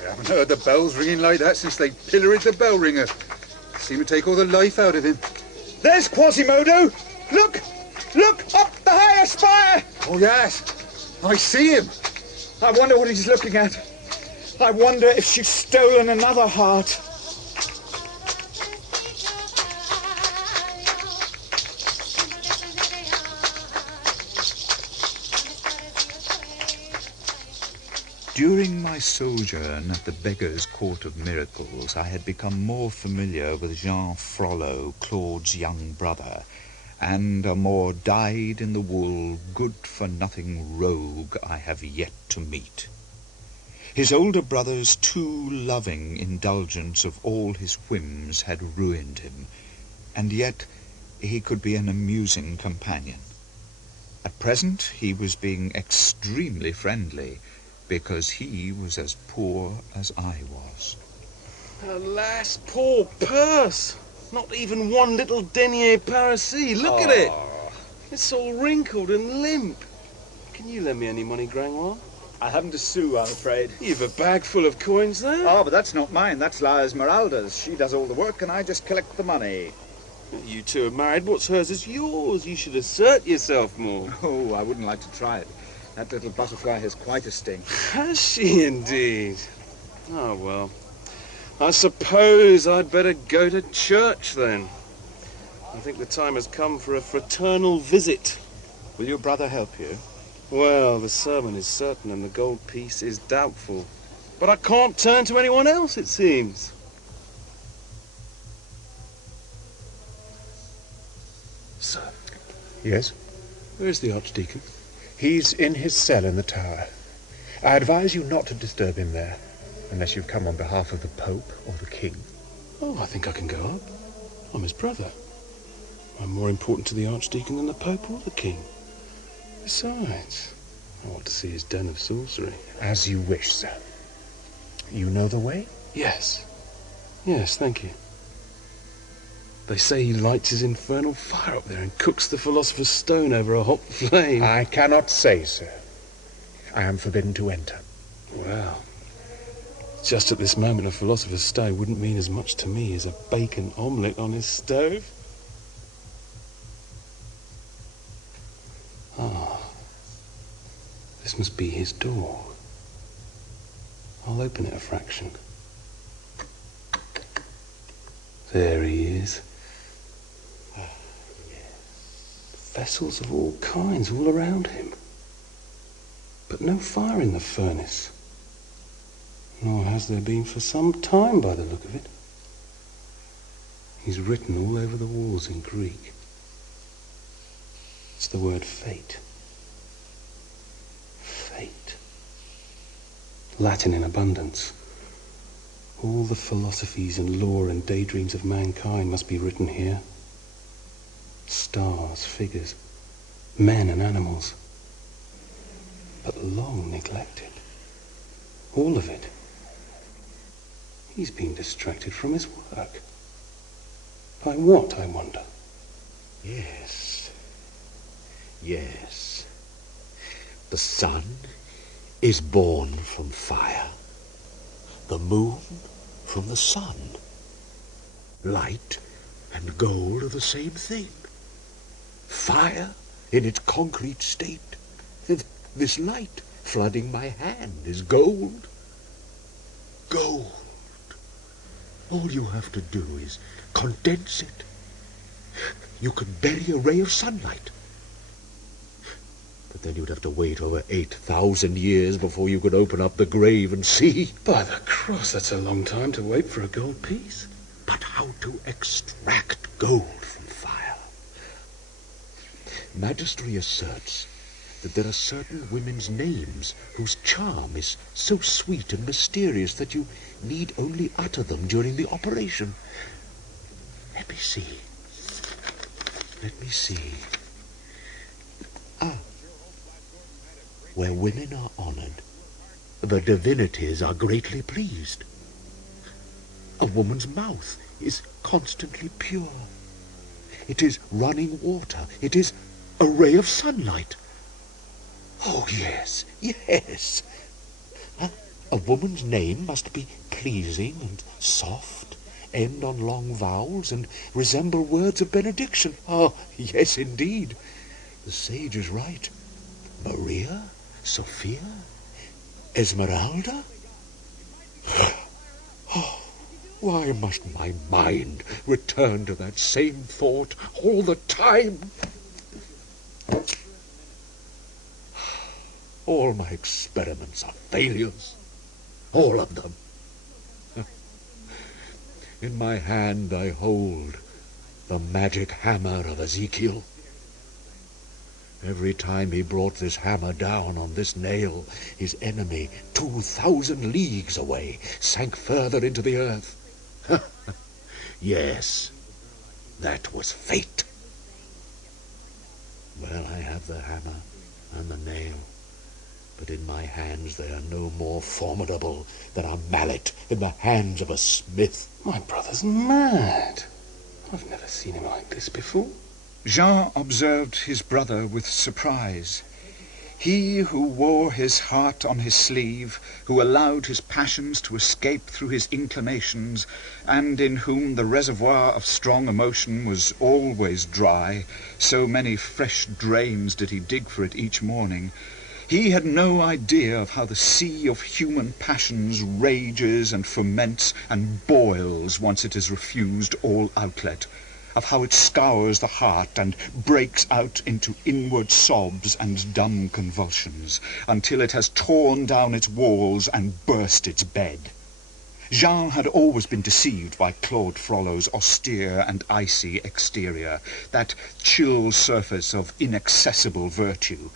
I haven't heard the bells ringing like that since they pilloried the bell ringer. Seem to take all the life out of him. There's Quasimodo! Look! Look! Up the higher spire! Oh, yes. I see him. I wonder what he's looking at. I wonder if she's stolen another heart. During my sojourn at the Beggar's Court of Miracles, I had become more familiar with Jehan Frollo, Claude's young brother, and a more dyed-in-the-wool, good-for-nothing rogue I have yet to meet. His older brother's too loving indulgence of all his whims had ruined him, and yet he could be an amusing companion. At present he was being extremely friendly, because he was as poor as I was. Alas, poor purse! Not even one little denier parisis. Look at it! It's all wrinkled and limp. Can you lend me any money, Gringoire? I haven't a sou, I'm afraid. You've a bag full of coins there? Oh, but that's not mine. That's La Esmeralda's. She does all the work and I just collect the money. You two are married. What's hers is yours. You should assert yourself more. Oh, I wouldn't like to try it. That little butterfly has quite a sting. Has she indeed? Oh, well. I suppose I'd better go to church then. I think the time has come for a fraternal visit. Will your brother help you? Well, the sermon is certain and the gold piece is doubtful. But I can't turn to anyone else, it seems. Sir. Yes? Where's the Archdeacon? He's in his cell in the tower. I advise you not to disturb him there, unless you've come on behalf of the Pope or the King. Oh, I think I can go up. I'm his brother. I'm more important to the Archdeacon than the Pope or the King. Besides, I want to see his den of sorcery. As you wish, sir. You know the way? Yes. Yes, thank you. They say he lights his infernal fire up there and cooks the Philosopher's Stone over a hot flame. I cannot say, sir. I am forbidden to enter. Well, just at this moment a Philosopher's Stone wouldn't mean as much to me as a bacon omelette on his stove. Ah, this must be his door. I'll open it a fraction. There he is. Vessels of all kinds all around him. But no fire in the furnace. Nor has there been for some time by the look of it. He's written all over the walls in Greek. It's the word fate. Fate. Latin in abundance. All the philosophies and lore and daydreams of mankind must be written here. Stars, figures, men and animals. But long neglected. All of it. He's been distracted from his work. By what, I wonder? Yes. Yes. The sun is born from fire. The moon from the sun. Light and gold are the same thing. Fire in its concrete state. This light flooding my hand is gold. Gold. All you have to do is condense it. You can bury a ray of sunlight. But then you'd have to wait over 8,000 years before you could open up the grave and see. By the cross, that's a long time to wait for a gold piece. But how to extract gold from fire? Magistery asserts that there are certain women's names whose charm is so sweet and mysterious that you need only utter them during the operation. Let me see. Where women are honored, the divinities are greatly pleased. A woman's mouth is constantly pure. It is running water. It is a ray of sunlight. Oh, yes, yes. A woman's name must be pleasing and soft, end on long vowels, and resemble words of benediction. Oh, yes, indeed. The sage is right. Maria? Sophia? Esmeralda? Oh, why must my mind return to that same thought all the time? All my experiments are failures. All of them. In my hand I hold the magic hammer of Ezekiel. Every time he brought this hammer down on this nail, his enemy, 2,000 leagues away, sank further into the earth. Yes, that was fate. Well, I have the hammer and the nail, but in my hands they are no more formidable than a mallet in the hands of a smith. My brother's mad. I've never seen him like this before. Jehan observed his brother with surprise. He who wore his heart on his sleeve, who allowed his passions to escape through his inclinations, and in whom the reservoir of strong emotion was always dry, so many fresh drains did he dig for it each morning, he had no idea of how the sea of human passions rages and ferments and boils once it is refused all outlet, of how it scours the heart and breaks out into inward sobs and dumb convulsions, until it has torn down its walls and burst its bed. Jehan had always been deceived by Claude Frollo's austere and icy exterior, that chill surface of inaccessible virtue,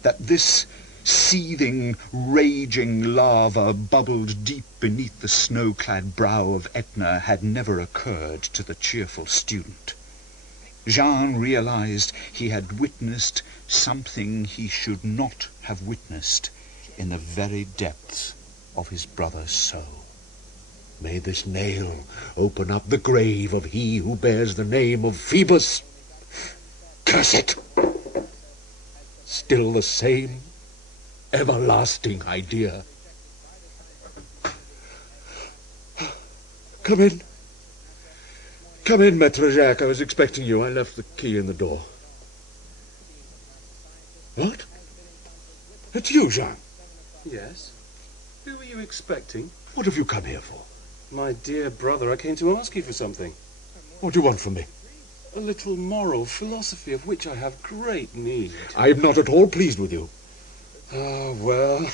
that this seething, raging lava bubbled deep beneath the snow-clad brow of Etna had never occurred to the cheerful student. Jehan realized he had witnessed something he should not have witnessed in the very depths of his brother's soul. May this nail open up the grave of he who bears the name of Phoebus. Curse it! Still the same everlasting idea. Come in. Come in, Maître Jacques. I was expecting you. I left the key in the door. What? It's you, Jean. Yes? Who were you expecting? What have you come here for? My dear brother, I came to ask you for something. What do you want from me? A little moral philosophy of which I have great need. I am not at all pleased with you. Ah, well,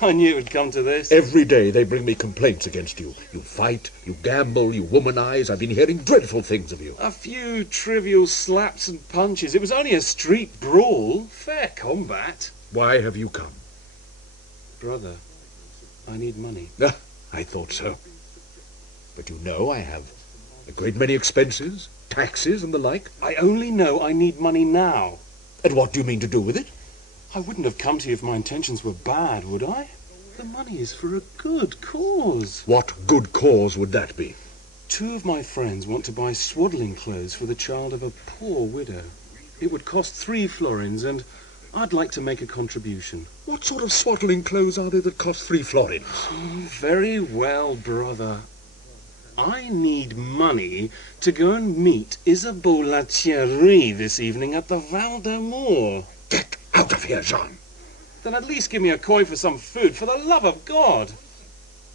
I knew it would come to this. Every day they bring me complaints against you. You fight, you gamble, you womanize. I've been hearing dreadful things of you. A few trivial slaps and punches. It was only a street brawl. Fair combat. Why have you come? Brother, I need money. Ah, I thought so. But you know I have a great many expenses, taxes and the like. I only know I need money now. And what do you mean to do with it? I wouldn't have come to you if my intentions were bad, would I? The money is for a good cause. What good cause would that be? 2 of my friends want to buy swaddling clothes for the child of a poor widow. It would cost 3 florins, and I'd like to make a contribution. What sort of swaddling clothes are they that cost 3 florins? Very well, brother. I need money to go and meet Isabeau Thierry this evening at the Val d'Amour. Get out of here, Jehan. Then at least give me a coin for some food, for the love of God.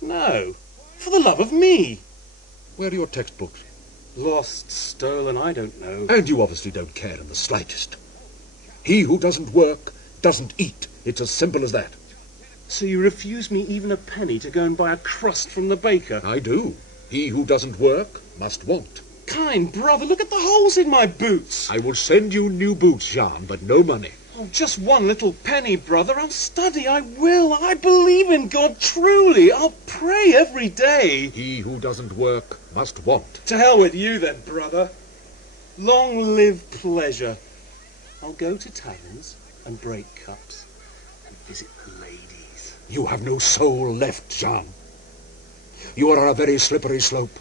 No, for the love of me. Where are your textbooks? Lost, stolen, I don't know. And you obviously don't care in the slightest. He who doesn't work doesn't eat. It's as simple as that. So you refuse me even a penny to go and buy a crust from the baker? I do. He who doesn't work must want. Kind brother, look at the holes in my boots. I will send you new boots, Jehan, but no money. Oh, just 1 little penny, brother. I'll study, I will. I believe in God truly. I'll pray every day. He who doesn't work must want. To hell with you then, brother. Long live pleasure. I'll go to taverns and break cups and visit the ladies. You have no soul left, Jehan. You are on a very slippery slope.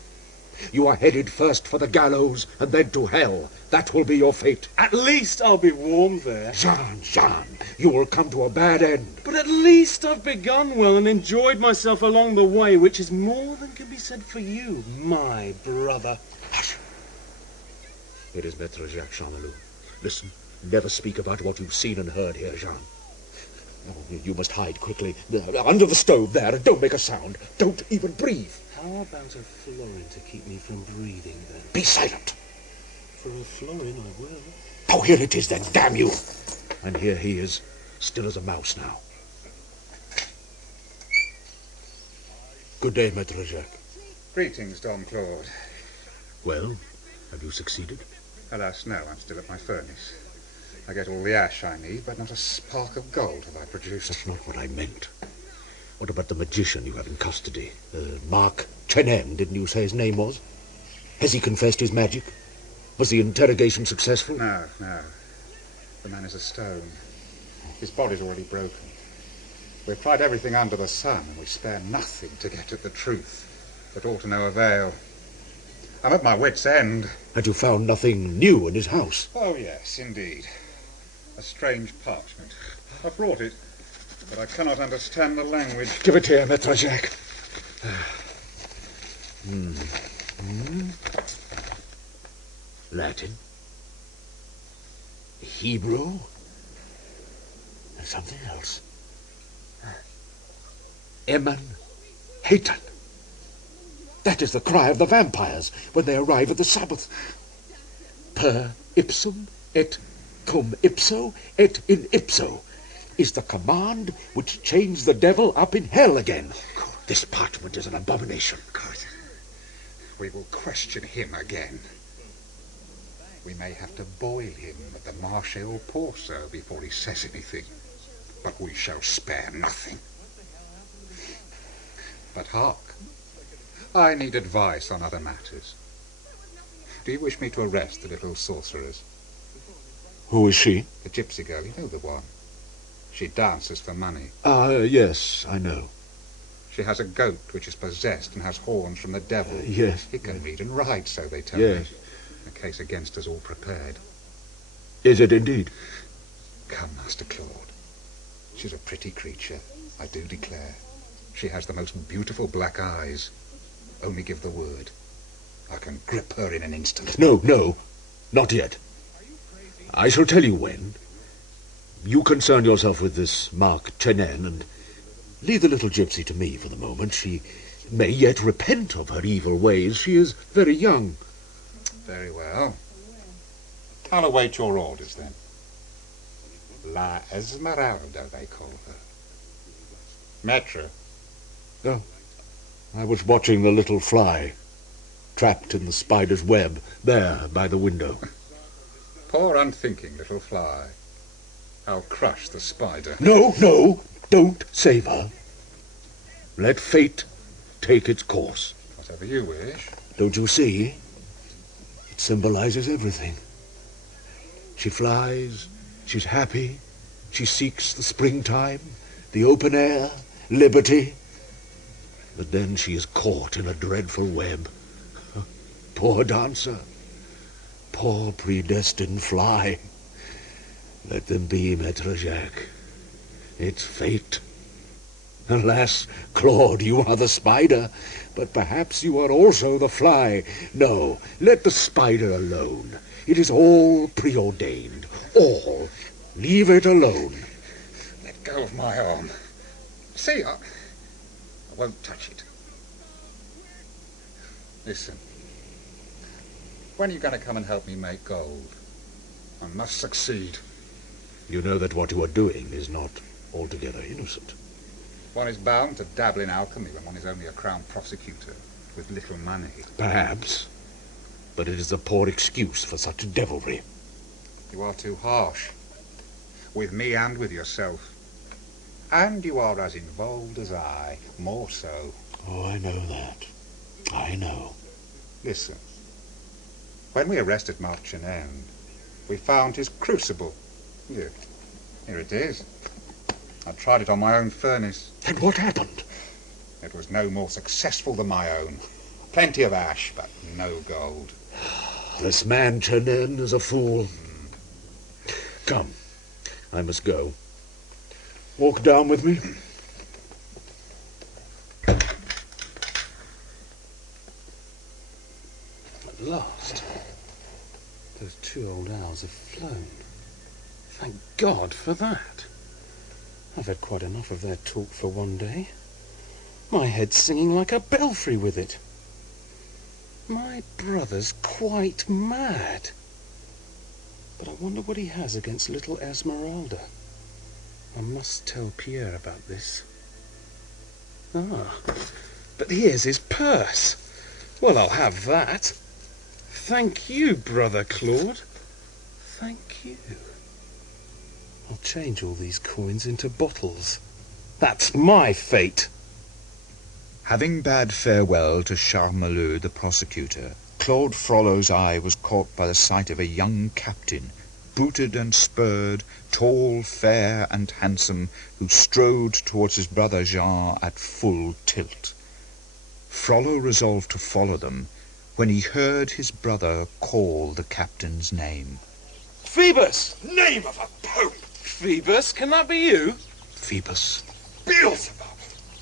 You are headed first for the gallows and then to hell. That will be your fate. At least I'll be warm there. Jehan, you will come to a bad end. But at least I've begun well and enjoyed myself along the way, which is more than can be said for you, my brother. Hush. It is Maître Jacques Chamalloux. Listen, never speak about what you've seen and heard here, Jehan. Oh, you must hide quickly. Under the stove there, and don't make a sound. Don't even breathe. How about a florin to keep me from breathing, then? Be silent. For a florin, I will. Oh, here it is, then, damn you. And here he is, still as a mouse now. Good day, Maître Jacques. Greetings, Dom Claude. Well, have you succeeded? Alas, no, I'm still at my furnace. I get all the ash I need, but not a spark of gold have I produced. That's not what I meant. What about the magician you have in custody? Mark Chenem, didn't you say his name was? Has he confessed his magic? Was the interrogation successful? No. The man is a stone. His body's already broken. We've tried everything under the sun, and we spare nothing to get at the truth, but all to no avail. I'm at my wit's end. And you found nothing new in his house? Oh, yes, indeed. A strange parchment. I brought it, but I cannot understand the language. Give it here, Maître Jacques. Latin, Hebrew, and something else. Eman Hayton. That is the cry of the vampires when they arrive at the Sabbath. Per ipsum et cum ipso et in ipso is the command which chains the devil up in hell again. This parchment is an abomination. God, we will question him again. We may have to boil him at the Marché Porso before he says anything. But we shall spare nothing. But hark, I need advice on other matters. Do you wish me to arrest the little sorceress? Who is she? The gypsy girl, you know the one. She dances for money. Yes, I know. She has a goat which is possessed and has horns from the devil. Yes. He can read and write, so they tell me. A case against us all prepared. Is it indeed? Come, Master Claude. She's a pretty creature, I do declare. She has the most beautiful black eyes. Only give the word. I can grip her in an instant. No, not yet. I shall tell you when. You concern yourself with this Mark Chenem and leave the little gypsy to me for the moment. She may yet repent of her evil ways. She is very young. Very well. I'll await your orders, then. La Esmeralda, they call her. Maître. Oh, I was watching the little fly, trapped in the spider's web, there by the window. Poor unthinking little fly. I'll crush the spider. No, don't save her. Let fate take its course. Whatever you wish. Don't you see? It symbolizes everything. She flies, she's happy, she seeks the springtime, the open air, liberty. But then she is caught in a dreadful web. Poor dancer. Poor predestined fly. Let them be, Maître Jacques. It's fate. Alas, Claude, you are the spider, but perhaps you are also the fly. No, let the spider alone. It is all preordained. All. Leave it alone. Let go of my arm. See, I won't touch it. Listen. When are you going to come and help me make gold? I must succeed. You know that what you are doing is not altogether innocent. One is bound to dabble in alchemy when one is only a crown prosecutor with little money. Perhaps. But it is a poor excuse for such devilry. You are too harsh. With me and with yourself. And you are as involved as I. More so. Oh, I know that. I know. Listen. When we arrested Marchand, we found his crucible. Here it is. I tried it on my own furnace. And what happened? It was no more successful than my own. Plenty of ash, but no gold. This man Chernin is a fool. Come, I must go. Walk down with me. At last, those 2 old owls have flown. Thank God for that. I've had quite enough of their talk for one day. My head's singing like a belfry with it. My brother's quite mad. But I wonder what he has against little Esmeralda. I must tell Pierre about this. Ah, but here's his purse. Well, I'll have that. Thank you, brother Claude. Thank you. I'll change all these coins into bottles. That's my fate. Having bade farewell to Charmeleux, the prosecutor, Claude Frollo's eye was caught by the sight of a young captain, booted and spurred, tall, fair, and handsome, who strode towards his brother Jehan at full tilt. Frollo resolved to follow them, when he heard his brother call the captain's name. Phoebus! Name of a pope! Phoebus, can that be you? Phoebus. Beelzebub!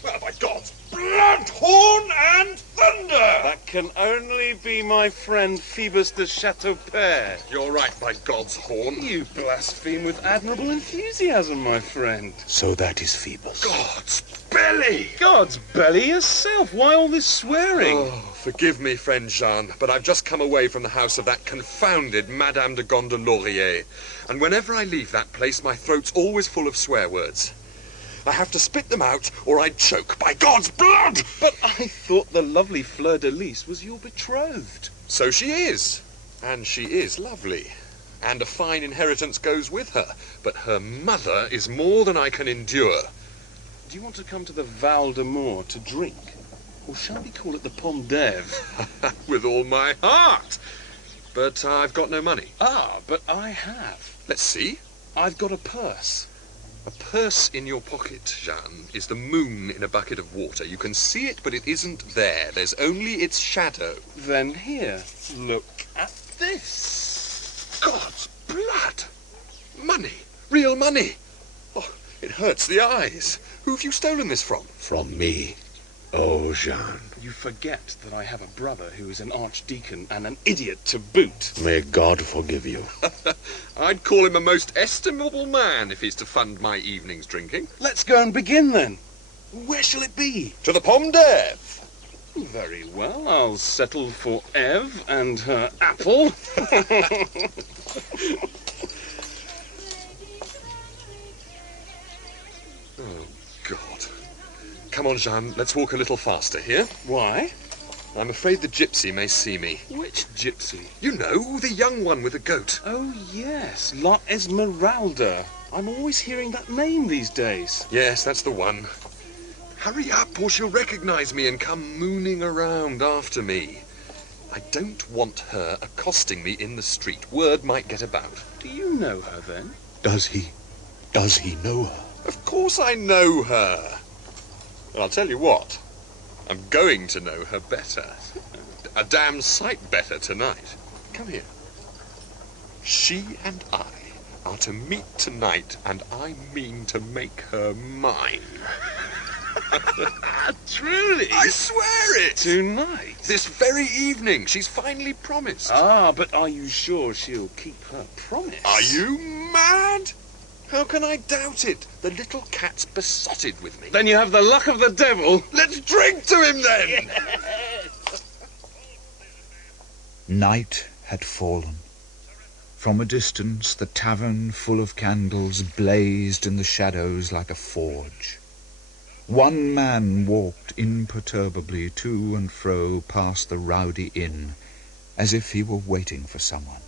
Well, by God's blood, horn, and thunder! That can only be my friend Phoebus de Chateaupert. You're right, by God's horn. You blaspheme with admirable enthusiasm, my friend. So that is Phoebus. God's belly! God's belly yourself. Why all this swearing? Oh, forgive me, friend Jehan, but I've just come away from the house of that confounded Madame de Gondelaurier, and whenever I leave that place, my throat's always full of swear words. I have to spit them out, or I'd choke. By God's blood! But I thought the lovely Fleur-de-Lis was your betrothed. So she is. And she is lovely. And a fine inheritance goes with her. But her mother is more than I can endure. Do you want to come to the Val de Moor to drink? Or shall we call it the Pont d'Ève? With all my heart. But I've got no money. Ah, but I have. Let's see. I've got a purse. A purse in your pocket, Jehan, is the moon in a bucket of water. You can see it, but it isn't there. There's only its shadow. Then here, look at this. God's blood! Money! Real money! Oh, it hurts the eyes. Who have you stolen this from? From me. Oh, Jehan. You forget that I have a brother who is an archdeacon and an idiot to boot. May God forgive you. I'd call him a most estimable man if he's to fund my evening's drinking. Let's go and begin then. Where shall it be? To the Pont d'Ève. Very well, I'll settle for Ève and her apple. Oh, God. Come on, Jehan, let's walk a little faster here. Why? I'm afraid the gypsy may see me. Which gypsy? You know, the young one with the goat. Oh, yes, La Esmeralda. I'm always hearing that name these days. Yes, that's the one. Hurry up, or she'll recognize me and come mooning around after me. I don't want her accosting me in the street. Word might get about. Do you know her, then? Does he know her? Of course I know her. I'll tell you what, I'm going to know her better. a damn sight better tonight. Come here. She and I are to meet tonight, and I mean to make her mine. Truly? I swear it! Tonight? This very evening. She's finally promised. Ah, but are you sure she'll keep her promise? Are you mad? How can I doubt it? The little cat's besotted with me. Then you have the luck of the devil. Let's drink to him, then! Night had fallen. From a distance, the tavern full of candles blazed in the shadows like a forge. One man walked imperturbably to and fro past the rowdy inn, as if he were waiting for someone.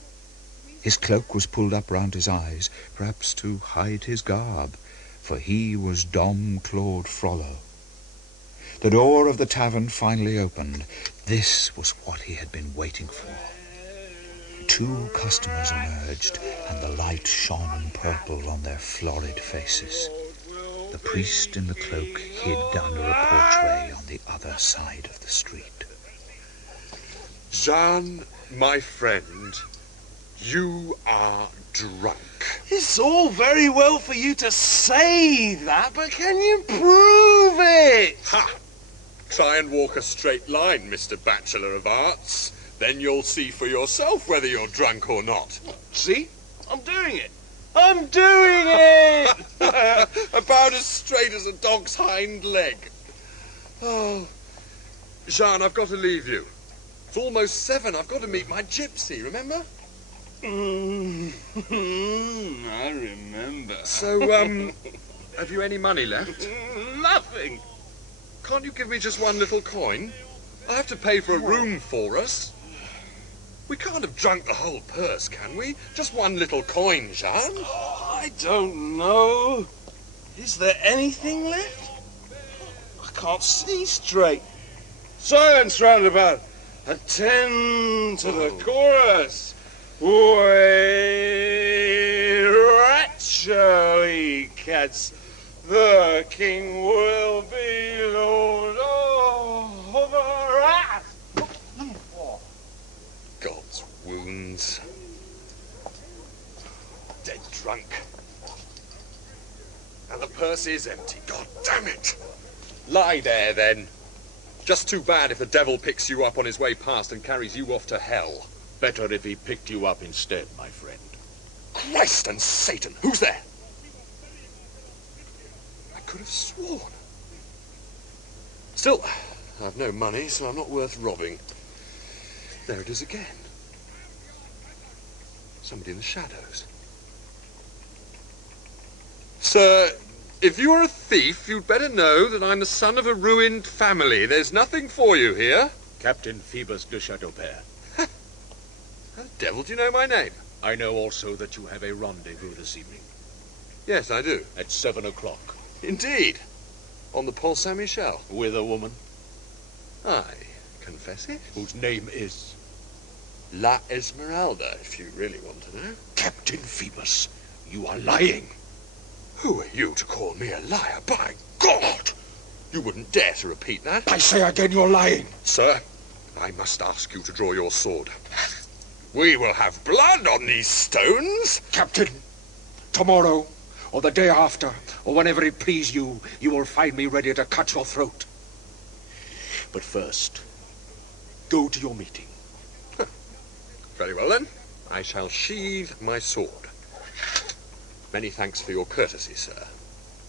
His cloak was pulled up round his eyes, perhaps to hide his garb, for he was Dom Claude Frollo. The door of the tavern finally opened. This was what he had been waiting for. 2 customers emerged, and the light shone purple on their florid faces. The priest in the cloak hid under a porchway on the other side of the street. Jehan, my friend, you are drunk. It's all very well for you to say that, but can you prove it? Ha! Try and walk a straight line, Mr. Bachelor of Arts. Then you'll see for yourself whether you're drunk or not. See? I'm doing it. I'm doing it! About as straight as a dog's hind leg. Oh, Jehan, I've got to leave you. It's almost 7. I've got to meet my gypsy, remember? I remember. So, have you any money left? Nothing. Can't you give me just one little coin? I have to pay for a room for us. We can't have drunk the whole purse, can we? Just one little coin, Jehan. Oh, I don't know. Is there anything left? I can't see straight. Silence round about. Attend to the chorus. Wait, naturally, cats. The king will be Lord over us. God's wounds. Dead drunk. And the purse is empty. God damn it. Lie there, then. Just too bad if the devil picks you up on his way past and carries you off to hell. Better if he picked you up instead, my friend. Christ and Satan, who's there? I could have sworn. Still, I've no money, so I'm not worth robbing. There it is again. Somebody in the shadows. Sir, if you're a thief, you'd better know that I'm the son of a ruined family. There's nothing for you here. Captain Phoebus de Chateaupert. How the devil do you know my name? I know also that you have a rendezvous this evening. Yes, I do. At 7 o'clock. Indeed. On the Pont Saint-Michel. With a woman? I confess it. Whose name is? La Esmeralda, if you really want to know. Captain Phoebus, you are lying. Who are you to call me a liar? By God! You wouldn't dare to repeat that. I say again, you're lying. Sir, I must ask you to draw your sword. We will have blood on these stones. Captain, tomorrow, or the day after, or whenever it please you, you will find me ready to cut your throat. But first, go to your meeting. Very well, then. I shall sheathe my sword. Many thanks for your courtesy, sir.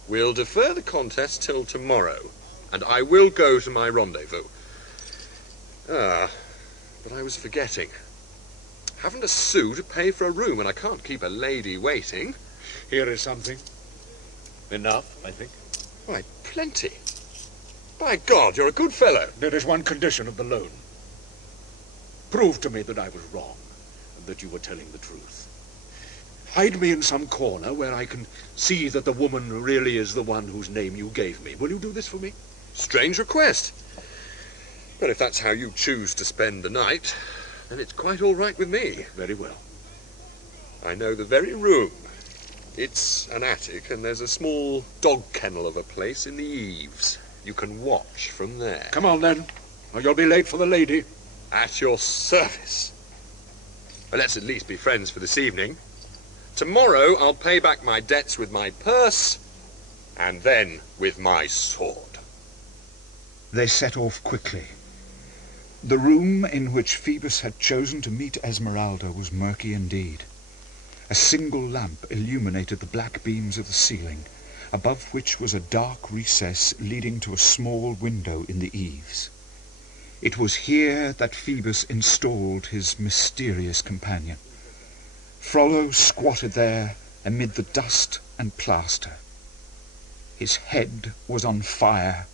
We'll defer the contest till tomorrow, and I will go to my rendezvous. Ah, but I was forgetting. Haven't a sou to pay for a room, and I can't keep a lady waiting. Here is something. Enough, I think. Why, plenty. By God, you're a good fellow. There is one condition of the loan. Prove to me that I was wrong, and that you were telling the truth. Hide me in some corner where I can see that the woman really is the one whose name you gave me. Will you do this for me? Strange request. But if that's how you choose to spend the night, then it's quite all right with me. Very well. I know the very room. It's an attic, and there's a small dog kennel of a place in the eaves. You can watch from there. Come on, then, or you'll be late for the lady. At your service. Well, let's at least be friends for this evening. Tomorrow I'll pay back my debts with my purse, and then with my sword. They set off quickly. The room in which Phoebus had chosen to meet Esmeralda was murky indeed. A single lamp illuminated the black beams of the ceiling, above which was a dark recess leading to a small window in the eaves. It was here that Phoebus installed his mysterious companion. Frollo squatted there amid the dust and plaster. His head was on fire.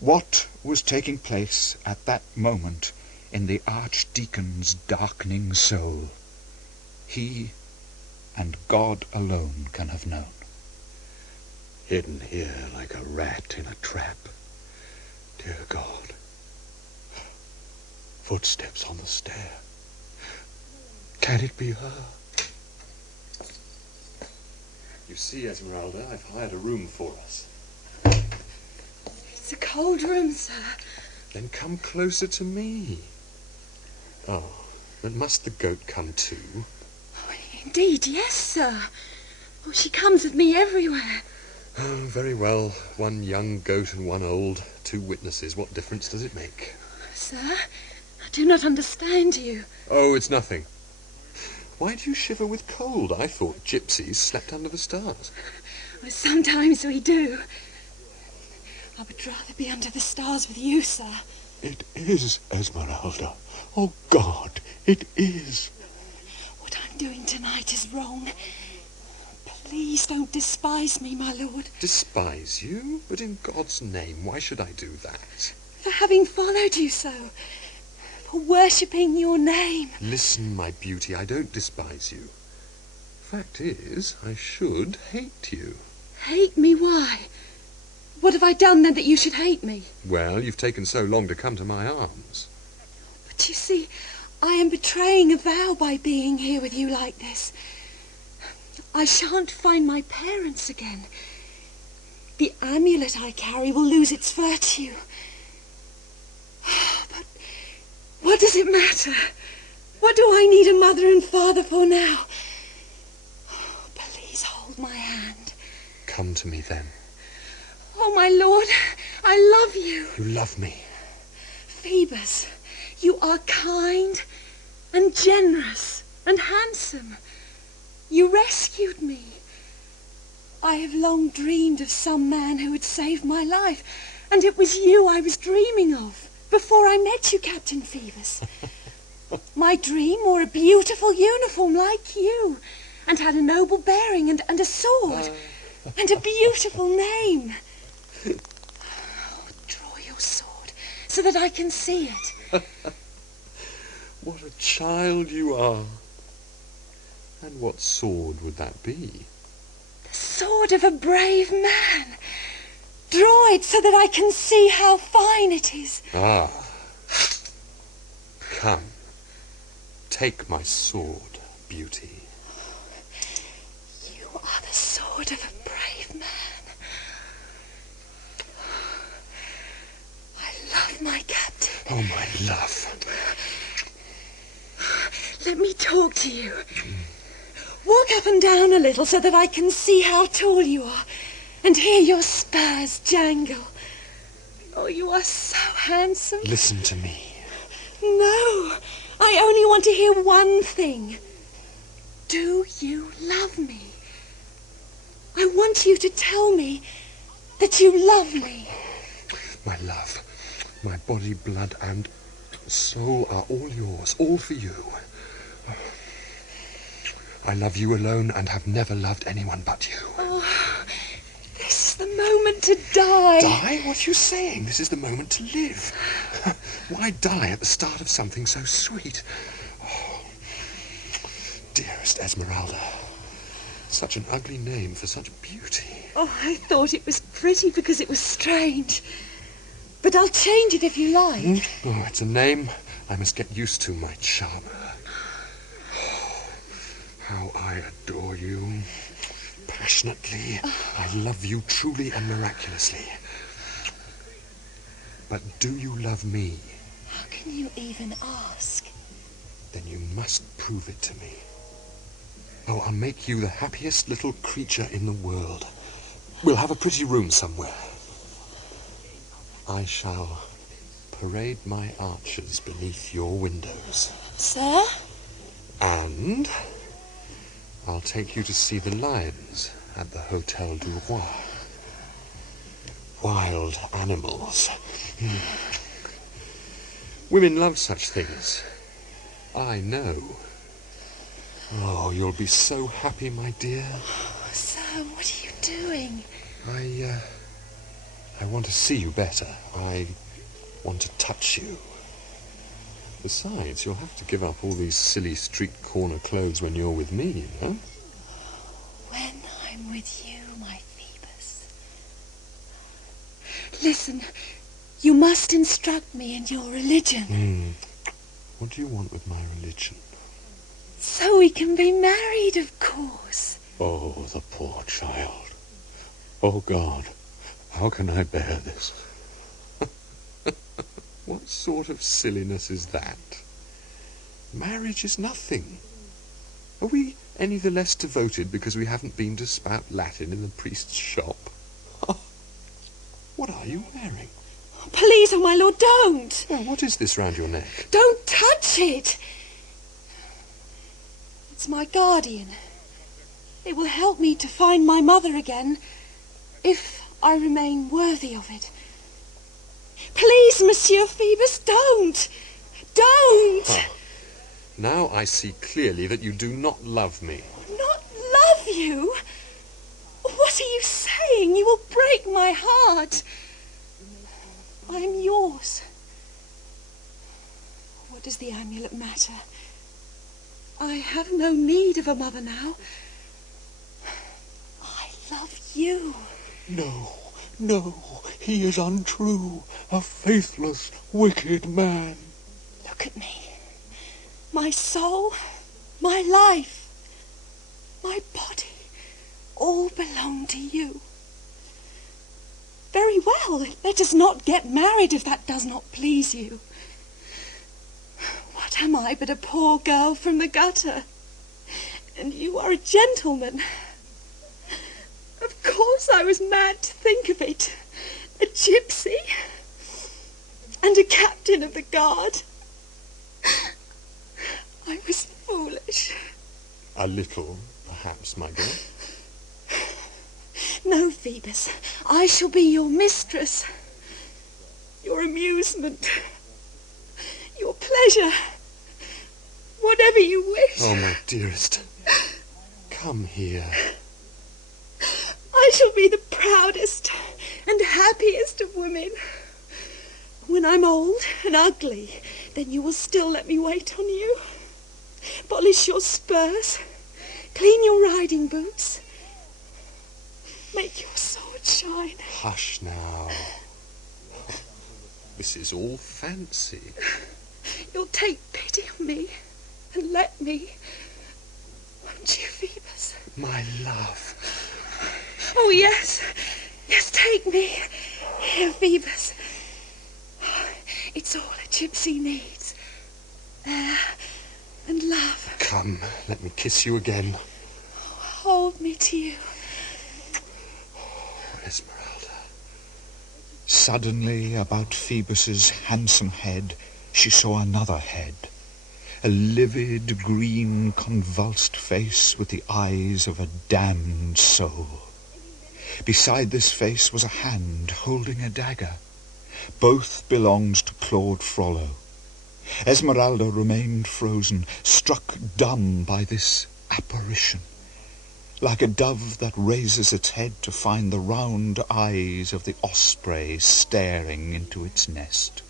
What was taking place at that moment in the Archdeacon's darkening soul? He and God alone can have known. Hidden here like a rat in a trap. Dear God. Footsteps on the stair. Can it be her? You see, Esmeralda, I've hired a room for us. It's a cold room, sir. Then come closer to me. Oh, and must the goat come too? Oh, indeed, yes, sir. Oh, she comes with me everywhere. Oh, very well. One young goat and one old. 2 witnesses. What difference does it make? Sir, I do not understand you. Oh, it's nothing. Why do you shiver with cold? I thought gypsies slept under the stars. Well, sometimes we do. I would rather be under the stars with you, sir. It is Esmeralda. Oh, God, it is. What I'm doing tonight is wrong. Please don't despise me, my lord. Despise you? But in God's name, why should I do that? For having followed you so. For worshipping your name. Listen, my beauty, I don't despise you. Fact is, I should hate you. Hate me? Why? What have I done then that you should hate me? Well, you've taken so long to come to my arms. But you see, I am betraying a vow by being here with you like this. I shan't find my parents again. The amulet I carry will lose its virtue. But what does it matter? What do I need a mother and father for now? Please hold my hand. Come to me then. Oh, my lord, I love you. You love me. Phoebus, you are kind and generous and handsome. You rescued me. I have long dreamed of some man who would save my life, and it was you I was dreaming of before I met you, Captain Phoebus. My dream wore a beautiful uniform like you, and had a noble bearing and a sword, and a beautiful name. Oh, draw your sword so that I can see it. What a child you are. And what sword would that be? The sword of a brave man. Draw it so that I can see how fine it is. Ah. Come. Take my sword, beauty. You are the sword of a brave man. I love my captain. Oh, my love. Let me talk to you. Walk up and down a little so that I can see how tall you are and hear your spurs jangle. Oh, you are so handsome. Listen to me. No, I only want to hear one thing. Do you love me? I want you to tell me that you love me. My love, my body, blood, and soul are all yours, all for you. I love you alone and have never loved anyone but you. Oh, this is the moment to die. Die? What are you saying? This is the moment to live. Why die at the start of something so sweet? Oh, dearest Esmeralda. Such an ugly name for such beauty. Oh, I thought it was pretty because it was strange. But I'll change it if you like. Oh, it's a name I must get used to, my charmer. How I adore you. Passionately. I love you truly and miraculously. But do you love me? How can can you even ask? Then you must prove it to me. Oh, I'll make you the happiest little creature in the world. We'll have a pretty room somewhere. I shall parade my archers beneath your windows. Sir? And I'll take you to see the lions at the Hotel du Roi. Wild animals. Women love such things. I know. Oh, you'll be so happy, my dear. Sir, what are you doing? I want to see you better. I want to touch you. Besides, you'll have to give up all these silly street corner clothes when you're with me, you know? When I'm with you, my Phoebus. Listen, you must instruct me in your religion. What do you want with my religion? So we can be married, of course. Oh, the poor child. Oh, God, how can I bear this? What sort of silliness is that? Marriage is nothing. Are we any the less devoted because we haven't been to spout Latin in the priest's shop? What are you wearing? Please, oh my lord, don't! Oh, what is this round your neck? Don't touch it! It's my guardian. It will help me to find my mother again, if I remain worthy of it. Please, Monsieur Phoebus, don't! Don't! Oh, now I see clearly that you do not love me. Not love you? What are you saying? You will break my heart. I am yours. What does the amulet matter? I have no need of a mother now. I love you. No, he is untrue, a faithless, wicked man. Look at me. My soul, my life, my body, all belong to you. Very well, let us not get married if that does not please you. What am I but a poor girl from the gutter? And you are a gentleman. Of course I was mad to think of it. A gypsy and a captain of the guard. I was foolish. A little, perhaps, my girl. No, Phoebus, I shall be your mistress, your amusement, your pleasure, whatever you wish. Oh, my dearest, come here. I shall be the proudest and happiest of women. When I'm old and ugly, then you will still let me wait on you. Polish your spurs, clean your riding boots, make your sword shine. Hush now. This is all fancy. You'll take pity on me and let me, won't you, Phoebus? My love. Oh, yes. Yes, take me. Here, Phoebus. It's all a gypsy needs. Air and love. Come, let me kiss you again. Hold me to you. Oh, Esmeralda. Suddenly, about Phoebus's handsome head, she saw another head. A livid, green, convulsed face with the eyes of a damned soul. Beside this face was a hand holding a dagger. Both belonged to Claude Frollo. Esmeralda remained frozen, struck dumb by this apparition. Like a dove that raises its head to find the round eyes of the osprey staring into its nest.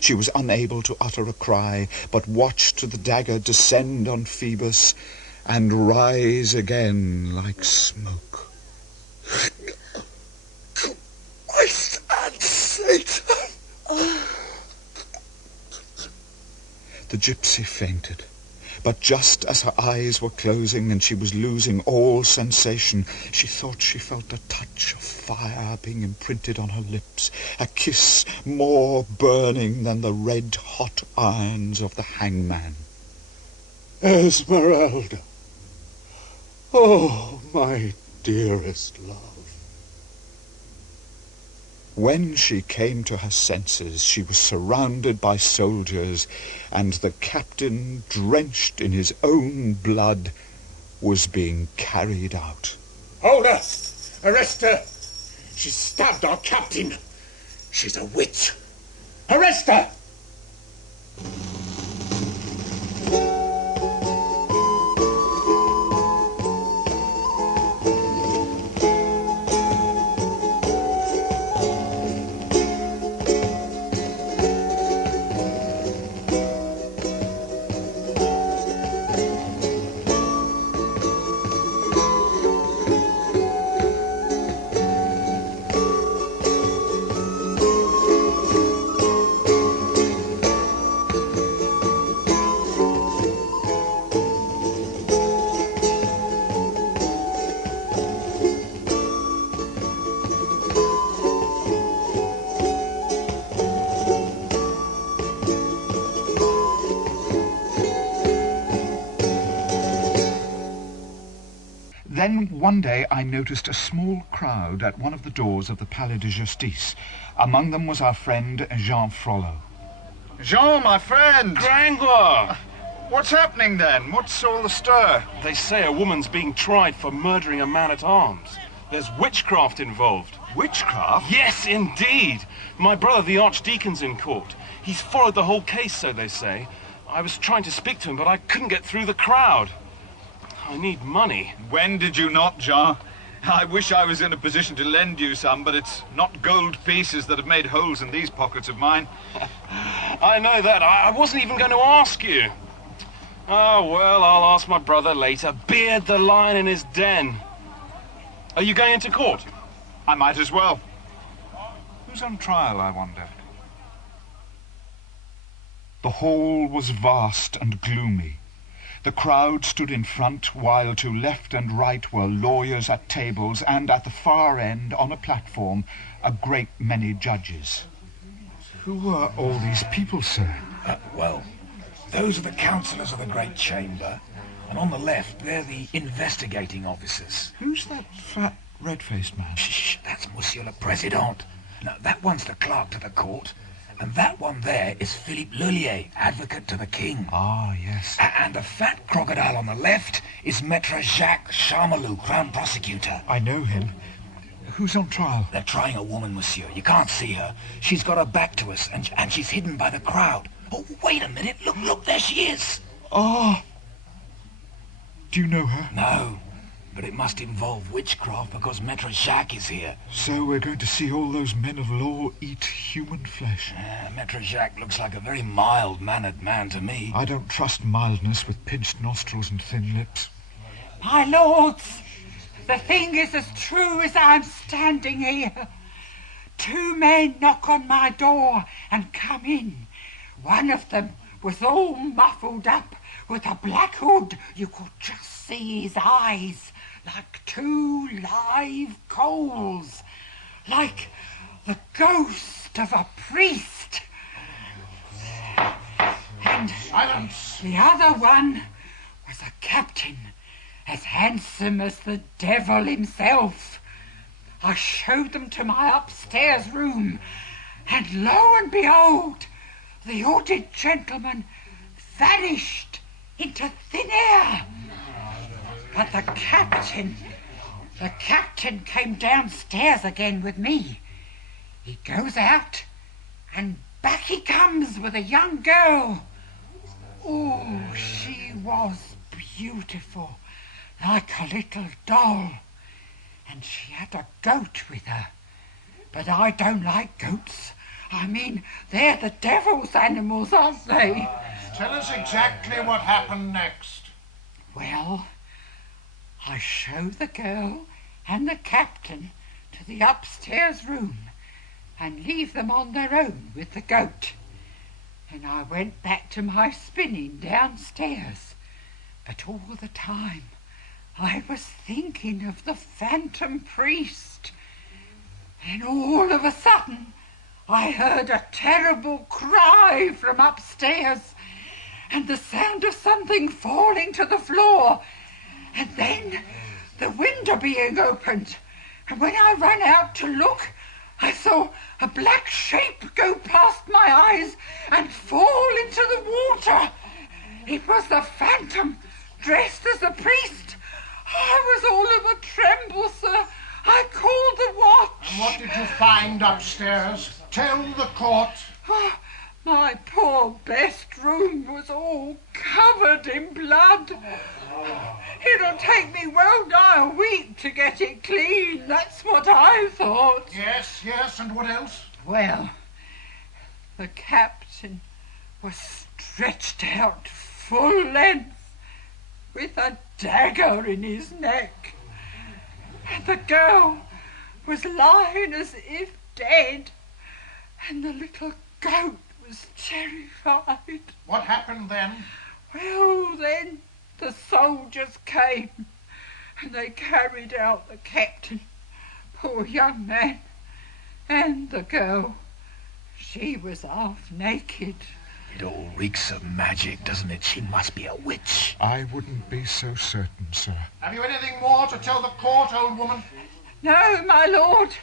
She was unable to utter a cry, but watched the dagger descend on Phoebus and rise again like smoke. Christ and Satan! The gypsy fainted, But just as her eyes were closing and she was losing all sensation, she thought she felt a touch of fire being imprinted on her lips, a kiss more burning than the red-hot irons of the hangman. Esmeralda! Oh, my dearest love. When she came to her senses, she was surrounded by soldiers, and the captain, drenched in his own blood, was being carried out. Hold her! Arrest her! She stabbed our captain! She's a witch! Arrest her! Then one day I noticed a small crowd at one of the doors of the Palais de Justice. Among them was our friend Jehan Frollo. Jean, my friend! Gringoire! What's happening then? What's all the stir? They say a woman's being tried for murdering a man-at-arms. There's witchcraft involved. Witchcraft? Yes, indeed. My brother, the Archdeacon's in court. He's followed the whole case, so they say. I was trying to speak to him, but I couldn't get through the crowd. I need money. When did you not, Jean? I wish I was in a position to lend you some, but it's not gold pieces that have made holes in these pockets of mine. I know that. I wasn't even going to ask you. Oh, well, I'll ask my brother later. Beard the lion in his den. Are you going into court? I might as well. Who's on trial, I wonder? The hall was vast and gloomy. The crowd stood in front, while to left and right were lawyers at tables, and at the far end, on a platform, a great many judges. Who are all these people, sir? Well, those are the councillors of the Great Chamber, and on the left, they're the investigating officers. Who's that fat, red-faced man? Shh, that's Monsieur le Président. Now, that one's the clerk to the court, and that one there is Philippe Lullier, advocate to the king. Ah, yes. And the fat crocodile on the left is Maître Jacques Charmelot, crown prosecutor. I know him. Who's on trial? They're trying a woman, monsieur. You can't see her. She's got her back to us, and she's hidden by the crowd. Oh, wait a minute. Look, there she is. Ah! Do you know her? No, but it must involve witchcraft because Maître Jacques is here. So we're going to see all those men of law eat human flesh. Maître Jacques looks like a very mild-mannered man to me. I don't trust mildness with pinched nostrils and thin lips. My lords, the thing is as true as I'm standing here. 2 men knock on my door and come in. One of them was all muffled up with a black hood. You could just see his eyes, like 2 live coals, like the ghost of a priest. And silence. The other one was a captain, as handsome as the devil himself. I showed them to my upstairs room, and lo and behold, the hooded gentleman vanished into thin air. But the captain came downstairs again with me. He goes out, and back he comes with a young girl. Oh, she was beautiful, like a little doll. And she had a goat with her. But I don't like goats. I mean, they're the devil's animals, aren't they? Tell us exactly what happened next. Well, I show the girl and the captain to the upstairs room and leave them on their own with the goat. And I went back to my spinning downstairs. But all the time I was thinking of the phantom priest. Then all of a sudden I heard a terrible cry from upstairs and the sound of something falling to the floor, and then the window being opened. And when I ran out to look, I saw a black shape go past my eyes and fall into the water. It was the phantom, dressed as a priest. I was all of a tremble, sir. I called the watch. And what did you find upstairs? Tell the court. Oh, my poor best room was all covered in blood. It'll take me well nigh a week to get it clean. That's what I thought. Yes, yes, and what else? Well, the captain was stretched out full length with a dagger in his neck. And the girl was lying as if dead. And the little goat was terrified. What happened then? Well, then the soldiers came and they carried out the captain, poor young man, and the girl. She was half naked. It all reeks of magic, doesn't it? She must be a witch. I wouldn't be so certain, sir. Have you anything more to tell the court, old woman? No, my lord,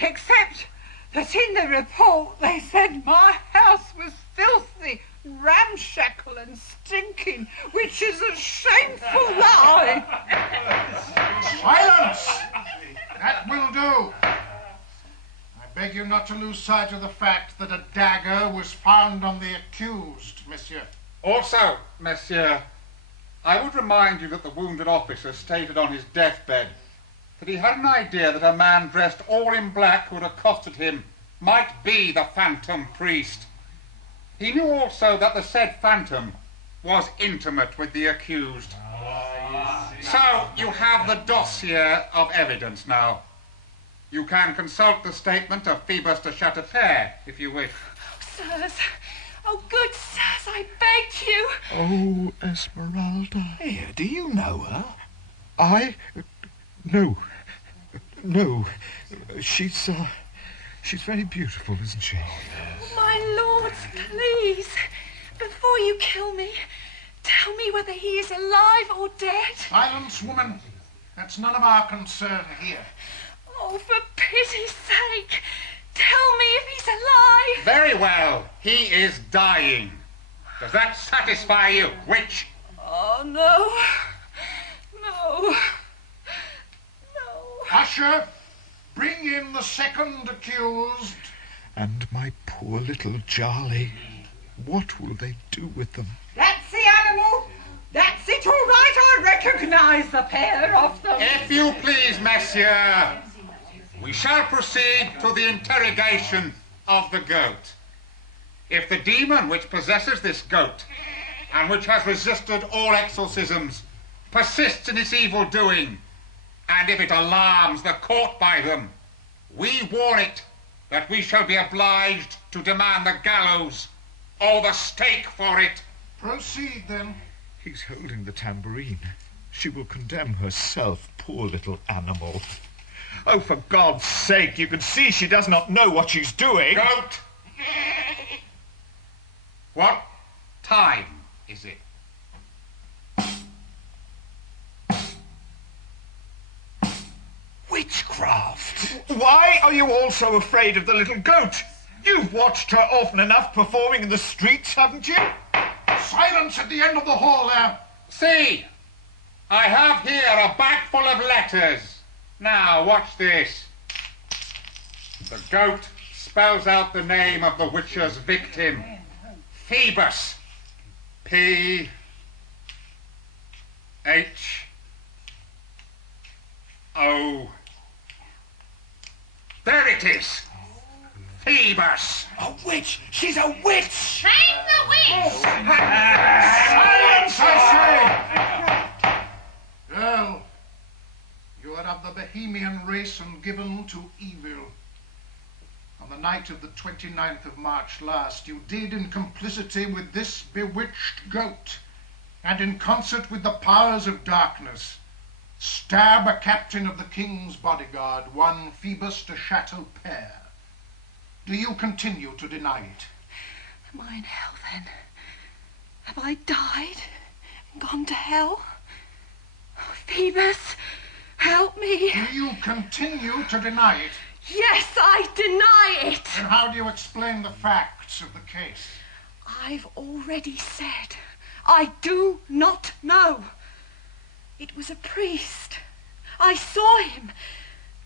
except that in the report they said my house was filthy, ramshackle and stinking, which is a shameful lie. Silence! That will do. I beg you not to lose sight of the fact that a dagger was found on the accused, monsieur. Also, monsieur, I would remind you that the wounded officer stated on his deathbed that he had an idea that a man dressed all in black who had accosted him might be the phantom priest. He knew also that the said phantom was intimate with the accused. So you have the dossier of evidence now. You can consult the statement of Phoebus de Chateauper if you wish. Sirs, oh good sirs, I beg you. Oh, Esmeralda. Here, do you know her? No. She's very beautiful, isn't she? My lords, please, before you kill me, tell me whether he is alive or dead. Silence, woman. That's none of our concern here. Oh, for pity's sake, tell me if he's alive. Very well, he is dying. Does that satisfy you, witch? Oh, no. Usher, bring in the second accused. And my poor little Charlie. What will they do with them? That's the animal. That's it, all right. I recognise the pair of them. If you please, monsieur, we shall proceed to the interrogation of the goat. If the demon which possesses this goat, and which has resisted all exorcisms, persists in its evil doing, and if it alarms the court by them, we warn it that we shall be obliged to demand the gallows or the stake for it. Proceed, then. He's holding the tambourine. She will condemn herself, poor little animal. Oh, for God's sake, you can see she does not know what she's doing. Goat! What time is it? Witchcraft. Why are you all so afraid of the little goat? You've watched her often enough performing in the streets, haven't you? Silence at the end of the hall there. See, I have here a bag full of letters. Now, watch this. The goat spells out the name of the witcher's victim. Phoebus. P-H-O. There it is. Phoebus. A witch! She's a witch! Hang the witch! Silence, I say! Girl, you are of the Bohemian race and given to evil. On the night of the 29th of March last, you did, in complicity with this bewitched goat, and in concert with the powers of darkness, stab a captain of the king's bodyguard, one Phoebus de Chateaupierre. Do you continue to deny it? Am I in hell, then? Have I died and gone to hell? Oh, Phoebus, help me. Do you continue to deny it? Yes, I deny it. Then how do you explain the facts of the case? I've already said I do not know. It was a priest. I saw him,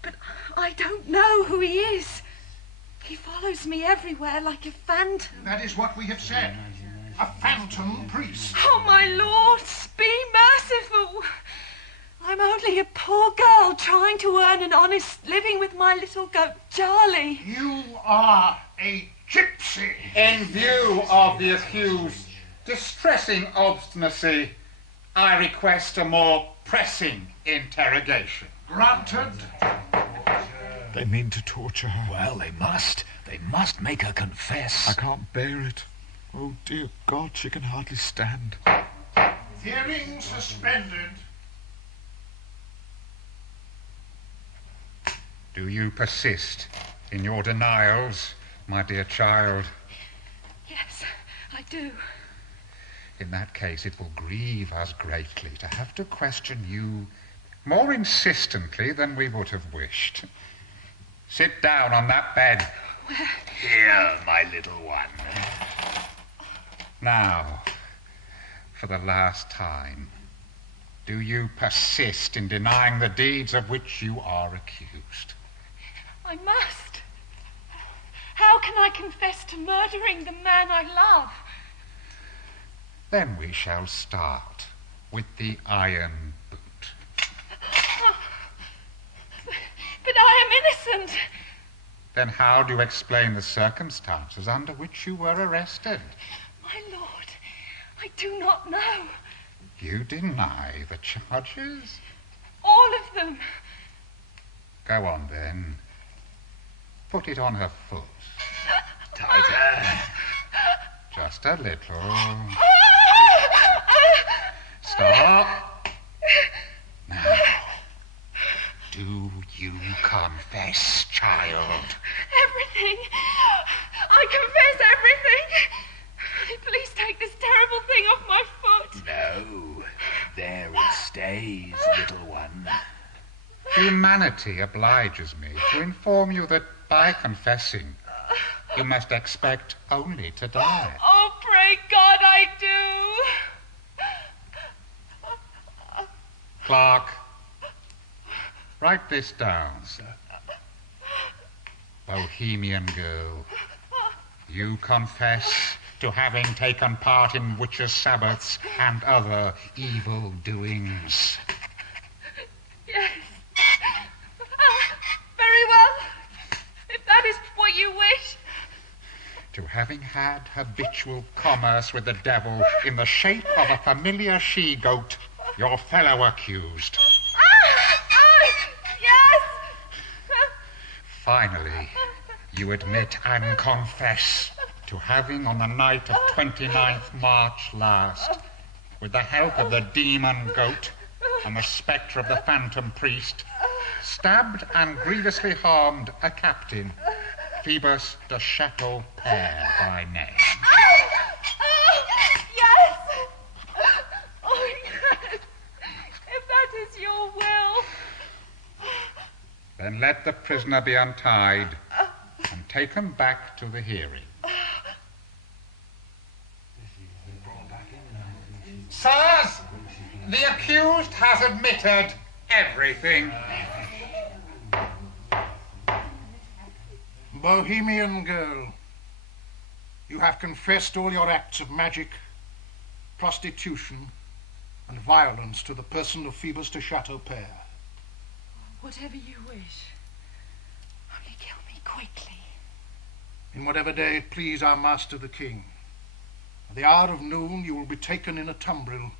but I don't know who he is. He follows me everywhere like a phantom. That is what we have said. A phantom priest. Oh, my lords, be merciful. I'm only a poor girl trying to earn an honest living with my little goat, Charlie. You are a gypsy. In view of the accused's distressing obstinacy, I request a more pressing interrogation. Granted. They mean to torture her. Well, they must. They must make her confess. I can't bear it. Oh, dear God, she can hardly stand. Hearing suspended. Do you persist in your denials, my dear child? Yes, I do. In that case, it will grieve us greatly to have to question you more insistently than we would have wished. Sit down on that bed. Here, my little one. Now, for the last time, do you persist in denying the deeds of which you are accused? I must. How can I confess to murdering the man I love? Then we shall start with the iron boot. But I am innocent. Then how do you explain the circumstances under which you were arrested? My lord, I do not know. You deny the charges? All of them. Go on, then. Put it on her foot. Tighter. Just a little. Stop. Now, do you confess, child? Everything. I confess everything. Please take this terrible thing off my foot. No. There it stays, little one. Humanity obliges me to inform you that by confessing, you must expect only to die. Oh, pray God I do. Clerk, write this down. Bohemian girl, you confess to having taken part in witches' sabbaths and other evil doings. Yes. Very well. If that is what you wish. To having had habitual commerce with the devil in the shape of a familiar she-goat, your fellow accused. Yes! Finally, you admit and confess to having on the night of 29th March last, with the help of the demon goat and the spectre of the phantom priest, stabbed and grievously harmed a captain, Phoebus de Chateaupierre by name. Yes! Oh, yes! If that is your will. Then let the prisoner be untied and taken back to the hearing. Sirs, the accused has admitted everything. Bohemian girl, you have confessed all your acts of magic, prostitution, and violence to the person of Phoebus de Chateaupierre. Whatever you wish. Only kill me quickly. In whatever day it please our master the king. At the hour of noon you will be taken in a tumbril,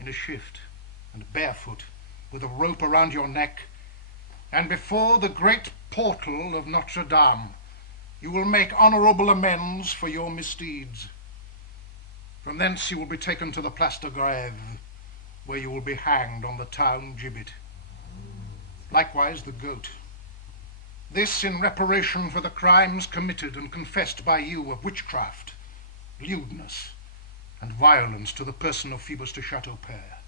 in a shift, and barefoot, with a rope around your neck, and before the great portal of Notre-Dame you will make honourable amends for your misdeeds. From thence you will be taken to the Place de Grève, where you will be hanged on the town gibbet. Likewise the goat. This in reparation for the crimes committed and confessed by you of witchcraft, lewdness, and violence to the person of Phoebus de Chateaupert.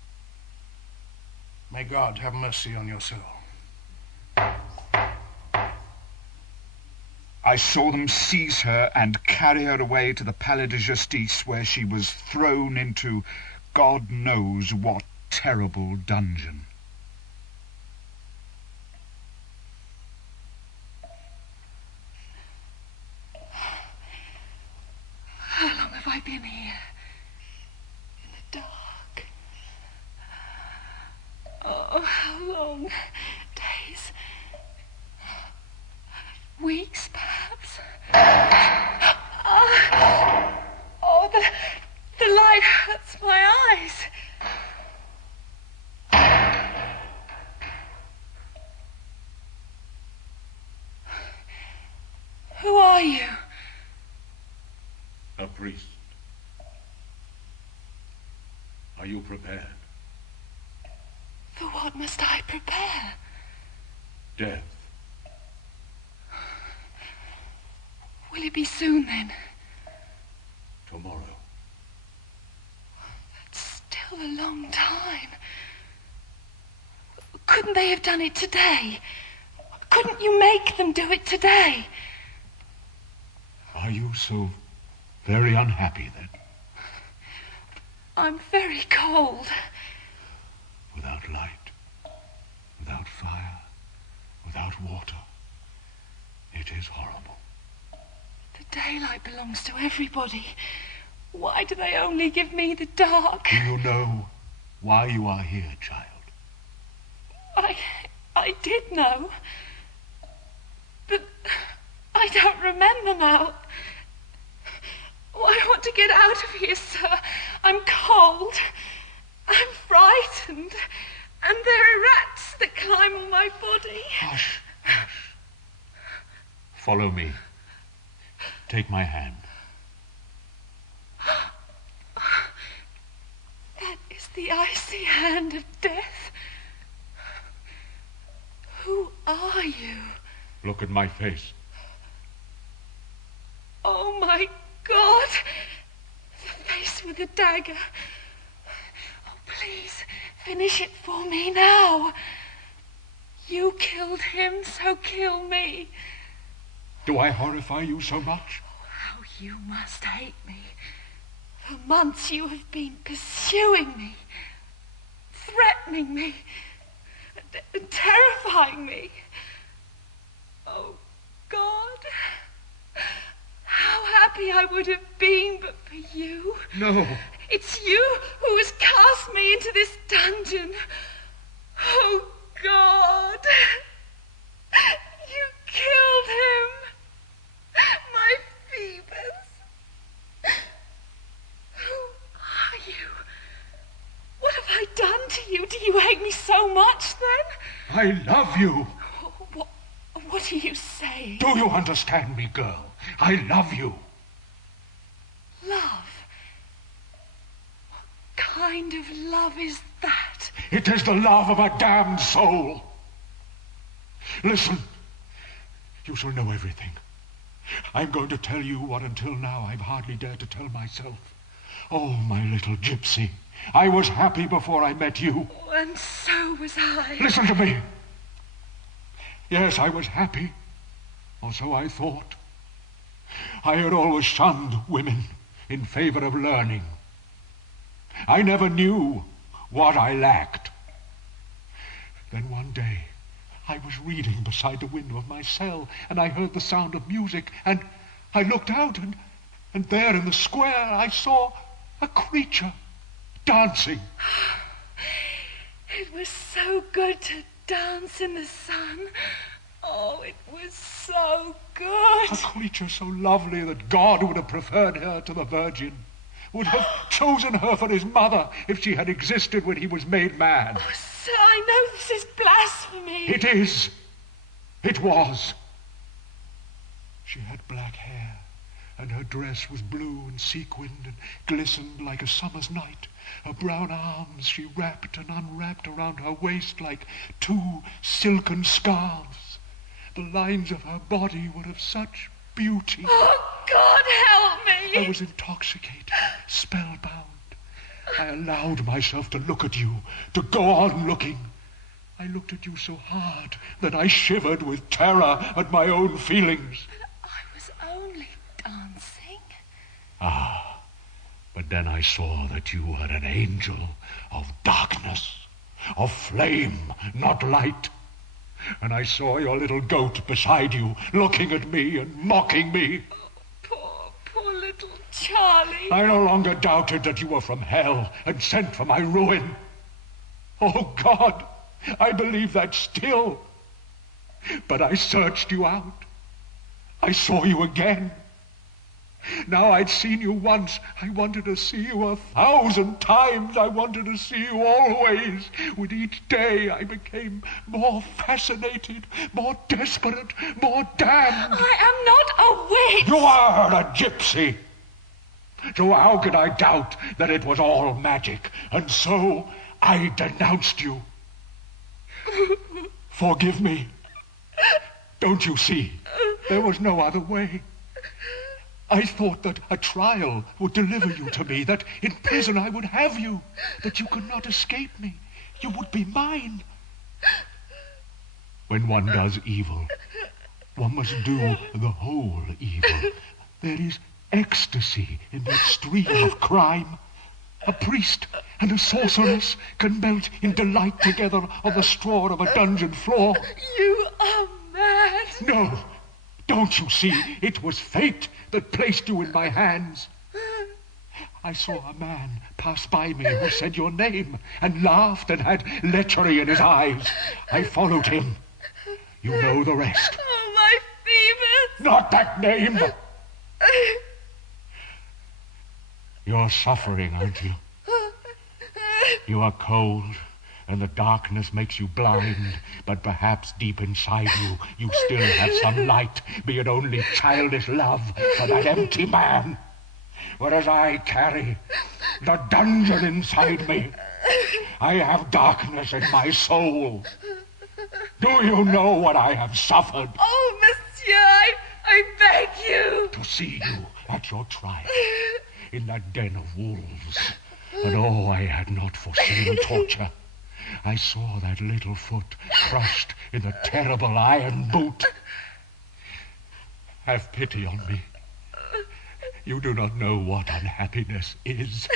May God have mercy on your soul. I saw them seize her and carry her away to the Palais de Justice, where she was thrown into God knows what terrible dungeon. How long have I been here? In the dark. Oh, how long? Days? Weeks, perhaps? Oh, the light hurts my eyes. Who are you? A priest. Are you prepared? For what must I prepare? Death. Will it be soon, then? Tomorrow. That's still a long time. Couldn't they have done it today? Couldn't you make them do it today? Are you so very unhappy, then? I'm very cold. Without light, without fire, without water. It is horrible. The daylight belongs to everybody. Why do they only give me the dark? Do you know why you are here, child? I did know. But I don't remember now. Oh, I want to get out of here, sir. I'm cold. I'm frightened. And there are rats that climb on my body. Hush, hush. Follow me. Take my hand. That is the icy hand of death. Who are you? Look at my face. Oh, my God! The face with the dagger. Oh, please, finish it for me now. You killed him, so kill me. Do I horrify you so much? Oh, how you must hate me. For months you have been pursuing me, threatening me, and terrifying me. Oh, God. How happy I would have been but for you. No. It's you who has cast me into this dungeon. Oh, God. You killed him. My Phoebus. Who are you? What have I done to you? Do you hate me so much, then? I love you. What are you saying? Do you understand me, girl? I love you. Love? What kind of love is that? It is the love of a damned soul. Listen, you shall know everything. I'm going to tell you what until now I've hardly dared to tell myself. Oh, my little gypsy, I was happy before I met you. Oh, and so was I. Listen to me. Yes, I was happy, or so I thought. I had always shunned women in favor of learning. I never knew what I lacked. Then one day, I was reading beside the window of my cell, and I heard the sound of music, and I looked out, and there in the square I saw a creature dancing. It was so good to dance in the sun. Oh, it was so good. A creature so lovely that God would have preferred her to the Virgin, would have chosen her for his mother if she had existed when he was made man. Oh, sir, I know this is blasphemy. It is. It was. She had black hair, and her dress was blue and sequined and glistened like a summer's night. Her brown arms she wrapped and unwrapped around her waist like 2 silken scarves. The lines of her body were of such beauty. Oh, God, help me! I was intoxicated, spellbound. I allowed myself to look at you, to go on looking. I looked at you so hard that I shivered with terror at my own feelings. I was only dancing. Ah, but then I saw that you were an angel of darkness, of flame, not light. And I saw your little goat beside you, looking at me and mocking me. Poor little Charlie. I no longer doubted that you were from hell and sent for my ruin. Oh, God, I believe that still. But I searched you out. I saw you again. Now I'd seen you once. I wanted to see you 1,000 times. I wanted to see you always. With each day I became more fascinated, more desperate, more damned. I am not a witch. You are a gypsy. So how could I doubt that it was all magic? And so I denounced you. Forgive me. Don't you see? There was no other way. I thought that a trial would deliver you to me, that in prison I would have you, that you could not escape me. You would be mine. When one does evil, one must do the whole evil. There is ecstasy in that stream of crime. A priest and a sorceress can melt in delight together on the straw of a dungeon floor. You are mad. No, don't you see? It was fate that placed you in my hands. I saw a man pass by me who said your name and laughed and had lechery in his eyes. I followed him. You know the rest. Oh, my Phoebus! Not that name! You're suffering, aren't you? You are cold, and the darkness makes you blind, but perhaps deep inside you, you still have some light, be it only childish love for that empty man. Whereas I carry the dungeon inside me. I have darkness in my soul. Do you know what I have suffered? Oh, monsieur, I beg you. To see you at your trial, in that den of wolves. And oh, I had not foreseen torture. I saw that little foot crushed in the terrible iron boot. Have pity on me. You do not know what unhappiness is.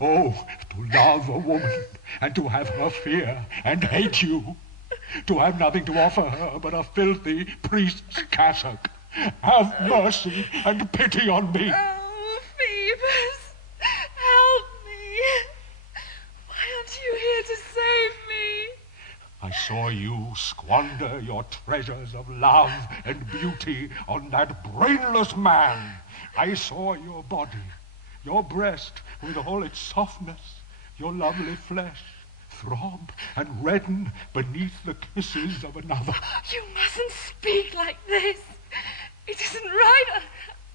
Oh, to love a woman and to have her fear and hate you. To have nothing to offer her but a filthy priest's cassock. Have mercy and pity on me. Oh, Phoebus, help me. Why aren't you here to save me? I saw you squander your treasures of love and beauty on that brainless man. I saw your body, your breast with all its softness, your lovely flesh, throb and redden beneath the kisses of another. You mustn't speak like this. It isn't right.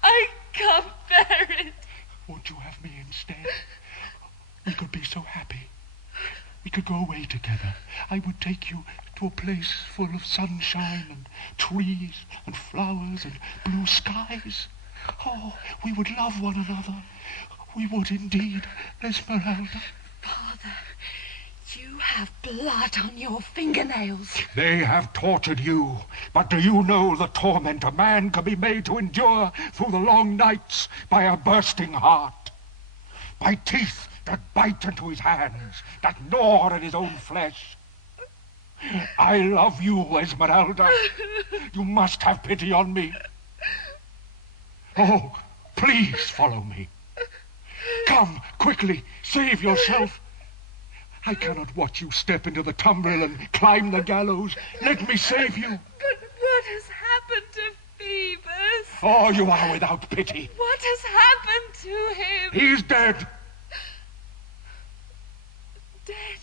I can't bear it. Won't you have me instead? We could be so happy. We could go away together. I would take you to a place full of sunshine and trees and flowers and blue skies. Oh, we would love one another. We would indeed, Esmeralda. Father, you have blood on your fingernails. They have tortured you, but do you know the torment a man can be made to endure through the long nights by a bursting heart? By teeth that bite into his hands, that gnaw at his own flesh. I love you, Esmeralda. You must have pity on me. Oh, please follow me. Come, quickly, save yourself. I cannot watch you step into the tumbril and climb the gallows. Let me save you. But what has happened to Phoebus? Oh, you are without pity. What has happened to him? He's dead. Dead?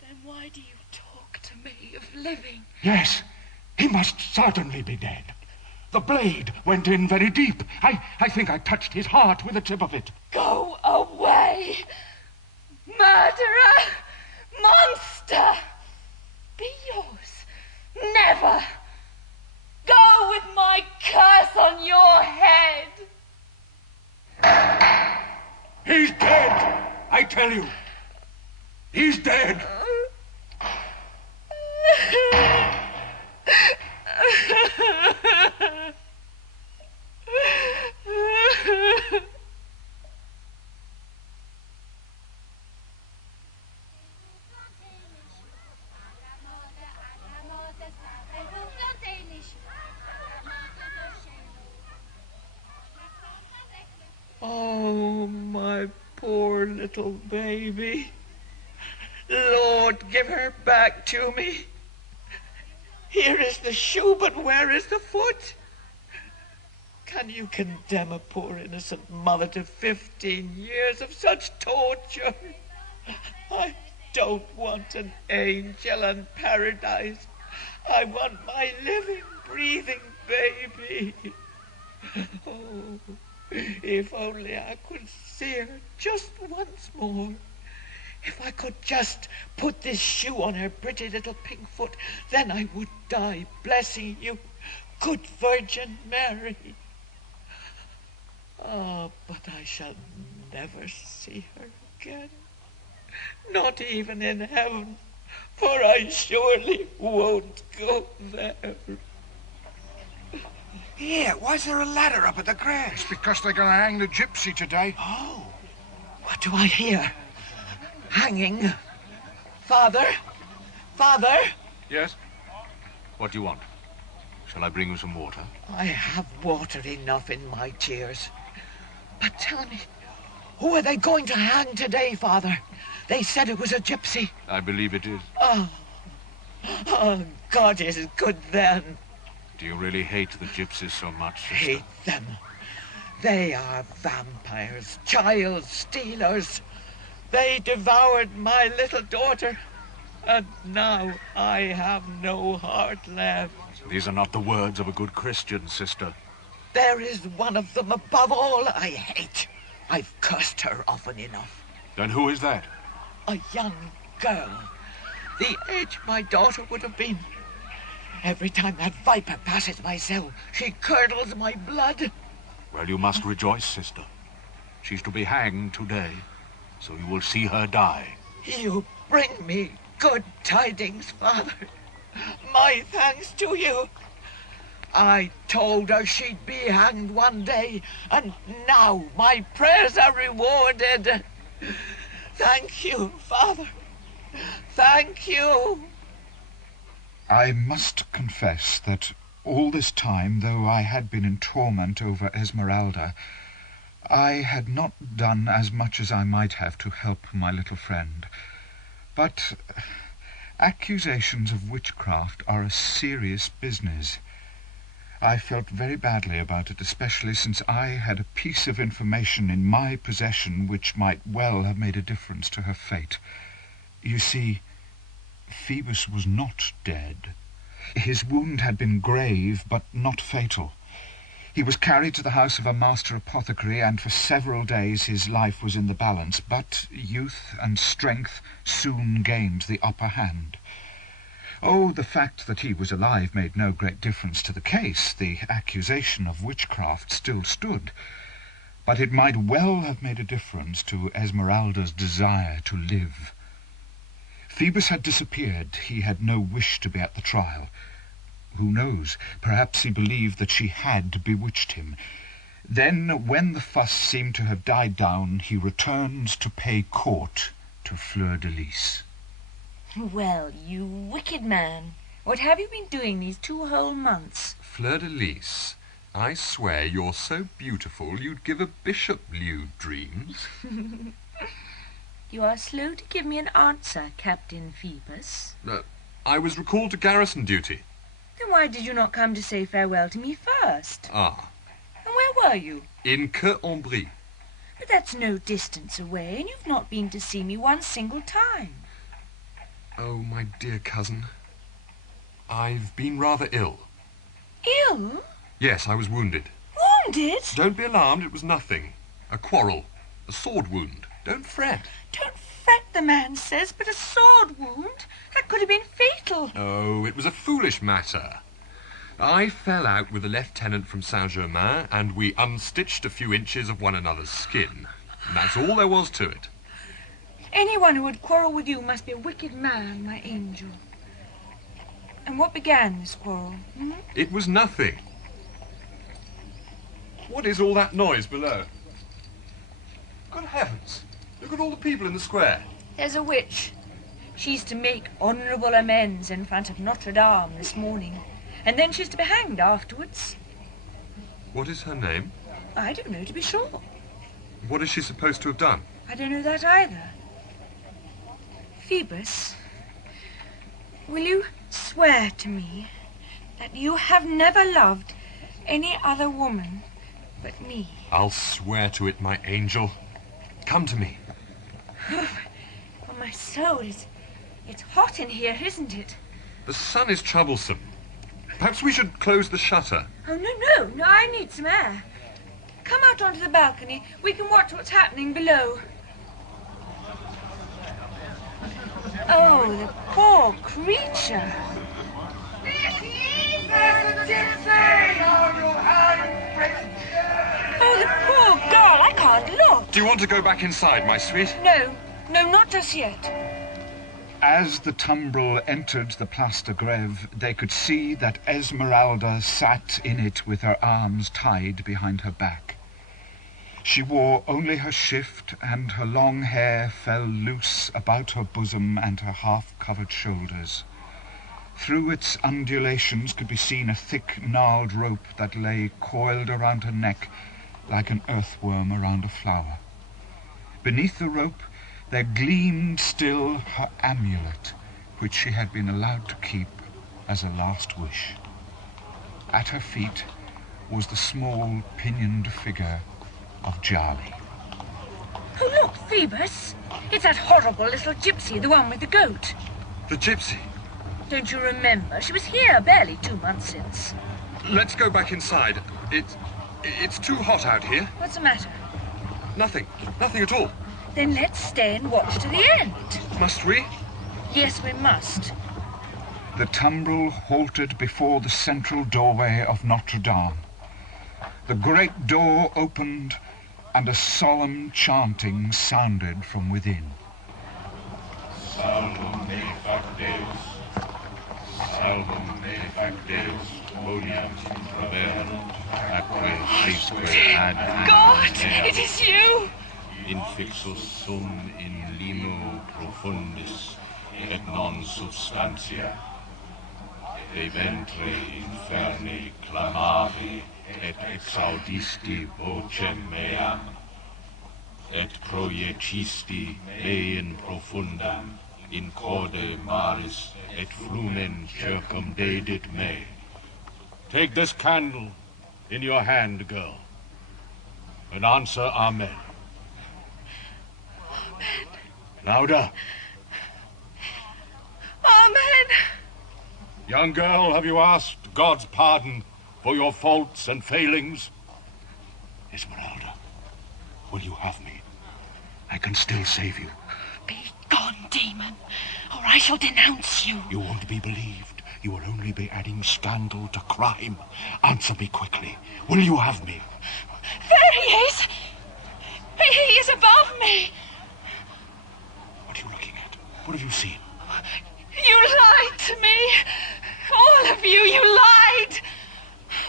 Then why do you talk to me of living? Yes, he must certainly be dead. The blade went in very deep. I think I touched his heart with the tip of it. Go away, murderer, monster. Be yours. Never. Go with my curse on your head. He's dead, I tell you. He's dead. Oh, my poor little baby. Lord, give her back to me. Here is the shoe, but where is the foot? Can you condemn a poor innocent mother to 15 years of such torture? I don't want an angel in paradise. I want my living, breathing baby. Oh, if only I could see her just once more. If I could just put this shoe on her pretty little pink foot, then I would die blessing you, good Virgin Mary. Ah, but I shall never see her again, not even in heaven, for I surely won't go there. Here, why is there a ladder up at the ground? It's because they're going to hang the gypsy today. Oh, what do I hear? Hanging. Father? Father? Yes? What do you want? Shall I bring you some water? I have water enough in my tears. But tell me, who are they going to hang today, Father? They said it was a gypsy. I believe it is. Oh, God is good then. Do you really hate the gypsies so much, sister? Hate them. They are vampires, child stealers. They devoured my little daughter, and now I have no heart left. These are not the words of a good Christian, sister. There is one of them above all I hate. I've cursed her often enough. Then who is that? A young girl, the age my daughter would have been. Every time that viper passes my cell, she curdles my blood. Well, you must rejoice, sister. She's to be hanged today, so you will see her die. You bring me good tidings, Father. My thanks to you. I told her she'd be hanged one day, and now my prayers are rewarded. Thank you, Father. Thank you. I must confess that all this time, though I had been in torment over Esmeralda, I had not done as much as I might have to help my little friend. But accusations of witchcraft are a serious business. I felt very badly about it, especially since I had a piece of information in my possession which might well have made a difference to her fate. You see, Phoebus was not dead. His wound had been grave, but not fatal. He was carried to the house of a master apothecary, and for several days his life was in the balance, but youth and strength soon gained the upper hand. Oh, the fact that he was alive made no great difference to the case. The accusation of witchcraft still stood, but it might well have made a difference to Esmeralda's desire to live. Phoebus had disappeared. He had no wish to be at the trial. Who knows? Perhaps he believed that she had bewitched him. Then, when the fuss seemed to have died down, he returned to pay court to Fleur-de-Lis. Well, you wicked man. What have you been doing these 2 whole months? Fleur-de-Lis, I swear you're so beautiful you'd give a bishop lewd dreams. You are slow to give me an answer, Captain Phoebus. I was recalled to garrison duty. Then why did you not come to say farewell to me first? Ah. And where were you? In Quai-en-Brie. But that's no distance away, and you've not been to see me one single time. Oh, my dear cousin, I've been rather ill. Ill? Yes, I was wounded. Wounded? Don't be alarmed, it was nothing. A quarrel. A sword wound. Don't fret. Don't fret, the man says, but a sword wound? That could have been fatal. Oh, it was a foolish matter. I fell out with a lieutenant from Saint-Germain, and we unstitched a few inches of one another's skin. And that's all there was to it. Anyone who would quarrel with you must be a wicked man, my angel. And what began this quarrel? Hmm? It was nothing. What is all that noise below? Good heavens! Look at all the people in the square. There's a witch. She's to make honourable amends in front of Notre-Dame this morning. And then she's to be hanged afterwards. What is her name? I don't know, to be sure. What is she supposed to have done? I don't know that either. Phoebus, will you swear to me that you have never loved any other woman but me? I'll swear to it, my angel. Come to me. Oh, my soul, it's hot in here, isn't it? The sun is troublesome. Perhaps we should close the shutter. Oh, no, I need some air. Come out onto the balcony. We can watch what's happening below. Oh, the poor creature. Oh, the poor girl. I can't look. Do you want to go back inside, my sweet? No, not just yet. As the tumbrel entered the Place de Grève, they could see that Esmeralda sat in it with her arms tied behind her back. She wore only her shift, and her long hair fell loose about her bosom and her half-covered shoulders. Through its undulations could be seen a thick, gnarled rope that lay coiled around her neck like an earthworm around a flower. Beneath the rope there gleamed still her amulet, which she had been allowed to keep as a last wish. At her feet was the small, pinioned figure of Charlie. Oh, look, Phoebus. It's that horrible little gypsy, the one with the goat. The gypsy? Don't you remember? She was here barely 2 months since. Let's go back inside. It's too hot out here. What's the matter? Nothing at all. Then let's stay and watch to the end. Must we? Yes, we must. The tumbrel halted before the central doorway of Notre-Dame. The great door opened, and a solemn chanting sounded from within. Salvum me factes, salvum me factes, odiant traverunt, atque cisque ad God, it is you! Infixus sum in limo profundis, et non substantia. De ventre inferni clamavi, et exaudisti vocem meam, et proiecisti me in profundam, in corde maris, et flumen circumdedit me. Take this candle in your hand, girl, and answer Amen. Amen. Louder. Amen. Young girl, have you asked God's pardon for your faults and failings? Esmeralda, will you have me? I can still save you. Be gone, demon, or I shall denounce you. You won't be believed. You will only be adding scandal to crime. Answer me quickly. Will you have me? There he is! He is above me! What are you looking at? What have you seen? You lied to me! All of you, you lied!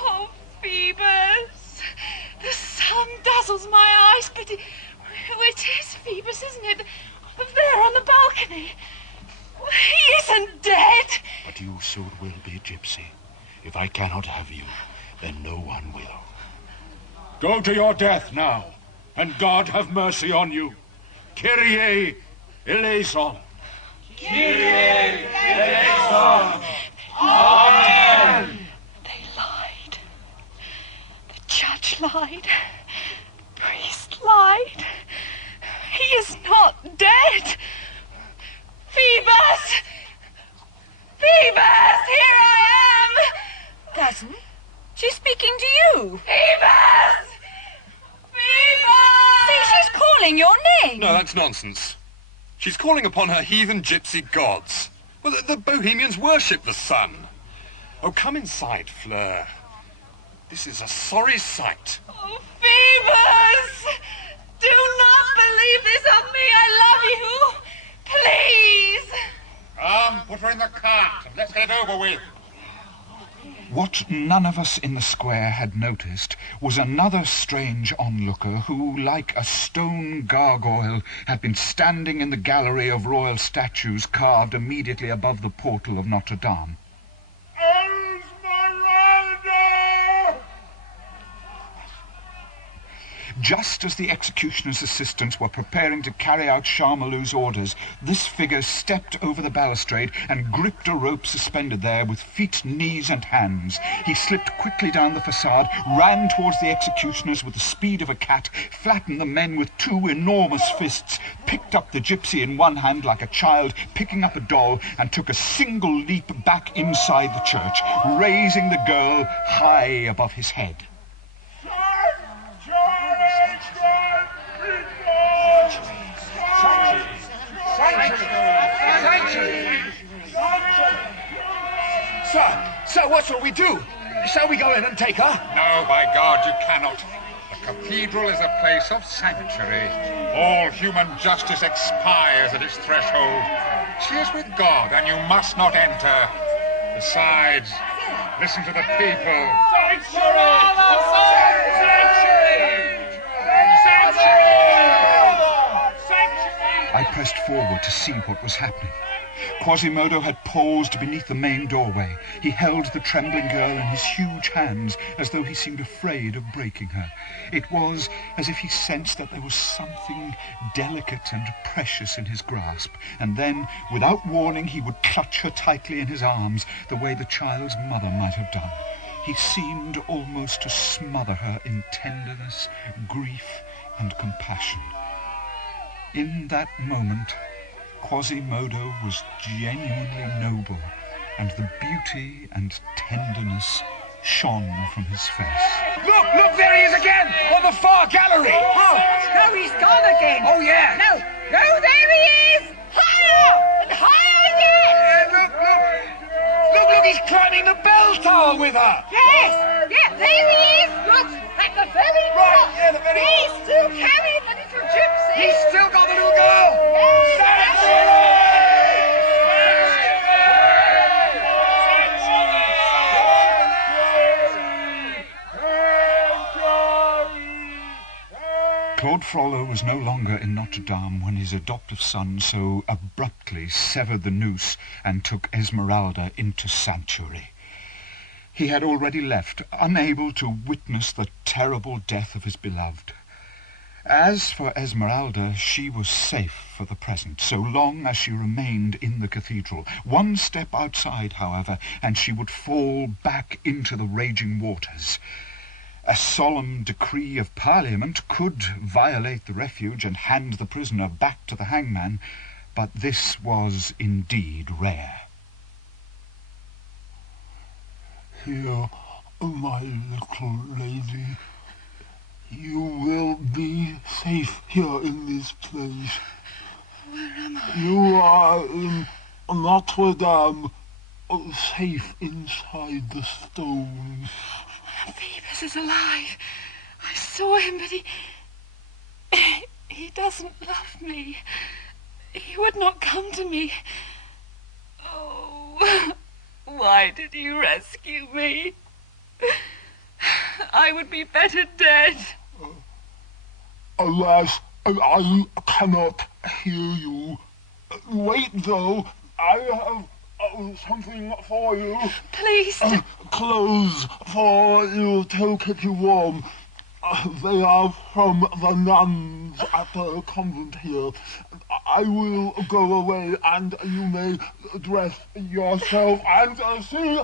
Oh, Phoebus! The sun dazzles my eyes, but it is Phoebus, isn't it? There on the balcony. He isn't dead. But you soon will be, Gypsy. If I cannot have you, then no one will. Go to your death now, and God have mercy on you. Kyrie eleison. Kyrie eleison. Amen. They lied. The judge lied. The priest lied. He is not dead. Phoebus! Phoebus! Here I am! Cousin, She's speaking to you. Phoebus! Phoebus! See, she's calling your name. No, that's nonsense. She's calling upon her heathen gypsy gods. Well, the Bohemians worship the sun. Oh, come inside, Fleur. This is a sorry sight. Oh, Phoebus! Do not believe this of me. I love you. Please. Put her in the cart and let's get it over with. What none of us in the square had noticed was another strange onlooker who, like a stone gargoyle, had been standing in the gallery of royal statues carved immediately above the portal of Notre-Dame. Just as the executioner's assistants were preparing to carry out Charmelou's orders, this figure stepped over the balustrade and gripped a rope suspended there with feet, knees, and hands. He slipped quickly down the facade, ran towards the executioners with the speed of a cat, flattened the men with two enormous fists, picked up the gypsy in one hand like a child picking up a doll, and took a single leap back inside the church, raising the girl high above his head. Sir, what shall we do? Shall we go in and take her? No, by God, you cannot. The cathedral is a place of sanctuary. All human justice expires at its threshold. She is with God, and you must not enter. Besides, listen to the people. I pressed forward to see what was happening. Quasimodo had paused beneath the main doorway. He held the trembling girl in his huge hands as though he seemed afraid of breaking her. It was as if he sensed that there was something delicate and precious in his grasp, and then, without warning, he would clutch her tightly in his arms, the way the child's mother might have done. He seemed almost to smother her in tenderness, grief, and compassion. In that moment, Quasimodo was genuinely noble, and the beauty and tenderness shone from his face. Look, there he is again, on the far gallery. Oh, no, he's gone again. Oh, yeah. No, there he is. Higher and higher again. Yeah, look, he's climbing the bell tower with her. Yes, there he is. Look, at the very top. Right, yeah, the very top. He's still carrying the little gypsy. He's still got the little girl. Claude Frollo was no longer in Notre-Dame when his adoptive son so abruptly severed the noose and took Esmeralda into sanctuary. He had already left, unable to witness the terrible death of his beloved. As for Esmeralda, she was safe for the present, so long as she remained in the cathedral. One step outside, however, and she would fall back into the raging waters. A solemn decree of Parliament could violate the refuge and hand the prisoner back to the hangman, but this was indeed rare. Here, my little lady. You will be safe here in this place. Where am I? You are in Notre-Dame, safe inside the stones. Phoebus is alive. I saw him, but he doesn't love me. He would not come to me. Oh, why did you rescue me? I would be better dead. Alas, I cannot hear you. Wait, though. I have something for you. Please. Clothes for you to keep you warm. They are from the nuns at the convent here. I will go away, and you may dress yourself and see.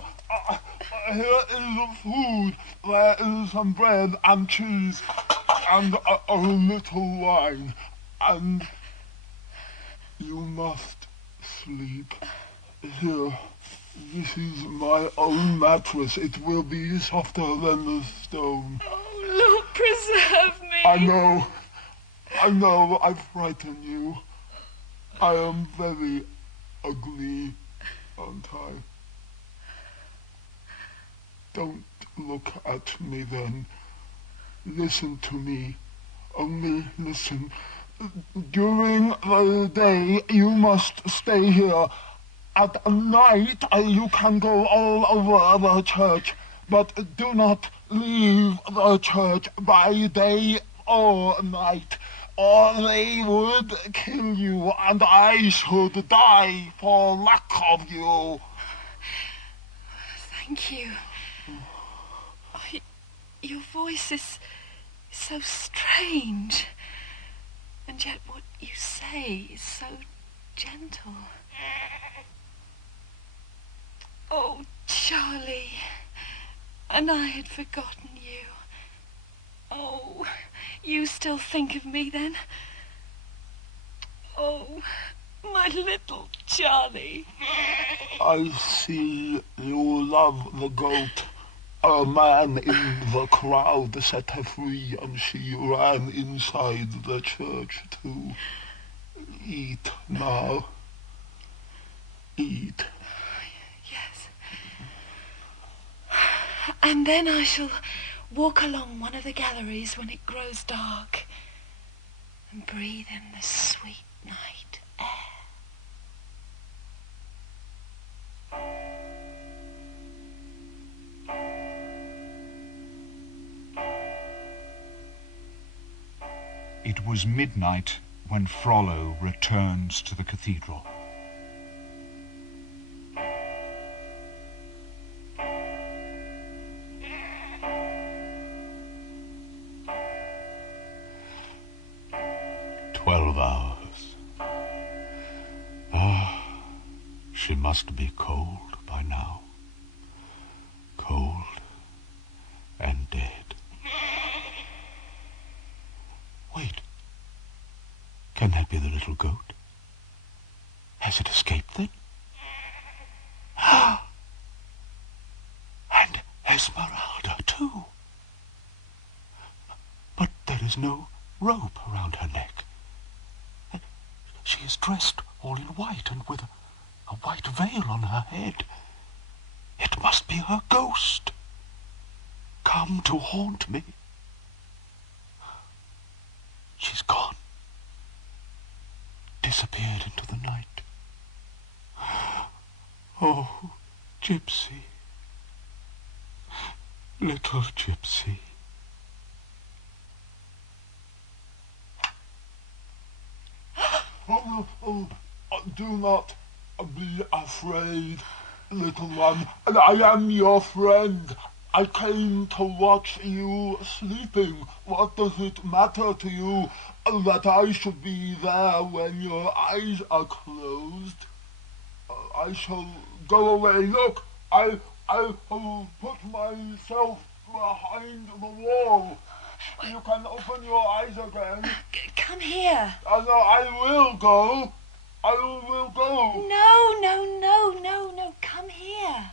Here is food. There is some bread and cheese and a little wine. And you must sleep here This is my own mattress. It will be softer than the stone. Oh, Lord, preserve me. I know, I've frightened you. I am very ugly, aren't I? Don't look at me then. Listen to me. Only listen. During the day, you must stay here. At night, you can go all over the church, but do not leave the church by day or night, or they would kill you, and I should die for lack of you. Thank you. Your voice is so strange, and yet what you say is so gentle. Oh, Charlie, and I had forgotten you. Oh, you still think of me then? Oh, my little Charlie. I see you love the goat. A man in the crowd set her free, and she ran inside the church to eat now. Eat. Yes. And then I shall walk along one of the galleries when it grows dark and breathe in the sweet night air. It was midnight when Frollo returns to the cathedral. She must be cold by now. Cold and dead. Wait. Can that be the little goat? Has it escaped then? And Esmeralda too. But there is no rope around her neck. She is dressed all in white and with a white veil on her head. It must be her ghost, come to haunt me. She's gone. Disappeared into the night. Oh, gypsy. Little gypsy. Oh, do not be afraid, little one. I am your friend. I came to watch you sleeping. What does it matter to you that I should be there when your eyes are closed? I shall go away. Look, I will put myself behind the wall. You can open your eyes again. Come here. No, I will go. I will go. No. Come here.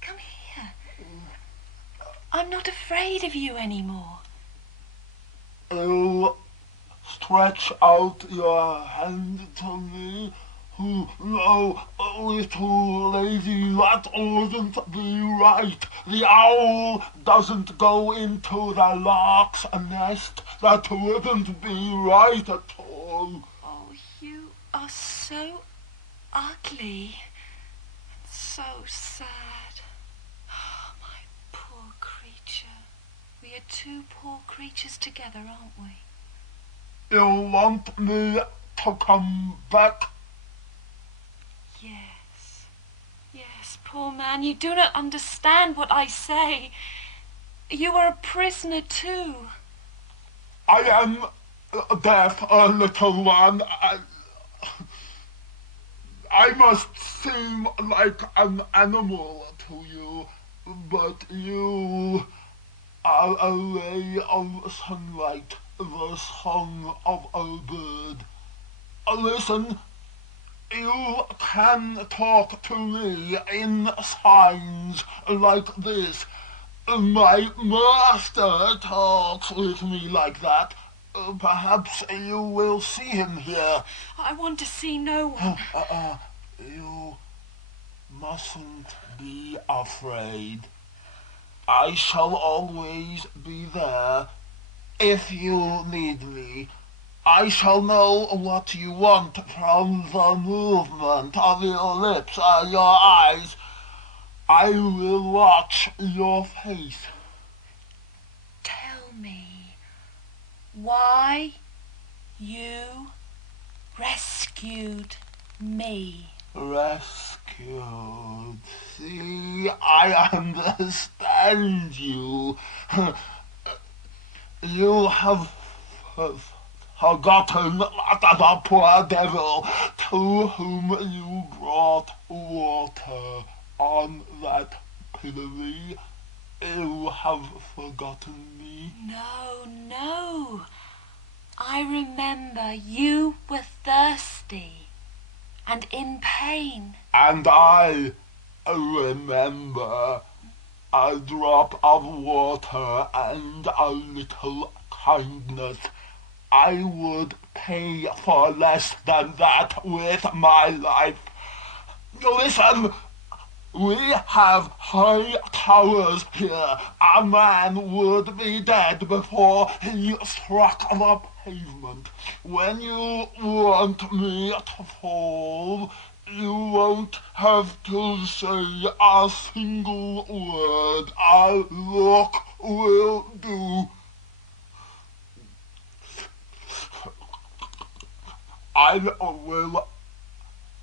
Come here. I'm not afraid of you anymore. You stretch out your hand to me. No, little lady, that wouldn't be right. The owl doesn't go into the lark's nest. That wouldn't be right at all. Oh, you are so ugly and so sad. Oh, my poor creature. We are two poor creatures together, aren't we? You want me to come back? Yes, poor man, you do not understand what I say. You are a prisoner too. I am deaf, little one. I must seem like an animal to you, but you are a ray of sunlight, the song of a bird. Listen. You can talk to me in signs like this. My master talks with me like that. Perhaps you will see him here. I want to see no one. You mustn't be afraid. I shall always be there. If you need me, I shall know what you want from the movement of your lips and your eyes. I will watch your face. Tell me why you rescued me. Rescued? See, I understand you. You have forgotten the poor devil to whom you brought water on that pillory. You have forgotten me. No. I remember you were thirsty and in pain. And I remember a drop of water and a little kindness. I would pay for less than that with my life. Listen, we have high towers here. A man would be dead before he struck the pavement. When you want me to fall, you won't have to say a single word. A look will do. I will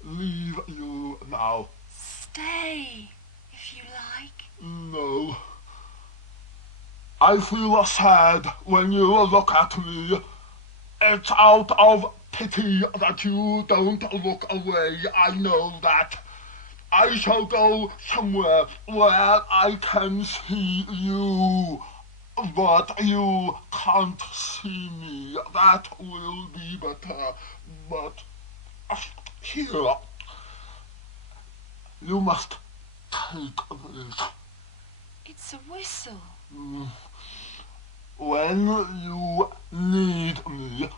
leave you now. Stay, if you like. No. I feel sad when you look at me. It's out of pity that you don't look away. I know that. I shall go somewhere where I can see you. But you can't see me. That will be better. But here, you must take this. It's a whistle. When you need me,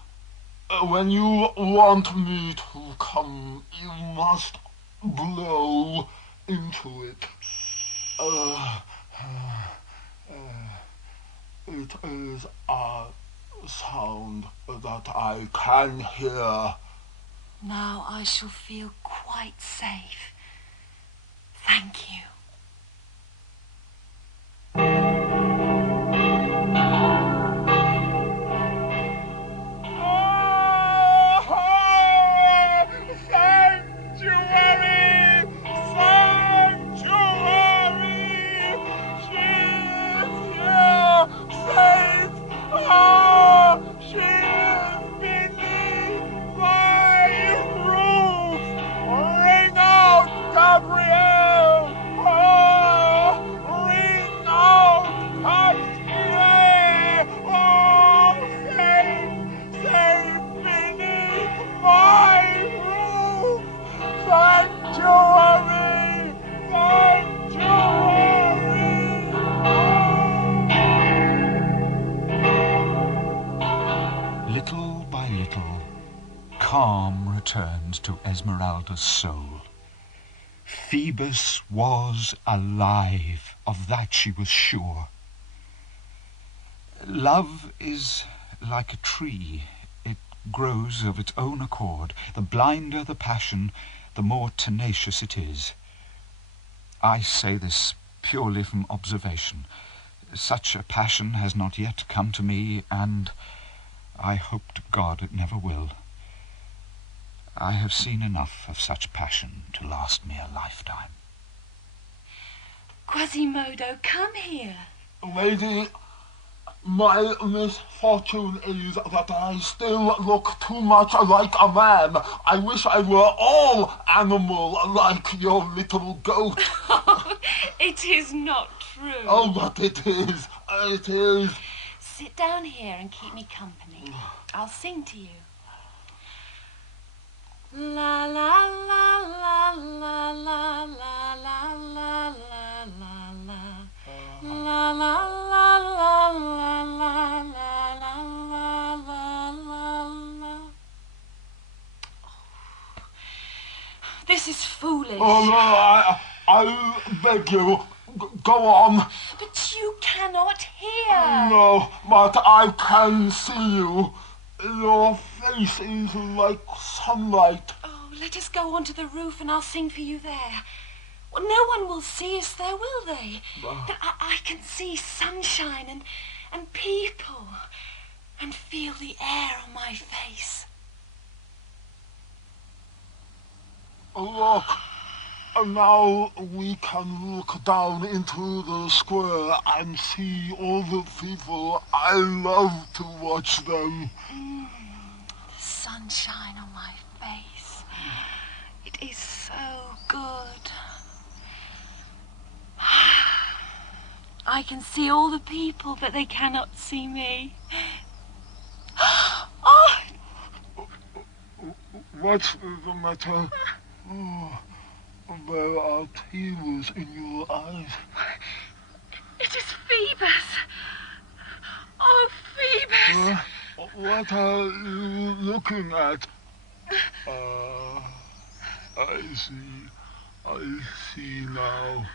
when you want me to come, you must blow into it. It is a sound that I can hear. Now I shall feel quite safe. Thank you. Little by little, calm returns to Esmeralda's soul. Phoebus was alive, of that she was sure. Love is like a tree. It grows of its own accord. The blinder the passion, the more tenacious it is. I say this purely from observation. Such a passion has not yet come to me, and I hope to God it never will. I have seen enough of such passion to last me a lifetime. Quasimodo, come here. Lady, my misfortune is that I still look too much like a man. I wish I were all animal, like your little goat. It is not true. Oh, but it is. It is. Sit down here and keep me company. I'll sing to you. La la la la la la la la la la la la. La la la la la la la la la. This is foolish. Oh, no, I beg you, go on. But you cannot hear. No, but I can see you. Your face is like sunlight. Oh, let us go onto the roof and I'll sing for you there. Well, no one will see us there, will they? I can see sunshine and people and feel the air on my face. Look, now we can look down into the square and see all the people. I love to watch them. The sunshine on my face. It is so good. I can see all the people, but they cannot see me. Oh! What's the matter? Oh, there are tears in your eyes. It is Phoebus. Oh, Phoebus! What are you looking at? I see now.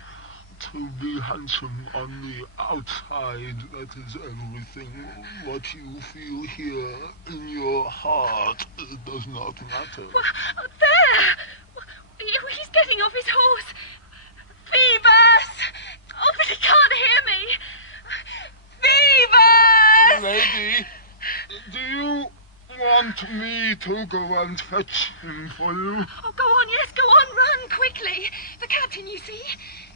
To be handsome on the outside, that is everything. What you feel here in your heart, it does not matter. Well, there! He's getting off his horse. Phoebus! Oh, but he can't hear me. Phoebus! Lady, do you want me to go and fetch him for you? Oh, go on, yes, go on, run quickly. The captain, you see,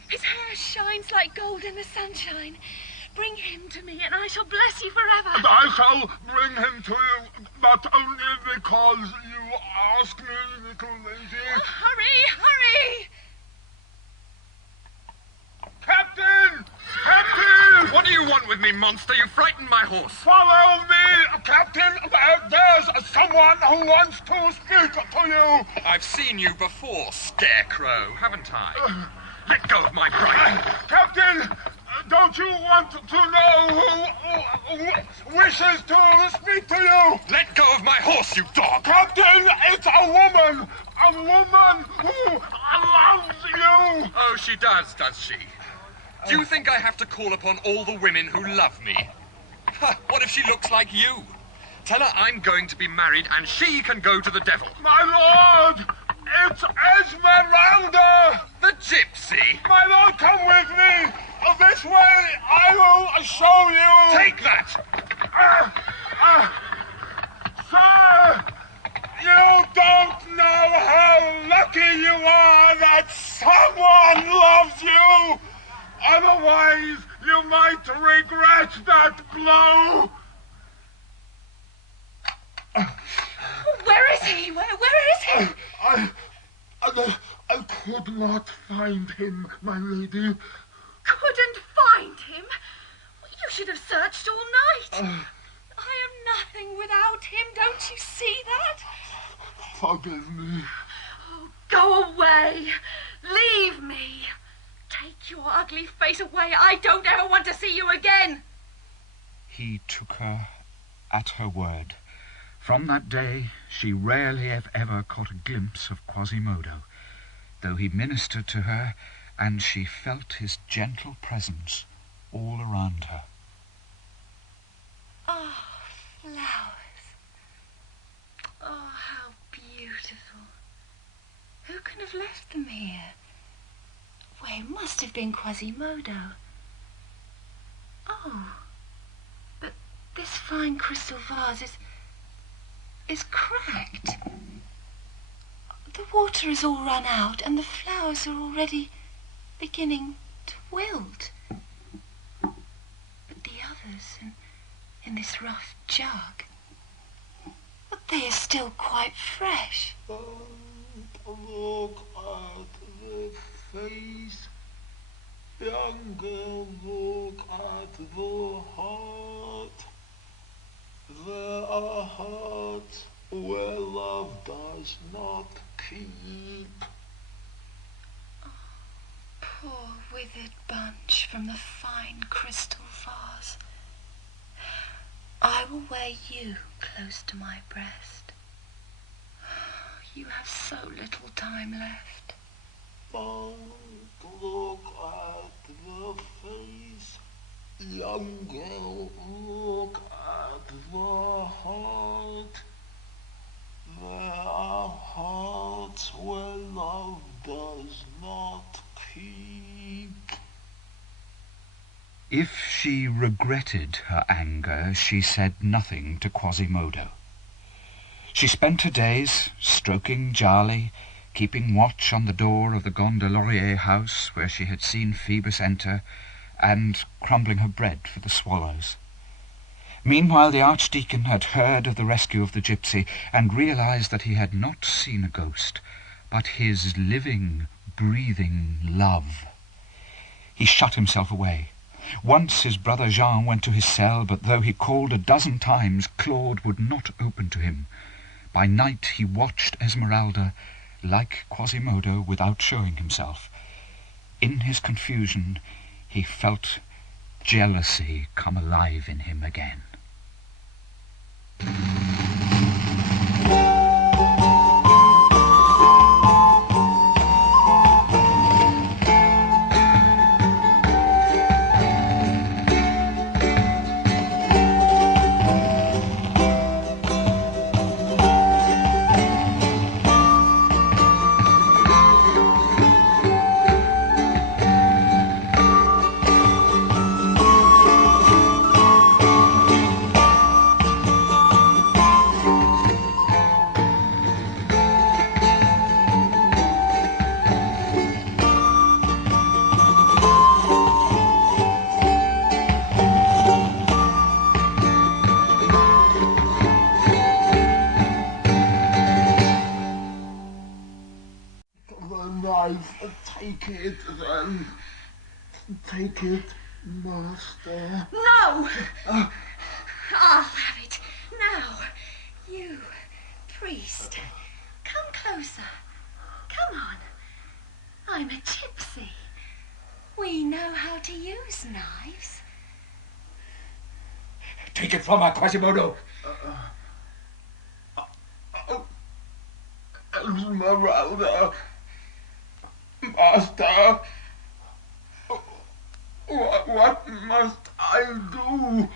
his hair shines like gold in the sunshine. Bring him to me and I shall bless you forever. And I shall bring him to you, but only because you ask me, little lady. Oh, hurry, hurry! Captain! Captain! What do you want with me, monster? You frightened my horse. Follow me, Captain. There's someone who wants to speak to you. I've seen you before, scarecrow, haven't I? Let go of my bridle. Captain, don't you want to know who wishes to speak to you? Let go of my horse, you dog. Captain, it's a woman who loves you. Oh, she does she? Do you think I have to call upon all the women who love me? What if she looks like you? Tell her I'm going to be married and she can go to the devil. My lord, it's Esmeralda! The gypsy! My lord, come with me! This way, I will show you! Take that! Sir! You don't know how lucky you are that someone loves you! Otherwise, you might regret that blow! Where is he? Where is he? I could not find him, my lady. Couldn't find him? You should have searched all night. I am nothing without him, don't you see that? Forgive me. Oh, go away. Leave me. Take your ugly face away. I don't ever want to see you again. He took her at her word. From that day, she rarely if ever caught a glimpse of Quasimodo, though he ministered to her, and she felt his gentle presence all around her. Oh, flowers. Oh, how beautiful. Who can have left them here? Well, it must have been Quasimodo. Oh, but this fine crystal vase is cracked. The water is all run out and the flowers are already beginning to wilt. But the others in this rough jug, but they are still quite fresh. Look at the face, younger, look at the heart. There are hearts where love does not keep. Poor withered bunch from the fine crystal vase. I will wear you close to my breast. You have so little time left. Don't look at the face, young girl, look at the heart. There are hearts where love does not keep. If she regretted her anger, she said nothing to Quasimodo. She spent her days stroking Charlie, keeping watch on the door of the Gondelaurier house where she had seen Phoebus enter, and crumbling her bread for the swallows. Meanwhile, the Archdeacon had heard of the rescue of the gypsy and realized that he had not seen a ghost, but his living, breathing love. He shut himself away. Once his brother Jehan went to his cell, but though he called 12 times, Claude would not open to him. By night he watched Esmeralda, like Quasimodo, without showing himself. In his confusion, he felt jealousy come alive in him again. Take it, then. Take it, master. No! I'll have it. Now, you, priest, come closer. Come on. I'm a gypsy. We know how to use knives. Take it from her, Quasimodo. Esmeralda. Master. What must I do?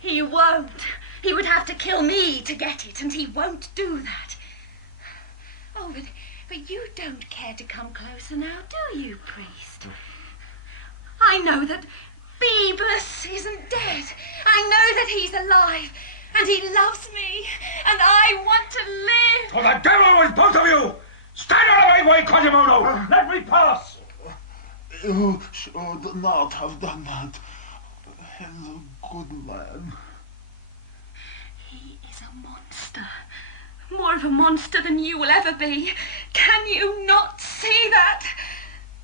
He won't. He would have to kill me to get it, and he won't do that. Oh, but you don't care to come closer now, do you, priest? I know that Phoebus isn't dead. I know that he's alive, and he loves me, and I want to live. To the devil with both of you! Stand out of my way, Quasimodo! Let me pass! You should not have done that. He's a good man. He is a monster. More of a monster than you will ever be. Can you not see that?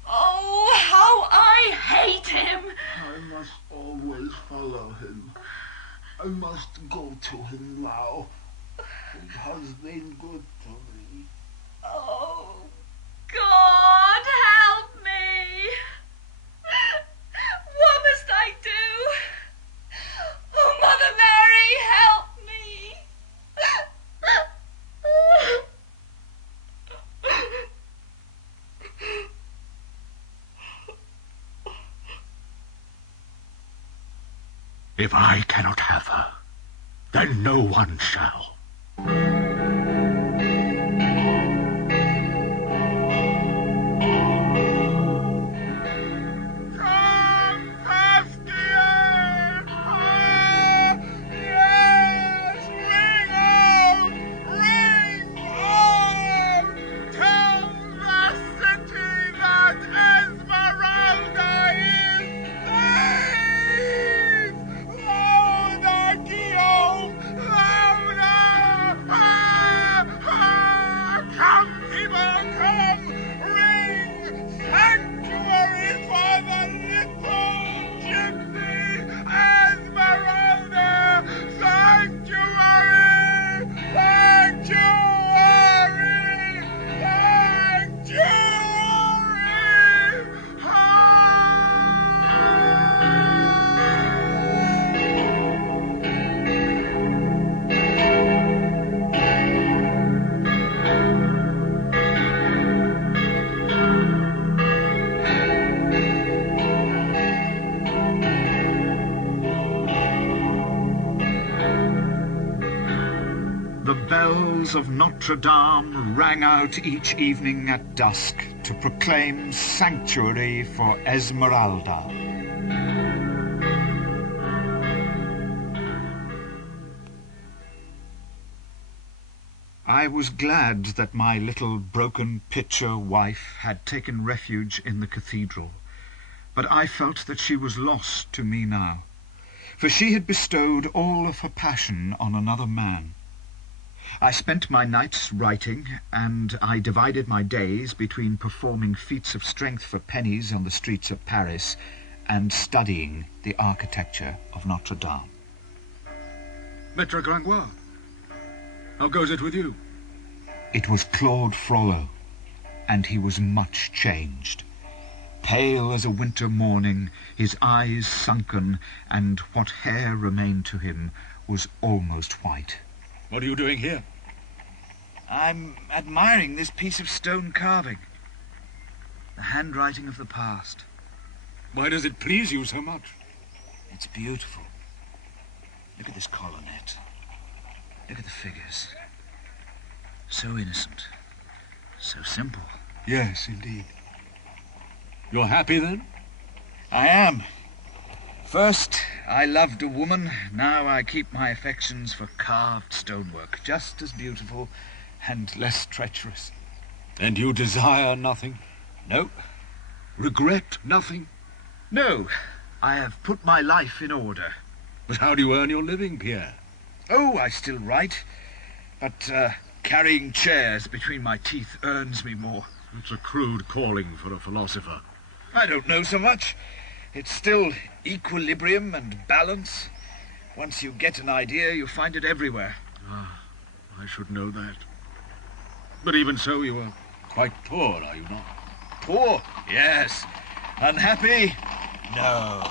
Oh, how I hate him! I must always follow him. I must go to him now. He has been good to me. Oh, God, help me! What must I do? Oh, Mother Mary, help me! If I cannot have her, then no one shall. Louder! The bells of Notre-Dame rang out each evening at dusk to proclaim sanctuary for Esmeralda. I was glad that my little broken pitcher wife had taken refuge in the cathedral, but I felt that she was lost to me now, for she had bestowed all of her passion on another man. I spent my nights writing, and I divided my days between performing feats of strength for pennies on the streets of Paris and studying the architecture of Notre-Dame. Maître Gringoire, how goes it with you? It was Claude Frollo, and he was much changed. Pale as a winter morning, his eyes sunken, and what hair remained to him was almost white. What are you doing here? I'm admiring this piece of stone carving. The handwriting of the past. Why does it please you so much? It's beautiful. Look at this colonet. Look at the figures. So innocent. So simple. Yes, indeed. You're happy, then? I am. First, I loved a woman. Now I keep my affections for carved stonework, just as beautiful and less treacherous. And you desire nothing? No. Regret nothing? No. I have put my life in order. But how do you earn your living, Pierre? Oh, I still write. But carrying chairs between my teeth earns me more. It's a crude calling for a philosopher. I don't know so much. It's still equilibrium and balance. Once you get an idea, you find it everywhere. Ah, I should know that. But even so, you are quite poor, are you not? Poor? Yes. Unhappy? No.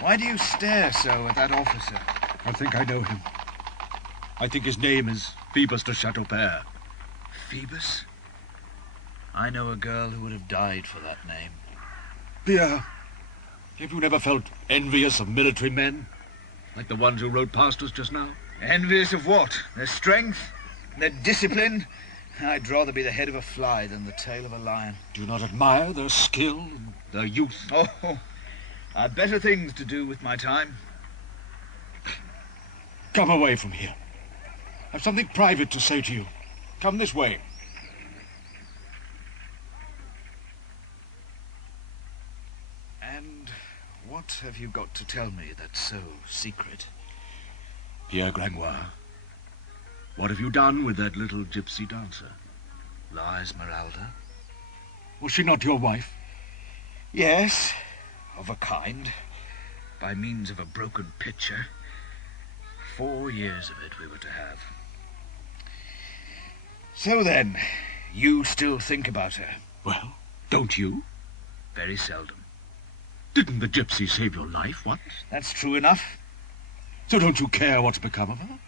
Why do you stare so at that officer? I think I know him. I think his name is Phoebus de Chateaupert. Phoebus? I know a girl who would have died for that name. Pierre, have you never felt envious of military men? Like the ones who rode past us just now? Envious of what? Their strength? Their discipline? I'd rather be the head of a fly than the tail of a lion. Do you not admire their skill and their youth? Oh, I've better things to do with my time. Come away from here. I've something private to say to you. Come this way. And what have you got to tell me that's so secret? Pierre Gringoire, what have you done with that little gypsy dancer? La Esmeralda? Was she not your wife? Yes, of a kind, by means of a broken pitcher. 4 years of it we were to have. So then, you still think about her? Well, don't you? Very seldom. Didn't the gypsy save your life once? That's true enough. So don't you care what's become of her?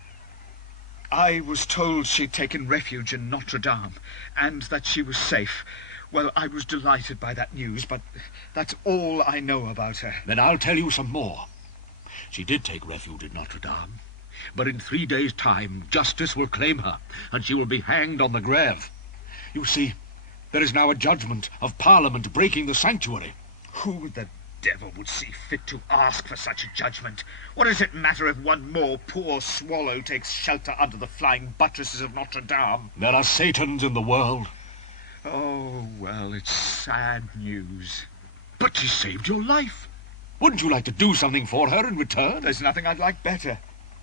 I was told she'd taken refuge in Notre-Dame, and that she was safe. Well, I was delighted by that news, but that's all I know about her. Then I'll tell you some more. She did take refuge in Notre-Dame, but in 3 days' time, justice will claim her, and she will be hanged on the grave. You see, there is now a judgment of Parliament breaking the sanctuary. Who the devil would see fit to ask for such a judgment? What does it matter if one more poor swallow takes shelter under the flying buttresses of Notre-Dame? There are Satans in the world. Oh, well, it's sad news. But she saved your life. Wouldn't you like to do something for her in return? There's nothing I'd like better.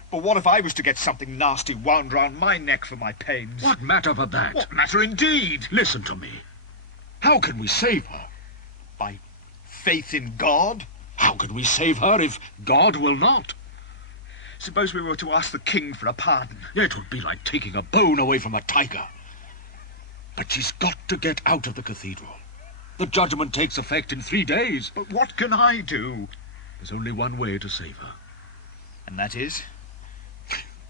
But what if I was to get something nasty wound round my neck for my pains? What matter but that? What matter indeed? Listen to me. How can we save her? By faith in God? How can we save her if God will not? Suppose we were to ask the king for a pardon. It would be like taking a bone away from a tiger. But she's got to get out of the cathedral. The judgment takes effect in 3 days. But what can I do? There's only one way to save her. And that is?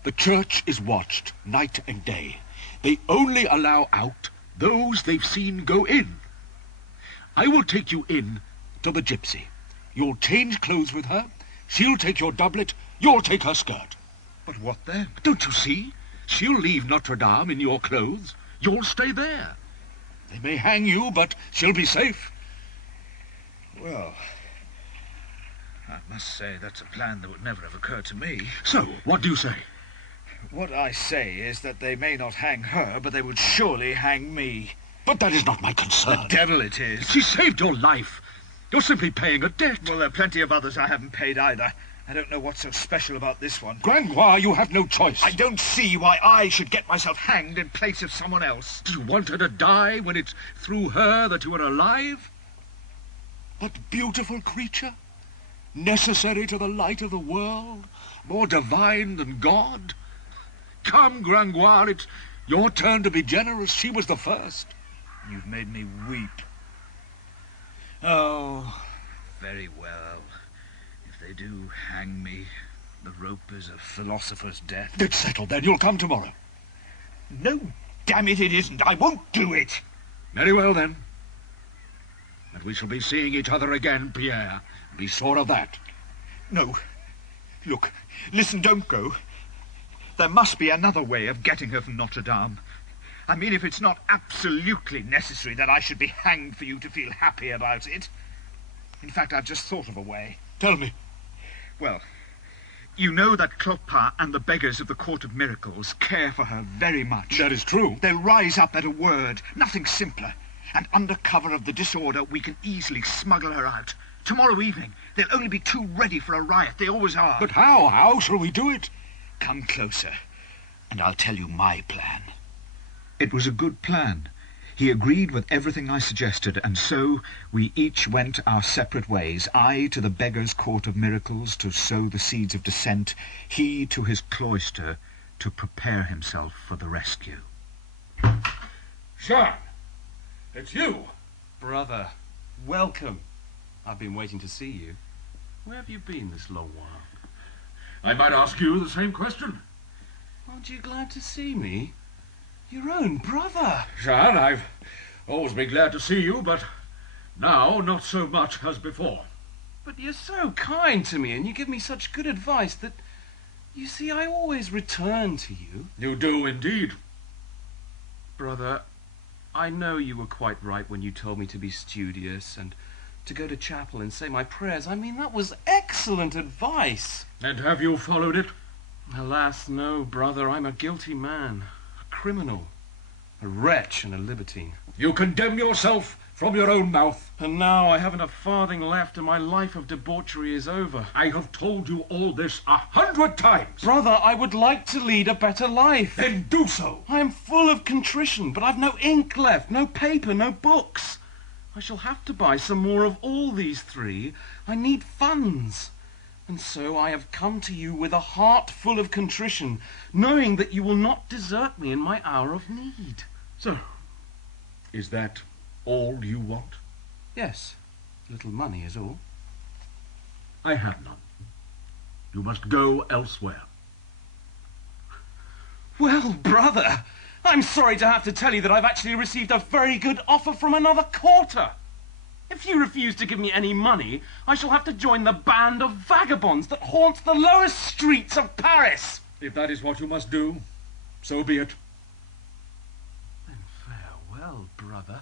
The church is watched night and day. They only allow out those they've seen go in. I will take you in to the gypsy. You'll change clothes with her, She'll take your doublet, you'll take her skirt. But what then? Don't you see? She'll leave Notre-Dame in your clothes. You'll stay there. They may hang you, but she'll be safe. Well, I must say that's a plan that would never have occurred to me. So, what do you say? What I say is that they may not hang her, but they would surely hang me. But that is not my concern. The devil it is. She saved your life. You're simply paying a debt. Well, there are plenty of others I haven't paid either. I don't know what's so special about this one. Gringoire, you have no choice. I don't see why I should get myself hanged in place of someone else. Do you want her to die when it's through her that you are alive? That beautiful creature, necessary to the light of the world, more divine than God. Come, Gringoire, it's your turn to be generous. She was the first. You've made me weep. Oh, very well. If they do hang me, the rope is a philosopher's death. It's settled then. You'll come tomorrow. No, damn it, it isn't. I won't do it. Very well, then. And we shall be seeing each other again, Pierre. Be sure of that. No. Look, listen, don't go. There must be another way of getting her from Notre-Dame. I mean, if it's not absolutely necessary that I should be hanged for you to feel happy about it. In fact, I've just thought of a way. Tell me. Well, you know that Clopin and the beggars of the Court of Miracles care for her very much. That is true. They'll rise up at a word, nothing simpler. And under cover of the disorder, we can easily smuggle her out. Tomorrow evening, they'll only be too ready for a riot. They always are. But how? How shall we do it? Come closer, and I'll tell you my plan. It was a good plan. He agreed with everything I suggested, and so we each went our separate ways. I to the Beggars' Court of Miracles to sow the seeds of dissent, he to his cloister to prepare himself for the rescue. Jehan, it's you. Brother, welcome. I've been waiting to see you. Where have you been this long while? I might ask you the same question. Aren't you glad to see me? Your own brother. Jehan, I've always been glad to see you, but now not so much as before. But you're so kind to me, and you give me such good advice that, you see, I always return to you. You do indeed. Brother, I know you were quite right when you told me to be studious and to go to chapel and say my prayers. I mean, that was excellent advice. And have you followed it? Alas, no, brother. I'm a guilty man, a criminal, a wretch and a libertine. You condemn yourself from your own mouth. And now I haven't a farthing left and my life of debauchery is over. I have told you all this 100 times. Brother, I would like to lead a better life. Then do so. I am full of contrition, but I've no ink left, no paper, no books. I shall have to buy some more of all these three. I need funds. And so I have come to you with a heart full of contrition, knowing that you will not desert me in my hour of need. So, is that all you want? Yes, a little money is all. I have none. You must go elsewhere. Well, brother, I'm sorry to have to tell you that I've actually received a very good offer from another quarter. If you refuse to give me any money, I shall have to join the band of vagabonds that haunts the lowest streets of Paris. If that is what you must do, so be it. Then farewell, brother.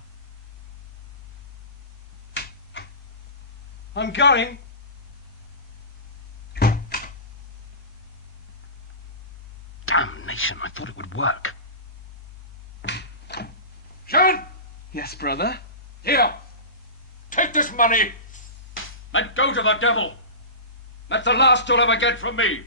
I'm going. Damnation, I thought it would work. Jehan! Yes, brother? Here! Take this money! Let go to the devil! That's the last you'll ever get from me!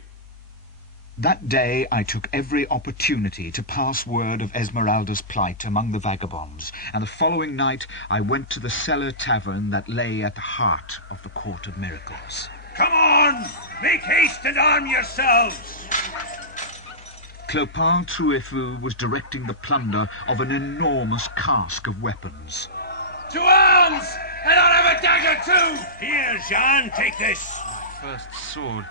That day I took every opportunity to pass word of Esmeralda's plight among the vagabonds, and the following night I went to the cellar tavern that lay at the heart of the Court of Miracles. Come on! Make haste and arm yourselves! Clopin Trouillefou was directing the plunder of an enormous cask of weapons. To arms! And I'll have a dagger too! Here, Jehan, take this. My first sword.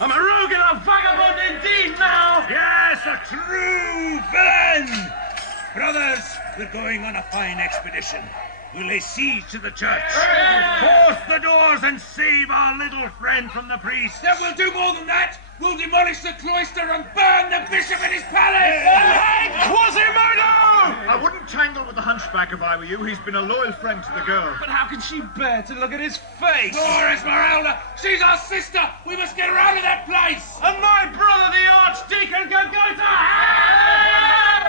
I'm a rogue and a vagabond indeed now! Yes, a true villain! Brothers, we're going on a fine expedition. We'll lay siege to the church. Force the doors and save our little friend from the priest. Then we'll do more than that. We'll demolish the cloister and burn the bishop in his palace. Hey, Quasimodo! I wouldn't tangle with the hunchback if I were you. He's been a loyal friend to the girl. But how can she bear to look at his face? Poor Esmeralda! She's our sister! We must get her out of that place! And my brother, the archdeacon, can go to hell!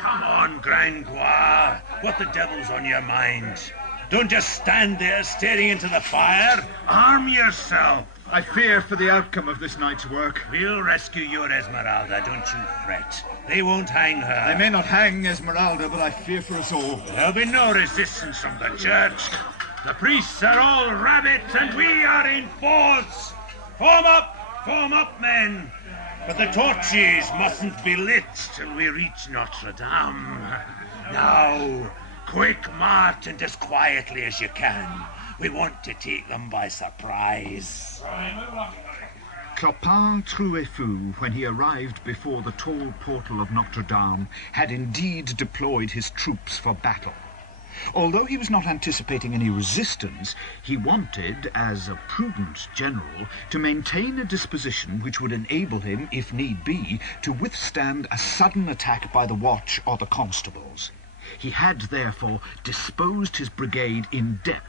Come on, Gringoire. What the devil's on your mind? Don't just stand there staring into the fire. Arm yourself. I fear for the outcome of this night's work. We'll rescue your Esmeralda, don't you fret. They won't hang her. They may not hang Esmeralda, but I fear for us all. There'll be no resistance from the church. The priests are all rabbits and we are in force. Form up, men. But the torches mustn't be lit till we reach Notre-Dame. Now, quick march and as quietly as you can. We want to take them by surprise. Clopin Trouillefou, when he arrived before the tall portal of Notre-Dame, had indeed deployed his troops for battle. Although he was not anticipating any resistance, he wanted, as a prudent general, to maintain a disposition which would enable him, if need be, to withstand a sudden attack by the watch or the constables. He had, therefore, disposed his brigade in depth,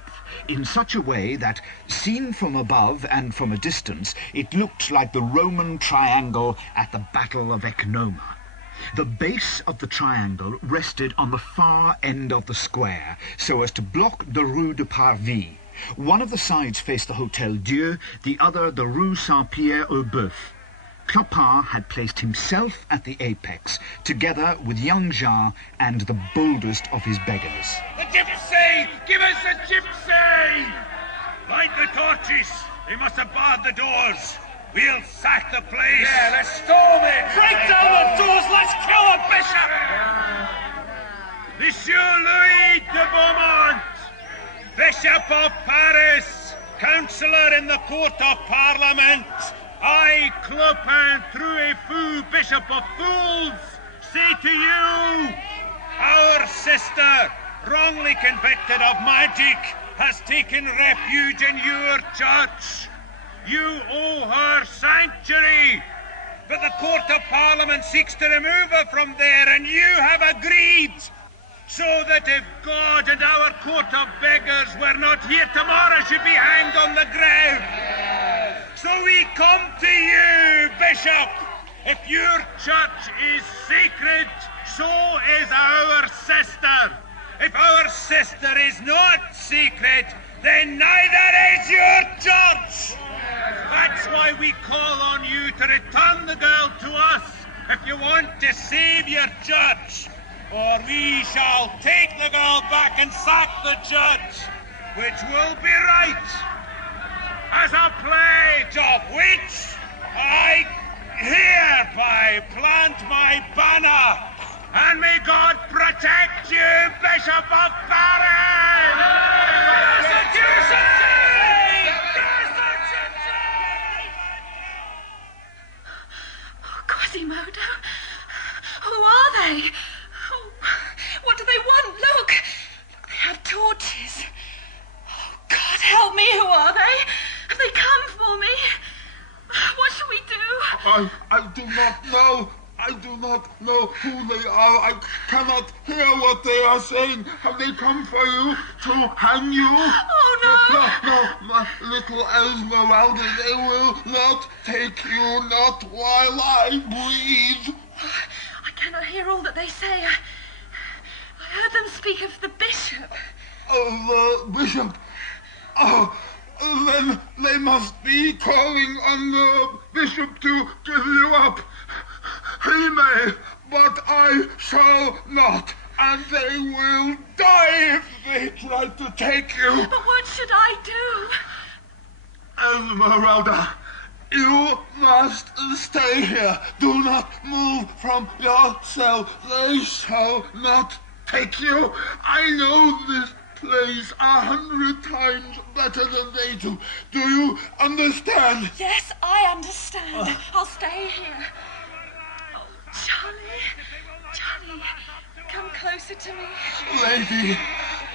in such a way that, seen from above and from a distance, it looked like the Roman triangle at the Battle of Ecnoma. The base of the triangle rested on the far end of the square, so as to block the Rue de Parvis. One of the sides faced the Hôtel Dieu, the other the Rue Saint-Pierre-au-Boeuf. Clopin had placed himself at the apex, together with young Jehan and the boldest of his beggars. The gypsy! Give us the gypsy! Light the torches! They must have barred the doors. We'll sack the place. Yeah, let's storm it! Break down the doors! Let's kill the bishop! Monsieur Louis de Beaumont, Bishop of Paris, Councillor in the Court of Parliament, I, Clopin Trouillefou, Bishop of Fools, say to you, our sister, wrongly convicted of magic, has taken refuge in your church. You owe her sanctuary, but the Court of Parliament seeks to remove her from there, and you have agreed, so that if God and our court of beggars were not here tomorrow, should be hanged on the ground. So we come to you, Bishop. If your church is sacred, so is our sister. If our sister is not sacred, then neither is your church. That's why we call on you to return the girl to us if you want to save your church. Or we shall take the girl back and sack the church, which will be right. As a pledge of which I hereby plant my banner, and may God protect you, Bishop of Paris! Oh, Quasimodo, who are they? Oh, what do they want? Look, they have torches. Oh, God, help me, who are they? Have they come for me? What shall we do? I do not know. I do not know who they are. I cannot hear what they are saying. Have they come for you to hang you? Oh, no. No, my little Esmeralda, they will not take you, not while I breathe. I cannot hear all that they say. I heard them speak of the bishop. Oh, the bishop. Oh, then they must be calling on the bishop to give you up. He may, but I shall not, and they will die if they try to take you. But what should I do? Esmeralda, you must stay here. Do not move from your cell. They shall not take you. I know this place 100 times better than they do. Do you understand? Yes, I understand. I'll stay here. Oh, Charlie, come closer to me. Lady,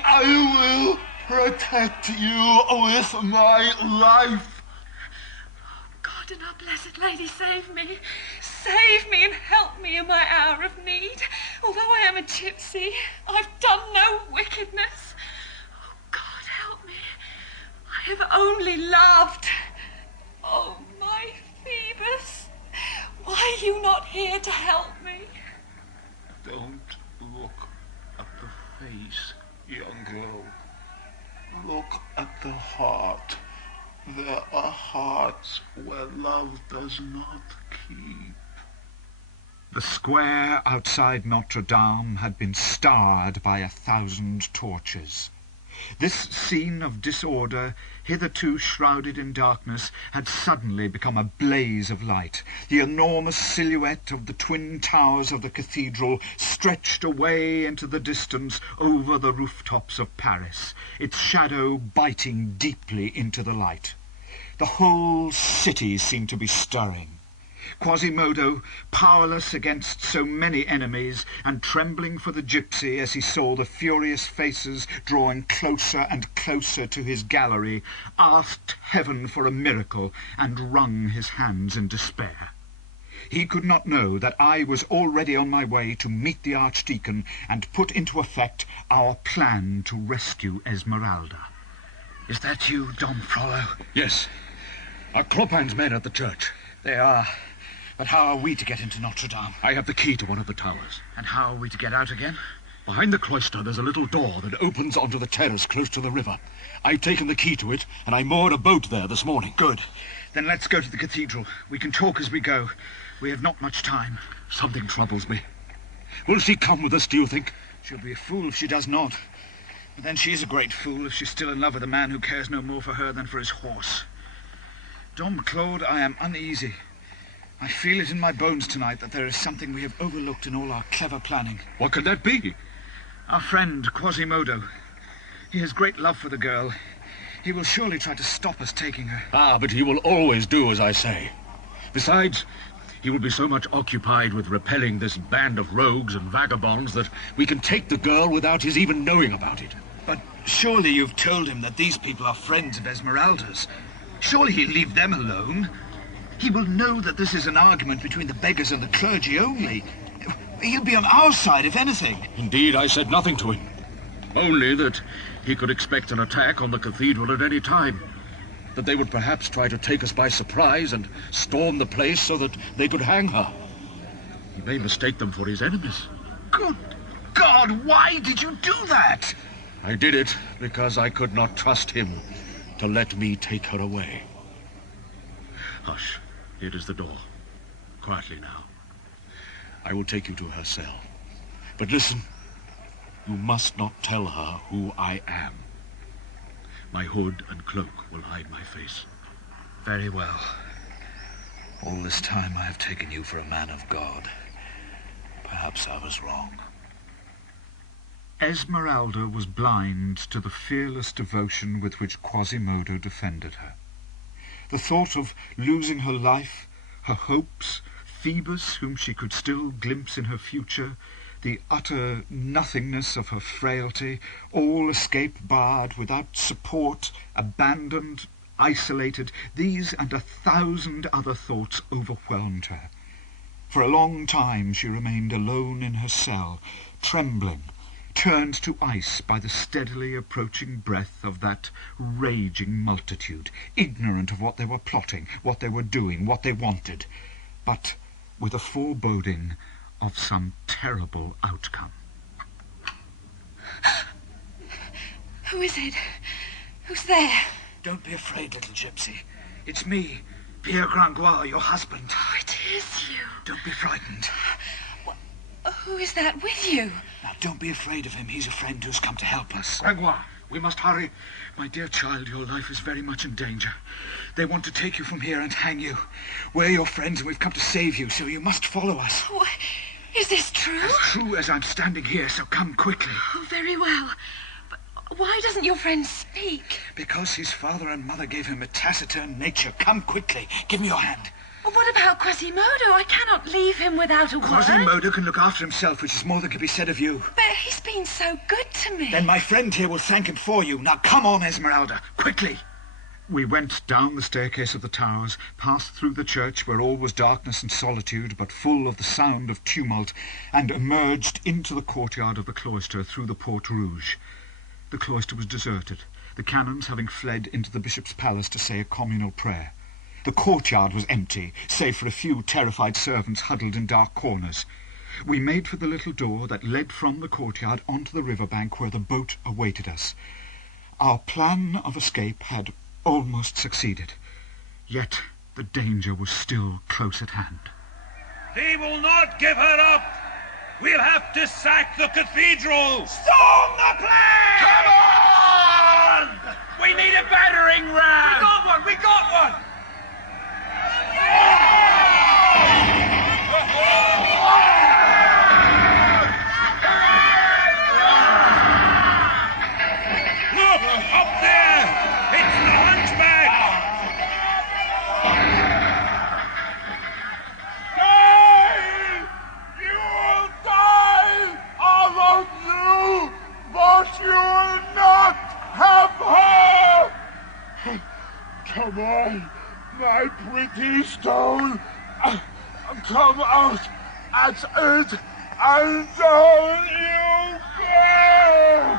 I will protect you with my life. God and our Blessed Lady, save me. Save me and help me in my hour of need. Although I am a gypsy, I've done no wickedness. Oh, God, help me. I have only loved. Oh, my Phoebus, why are you not here to help me? Don't look at the face, young girl. Look at the heart. There are hearts where love does not keep. The square outside Notre-Dame had been starred by 1,000 torches. This scene of disorder, hitherto shrouded in darkness, had suddenly become a blaze of light. The enormous silhouette of the twin towers of the cathedral stretched away into the distance over the rooftops of Paris, its shadow biting deeply into the light. The whole city seemed to be stirring. Quasimodo, powerless against so many enemies, and trembling for the gypsy as he saw the furious faces drawing closer and closer to his gallery, asked heaven for a miracle and wrung his hands in despair. He could not know that I was already on my way to meet the Archdeacon and put into effect our plan to rescue Esmeralda. Is that you, Dom Frollo? Yes. Are Clopin's men at the church? They are. But how are we to get into Notre-Dame? I have the key to one of the towers. And how are we to get out again? Behind the cloister, there's a little door that opens onto the terrace close to the river. I've taken the key to it, and I moored a boat there this morning. Good. Then let's go to the cathedral. We can talk as we go. We have not much time. Something troubles me. Will she come with us, do you think? She'll be a fool if she does not. But then she is a great fool if she's still in love with a man who cares no more for her than for his horse. Dom Claude, I am uneasy. I feel it in my bones tonight that there is something we have overlooked in all our clever planning. What could that be? Our friend, Quasimodo. He has great love for the girl. He will surely try to stop us taking her. Ah, but he will always do as I say. Besides, he will be so much occupied with repelling this band of rogues and vagabonds that we can take the girl without his even knowing about it. But surely you've told him that these people are friends of Esmeralda's. Surely he'll leave them alone. He will know that this is an argument between the beggars and the clergy only. He'll be on our side, if anything. Indeed, I said nothing to him. Only that he could expect an attack on the cathedral at any time. That they would perhaps try to take us by surprise and storm the place so that they could hang her. He may mistake them for his enemies. Good God, why did you do that? I did it because I could not trust him to let me take her away. Hush. Here is the door. Quietly now. I will take you to her cell. But listen, you must not tell her who I am. My hood and cloak will hide my face. Very well. All this time I have taken you for a man of God. Perhaps I was wrong. Esmeralda was blind to the fearless devotion with which Quasimodo defended her. The thought of losing her life, her hopes, Phoebus, whom she could still glimpse in her future, the utter nothingness of her frailty, all escape barred, without support, abandoned, isolated, these and 1,000 other thoughts overwhelmed her. For a long time she remained alone in her cell, trembling, turned to ice by the steadily approaching breath of that raging multitude, ignorant of what they were plotting, what they were doing, what they wanted, but with a foreboding of some terrible outcome. Who is it? Who's there? Don't be afraid, little gypsy. It's me, Pierre Gringoire, your husband. Oh, it is you. Don't be frightened. Who is that with you? Now, don't be afraid of him. He's a friend who's come to help us. Gringoire, we must hurry. My dear child, your life is very much in danger. They want to take you from here and hang you. We're your friends and we've come to save you, so you must follow us. Oh, is this true? As true as I'm standing here, so come quickly. Oh, very well. But why doesn't your friend speak? Because his father and mother gave him a taciturn nature. Come quickly. Give me your hand. Well, what about Quasimodo? I cannot leave him without a word. Quasimodo can look after himself, which is more than can be said of you. But he's been so good to me. Then my friend here will thank him for you. Now come on, Esmeralda, quickly. We went down the staircase of the towers, passed through the church where all was darkness and solitude, but full of the sound of tumult, and emerged into the courtyard of the cloister through the Porte Rouge. The cloister was deserted, the canons having fled into the bishop's palace to say a communal prayer. The courtyard was empty, save for a few terrified servants huddled in dark corners. We made for the little door that led from the courtyard onto the riverbank where the boat awaited us. Our plan of escape had almost succeeded, yet the danger was still close at hand. They will not give her up. We'll have to sack the cathedral. Storm the place! Come on! We need a battering ram. We got one. We got one. Look, up there! It's the Hunchback! Die! You will die! All of you! But you will not have her! Come on, my pretty stone! Come out at it and down you go!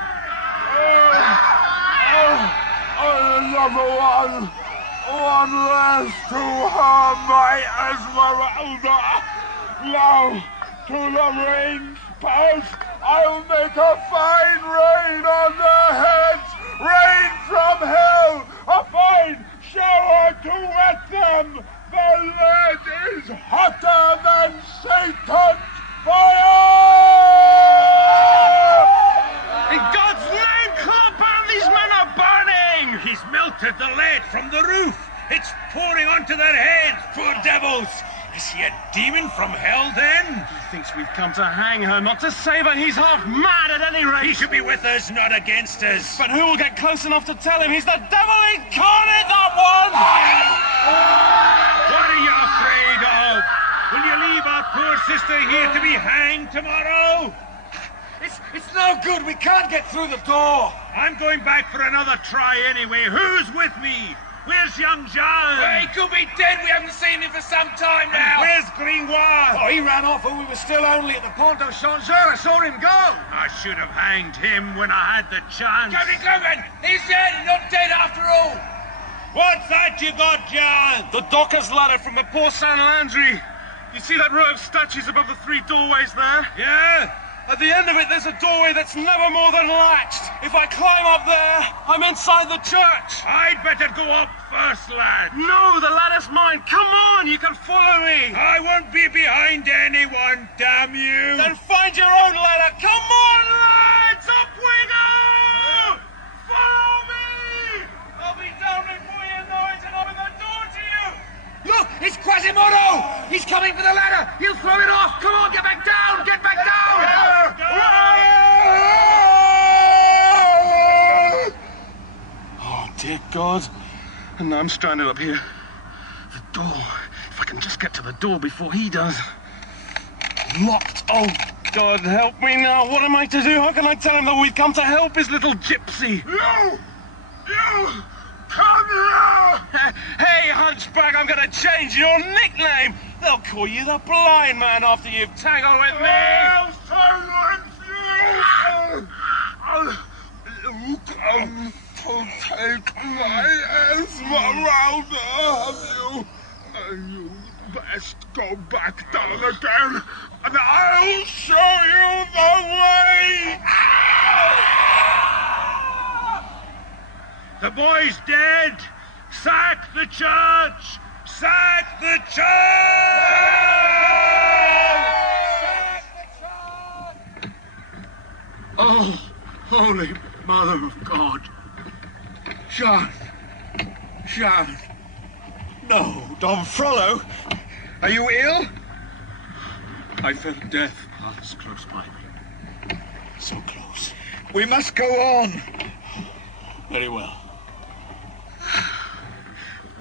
Another one less to her, my Esmeralda. Now, to the rain spout, I'll make a fine rain on their heads, rain from hell, a fine shower to wet them. The lead is hotter than Satan's fire! In God's name, Clopin, these men are burning! He's melted the lead from the roof. It's pouring onto their heads, poor devils. Is he a demon from hell, then? He thinks we've come to hang her, not to save her. He's half mad at any rate. He should be with us, not against us. But who will get close enough to tell him? He's the devil incarnate, that one! What are you afraid of? Will you leave our poor sister here to be hanged tomorrow? It's no good. We can't get through the door. I'm going back for another try anyway. Who's with me? Where's young Jehan? Well, he could be dead. We haven't seen him for some time now. And where's Gringoire? Oh, he ran off when we were still only at the Pont au Changeur. I saw him go. I should have hanged him when I had the chance. Captain Clopin, he's dead and not dead after all. What's that you got, Jehan? The docker's ladder from the Port Saint-Landry. You see that row of statues above the three doorways there? Yeah? At the end of it, there's a doorway that's never more than latched. If I climb up there, I'm inside the church. I'd better go up first, lad. No, the ladder's mine. Come on, you can follow me. I won't be behind anyone, damn you. Then find your own ladder. Come on, lads, up we go! Follow me! I'll be down before you know it and open the door to you. Look, it's Quasimodo! He's coming for the ladder! He'll throw it off! Come on, get back down! Get back down! Oh, dear God. And now I'm stranded up here. The door. If I can just get to the door before he does. Locked. Oh, God, help me now. What am I to do? How can I tell him that we've come to help his little gypsy? You! Come here! Hey, Hunchback, I'm gonna change your nickname. They'll call you the blind man after you've tangled with me. I'll silence you! You come to take my Esmeralda, have you? You best go back down again, and I'll show you the way! The boy's dead. Sack the church! Sack the church! Oh, Holy Mother of God. Jehan. No, Don Frollo. Are you ill? I felt death pass close by me. So close. We must go on. Very well.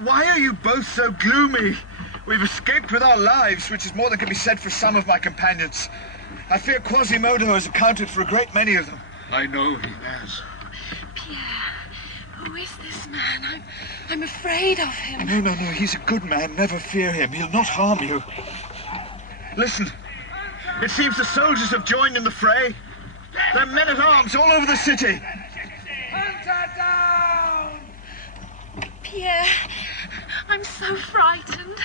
Why are you both so gloomy? We've escaped with our lives, which is more than can be said for some of my companions. I fear Quasimodo has accounted for a great many of them. I know he has. Pierre, who is this man? I'm afraid of him. No, he's a good man. Never fear him. He'll not harm you. Listen, it seems the soldiers have joined in the fray. There are men-at-arms all over the city. Hunter down! Pierre, I'm so frightened.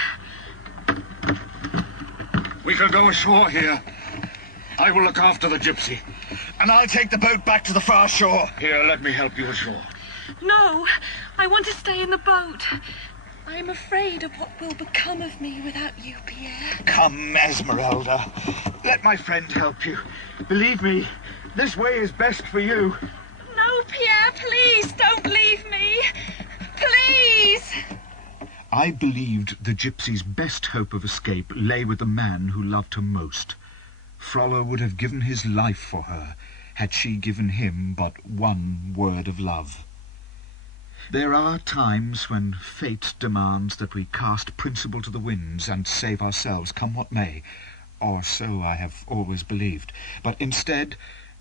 We can go ashore here. I will look after the gypsy. And I'll take the boat back to the far shore. Here, let me help you ashore. No, I want to stay in the boat. I am afraid of what will become of me without you, Pierre. Come, Esmeralda. Let my friend help you. Believe me, this way is best for you. No, Pierre, please, don't leave me. Please! I believed the gypsy's best hope of escape lay with the man who loved her most. Frollo would have given his life for her, had she given him but one word of love. There are times when fate demands that we cast principle to the winds and save ourselves, come what may, or so I have always believed. But instead,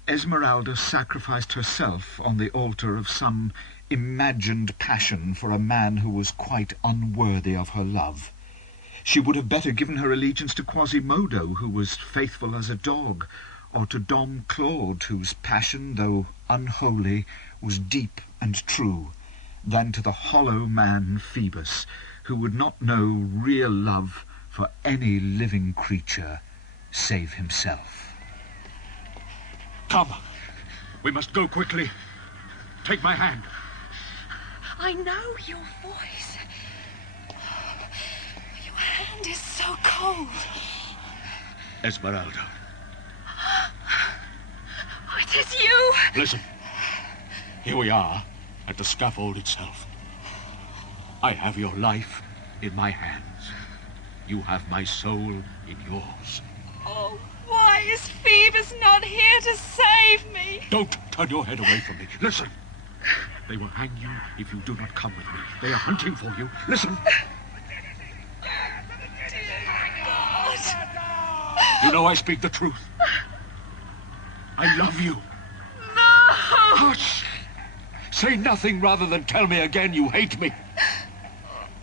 Esmeralda sacrificed herself on the altar of some imagined passion for a man who was quite unworthy of her love. She would have better given her allegiance to Quasimodo, who was faithful as a dog, or to Dom Claude, whose passion, though unholy, was deep and true, than to the hollow man Phoebus, who would not know real love for any living creature save himself. Come. We must go quickly. Take my hand. I know your voice. Your hand is so cold. Esmeralda. Oh, it is you. Listen. Here we are, at the scaffold itself. I have your life in my hands. You have my soul in yours. Oh, why is Phoebus not here to save me? Don't turn your head away from me. Listen. They will hang you if you do not come with me. They are hunting for you. Listen. You know I speak the truth. I love you. No! Hush! Say nothing rather than tell me again you hate me.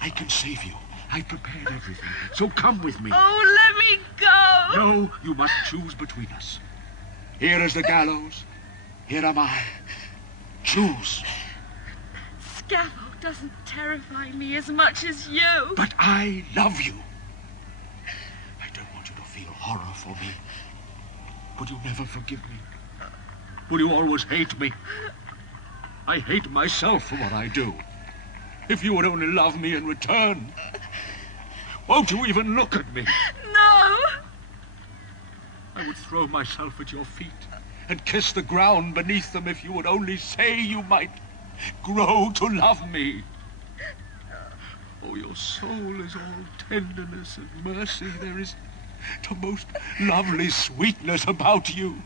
I can save you. I've prepared everything, so come with me. Oh, let me go! No, you must choose between us. Here is the gallows. Here am I. Choose. Scaffold doesn't terrify me as much as you. But I love you. I don't want you to feel horror for me. Would you never forgive me? Will you always hate me? I hate myself for what I do. If you would only love me in return. Won't you even look at me? No! I would throw myself at your feet and kiss the ground beneath them if you would only say you might grow to love me. Oh, your soul is all tenderness and mercy. There is the most lovely sweetness about you.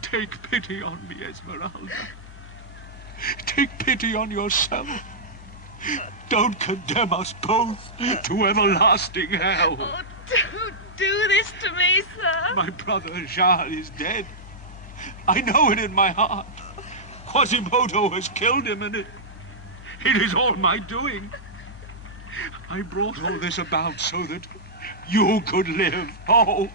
Take pity on me, Esmeralda. Take pity on yourself. Don't condemn us both to everlasting hell. Oh, don't do this to me, sir. My brother Jehan is dead. I know it in my heart. Quasimodo has killed him, and it is all my doing. I brought all this about so that you could live. Oh,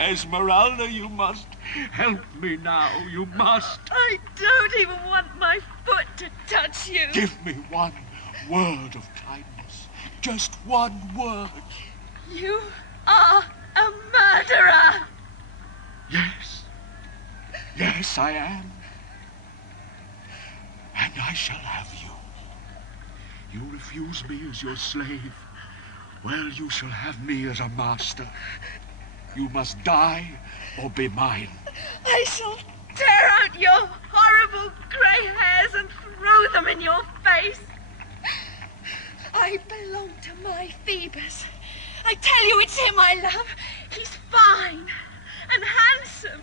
Esmeralda, you must help me now. You must. I don't even want my foot to touch you. Give me one word of kindness. Just one word. You are a murderer. Yes. Yes, I am. And I shall have you. You refuse me as your slave. Well, you shall have me as a master. You must die or be mine. I shall tear out your horrible grey hairs and throw them in your face. I belong to my Phoebus. I tell you, it's him I love. He's fine and handsome.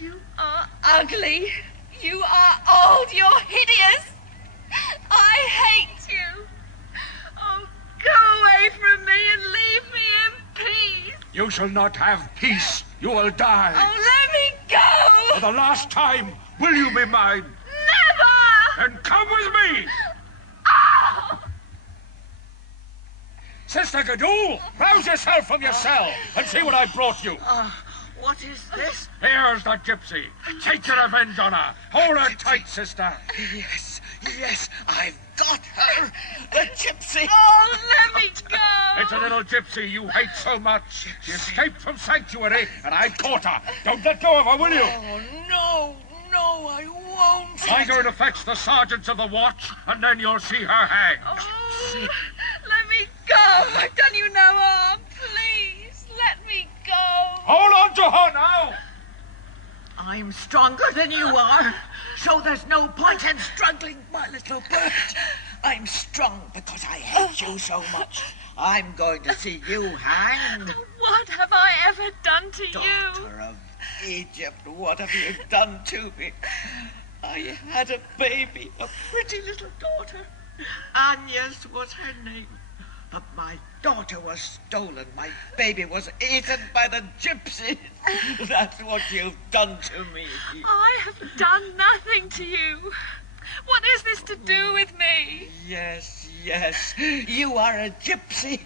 You are ugly. You are old. You're hideous. I hate you. Oh, go away from me and leave me in peace. You shall not have peace. You will die. Oh, let me go! For the last time, will you be mine? Never! Then come with me! Oh! Sister Gadul, rouse yourself from your cell and see what I brought you. What is this? Here's the gypsy. Take your revenge on her. Hold her tight, sister. Yes, yes, I've got her. The gypsy. Oh, let me go. It's a little gypsy you hate so much. She escaped from sanctuary, and I caught her. Don't let go of her, will you? Oh, no, no, I won't. I'm going to fetch the sergeants of the watch, and then you'll see her hanged. Oh, let me go. I've done you no harm. Please, let me go. Hold on to her now. I'm stronger than you are, so there's no point in struggling, my little bird. I'm strong because I hate you so much. I'm going to see you hanged. What have I ever done to you? Daughter of Egypt, what have you done to me? I had a baby, a pretty little daughter. Agnes was her name. But my daughter was stolen. My baby was eaten by the gypsies. That's what you've done to me. I have done nothing to you. What is this to do with me? Yes, yes. You are a gypsy.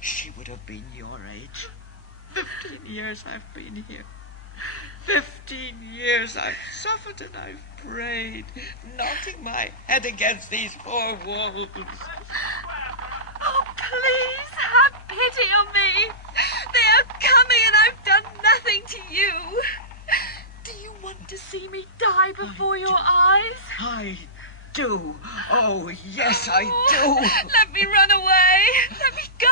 She would have been your age. 15 years I've been here. 15 years I've suffered and I've prayed, knocking my head against these four walls. Oh, please, have pity on me. They are coming and I've done nothing to you. Do you want to see me die before your eyes? I do. Oh, yes, I do. Let me run away. Let me go.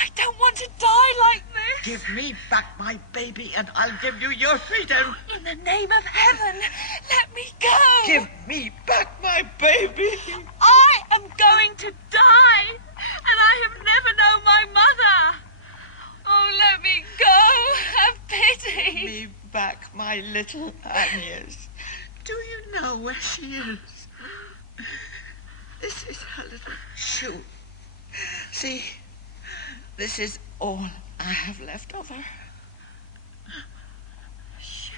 I don't want to die like this. Give me back my baby and I'll give you your freedom. In the name of heaven, let me go. Give me back my baby. I am going to die, and I have never known my mother. Oh, let me go. Have pity. Give me back my little Agnes. Do you know where she is? This is her little shoe. See, this is all I have left of her. Shoe.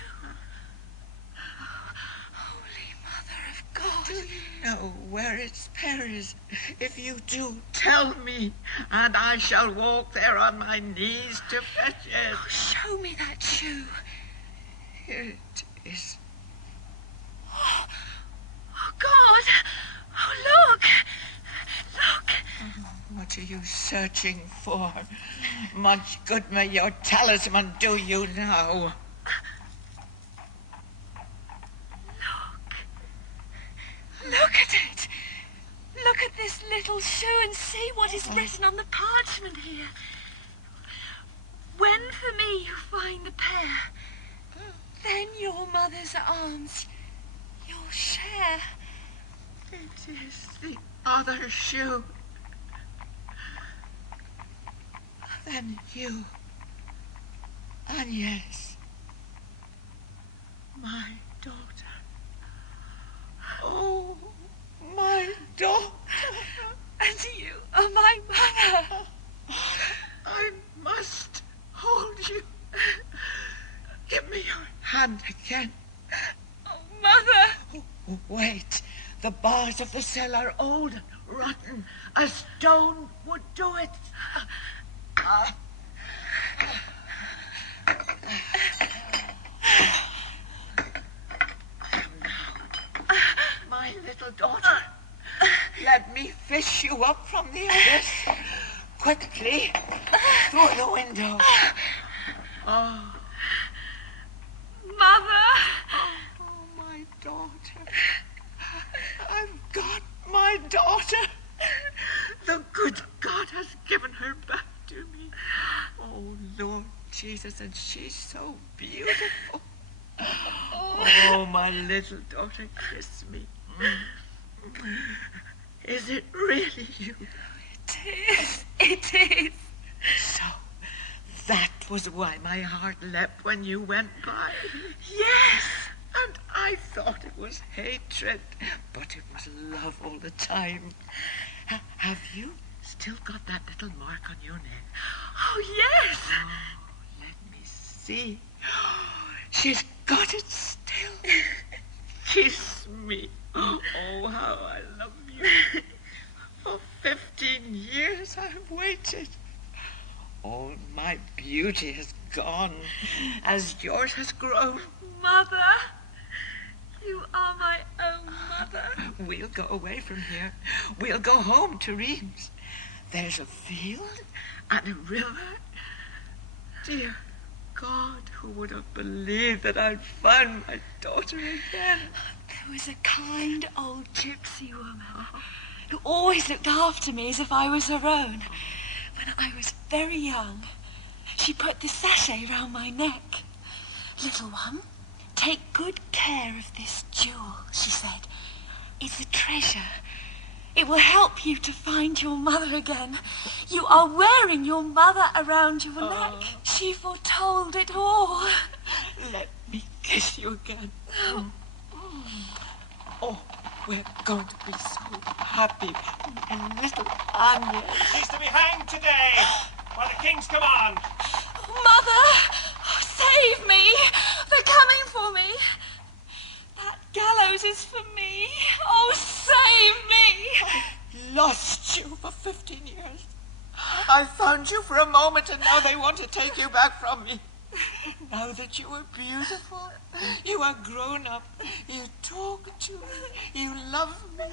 Holy Mother of God. Do you know where its pair is? If you do, tell me, and I shall walk there on my knees to fetch it. Oh, show me that shoe. Here it is. Oh, God. Oh, look. Look. What are you searching for? Much good may your talisman do you now. Look at it. Look at this little shoe and see what is written on the parchment here. When for me you find the pair, then your mother's arms you'll share. It is the other shoe. Then you, Agnes, my daughter. Oh, my daughter. And you are my mother. I must hold you. Give me your hand again. Oh, Mother. Oh, wait. The bars of the cell are old and rotten. A stone would do it. My little daughter, let me fish you up from the abyss. Quickly, through the window. Oh. Mother! Oh, my daughter. I've got my daughter. The good God has given her back to me. Oh, Lord Jesus, and she's so beautiful. Oh, my little daughter, kiss me. Is it really you? It is. It is. So, that was why my heart leapt when you went by. Yes. And I thought it was hatred, but it was love all the time. Have you still got that little mark on your neck? Oh, yes. Let me see. She's got it still. Kiss me. Oh, how I love you. For 15 years I have waited. All my beauty has gone as yours has grown. Mother, you are my own mother. We'll go away from here. We'll go home to Reims. There's a field and a river. Dear God, who would have believed that I'd find my daughter again? There was a kind old gypsy woman who always looked after me as if I was her own. When I was very young, she put the sachet round my neck. Little one, take good care of this jewel, she said. It's a treasure. It will help you to find your mother again. You are wearing your mother around your neck. She foretold it all. Let me kiss you again. Oh, we're going to be so happy. And little Anya. She's to be hanged today, by the king's command. Mother, save me. They're coming for me. That gallows is for me. Oh, save me. Lost you for 15 years. I found you for a moment and now they want to take you back from me. Now that you are beautiful, you are grown up, you talk to me, you love me.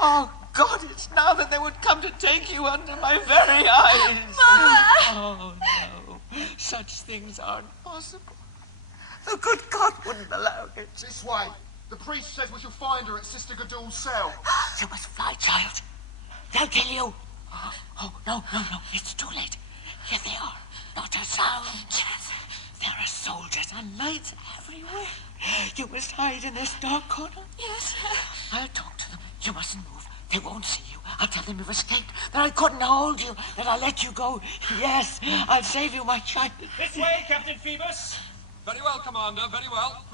Oh, God, it's now that they would come to take you under my very eyes. Mother! Oh, no. Such things aren't possible. The good God wouldn't allow it. This way. The priest says we shall find her at Sister Gadul's cell. You must fly, child. They'll kill you. Oh, no. It's too late. Here they are. Not a sound. Yes. There are soldiers and knights everywhere. You must hide in this dark corner. Yes. I'll talk to them. You mustn't move. They won't see you. I'll tell them you've escaped, that I couldn't hold you, that I'll let you go. Yes, I'll save you, my child. This way, Captain Phoebus. Very well, Commander, very well.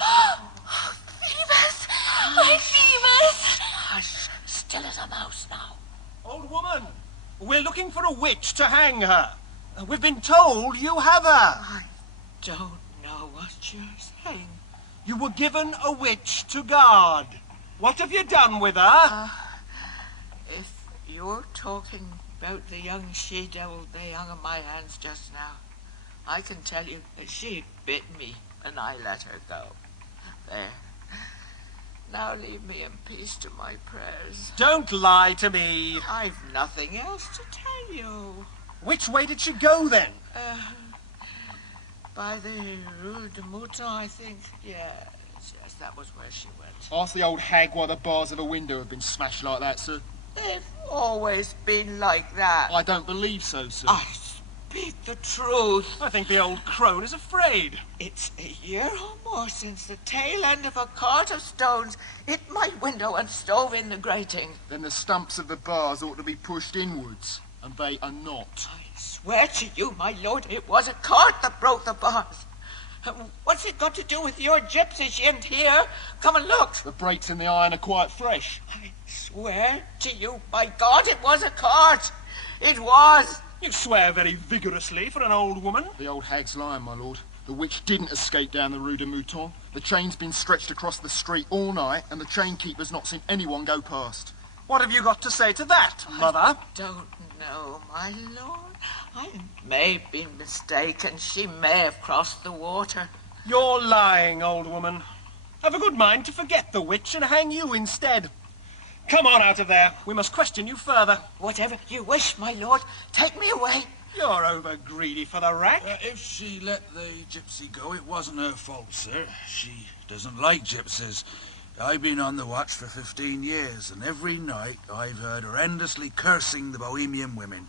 Phoebus! My Phoebus! Hush, still as a mouse now. Old woman, we're looking for a witch to hang her. We've been told you have her. I don't know what you're saying. You were given a witch to guard. What have you done with her? If you're talking about the young she-devil they hung on my hands just now, I can tell you that she bit me and I let her go. There. Now leave me in peace to my prayers. Don't lie to me. I've nothing else to tell you. Which way did she go, then? By the Rue de Mouton, I think. Yes, that was where she went. Ask the old hag why the bars of a window have been smashed like that, sir. They've always been like that. I don't believe so, sir. I speak the truth. I think the old crone is afraid. It's a year or more since the tail end of a cart of stones hit my window and stove in the grating. Then the stumps of the bars ought to be pushed inwards, and they are not. I swear to you, my lord, it was a cart that broke the bars. What's it got to do with your gypsy? She ain't here. Come and look. The breaks in the iron are quite fresh. I swear to you, by God, it was a cart. It was. You swear very vigorously for an old woman. The old hag's lying, my lord. The witch didn't escape down the Rue de Mouton. The chain's been stretched across the street all night, and the chainkeeper's not seen anyone go past. What have you got to say to that, Mother? I don't know, my lord. I may have been mistaken. She may have crossed the water. You're lying, old woman. I've a good mind to forget the witch and hang you instead. Come on out of there. We must question you further. Whatever you wish, my lord. Take me away. You're over greedy for the rack. If she let the gypsy go, it wasn't her fault, sir. She doesn't like gypsies. I've been on the watch for 15 years, and every night I've heard her endlessly cursing the Bohemian women.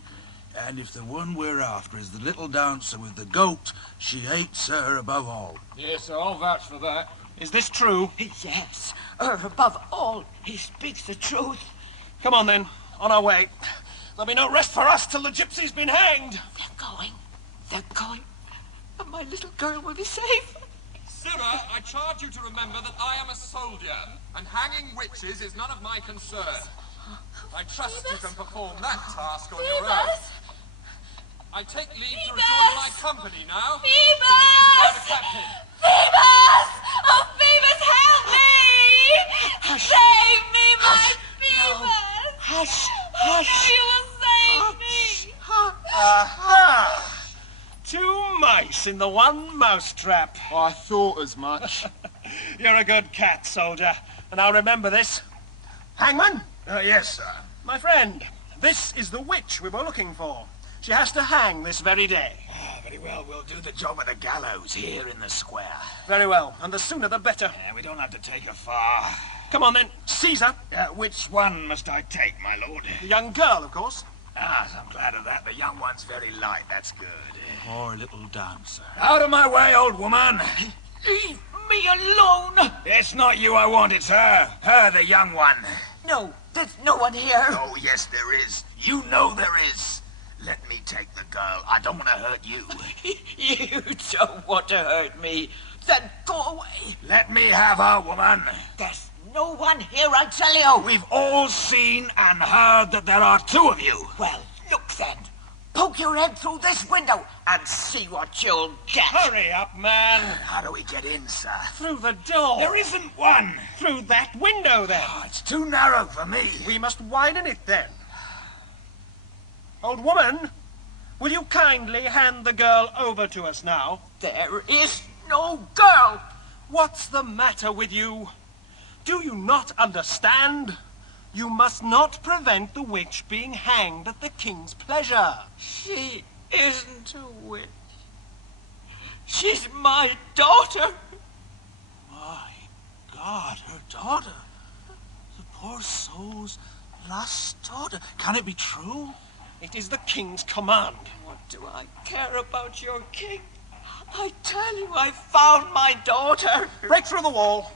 And if the one we're after is the little dancer with the goat, she hates her above all. Yes, sir, I'll vouch for that. Is this true? Yes, her above all. He speaks the truth. Come on, then. On our way. There'll be no rest for us till the gypsy's been hanged. They're going. And my little girl will be safe. Sirrah, I charge you to remember that I am a soldier, and hanging witches is none of my concern. I trust you can perform that task on your own. I take leave to rejoin my company now. Phoebus! Phoebus! Oh, Phoebus, help me! Hush. Save me, my Hush. Phoebus! No. Hush, Oh, hush. you will save me! Aha! 2 mice in the one mousetrap. I thought as much. You're a good cat, soldier, and I'll remember this. Hangman? Yes, sir. My friend, this is the witch we were looking for. She has to hang this very day. Very well, we'll do the job at the gallows here in the square. Very well, and the sooner the better. We don't have to take her far. Come on then, Caesar. Which one must I take, my lord? The young girl, of course. I'm glad of that. The young one's very light, that's good. Poor little dancer. Out of my way, old woman! Leave me alone! It's not you I want, it's her. Her, the young one. No, there's no one here. Oh, yes, there is. You know there is. Let me take the girl. I don't want to hurt you. You don't want to hurt me. Then go away. Let me have her, woman. There's no one here, I tell you. We've all seen and heard that there are 2 of you. Well, look then. Poke your head through this window and see what you'll get. Hurry up, man. How do we get in, sir? Through the door. There isn't one. Through that window, then. Oh, it's too narrow for me. We must widen it, then. Old woman, will you kindly hand the girl over to us now? There is no girl. What's the matter with you? Do you not understand? You must not prevent the witch being hanged at the king's pleasure. She isn't a witch. She's my daughter. My God, her daughter. The poor soul's lost daughter. Can it be true? It is the king's command. What do I care about your king? I tell you, I found my daughter. Break through the wall.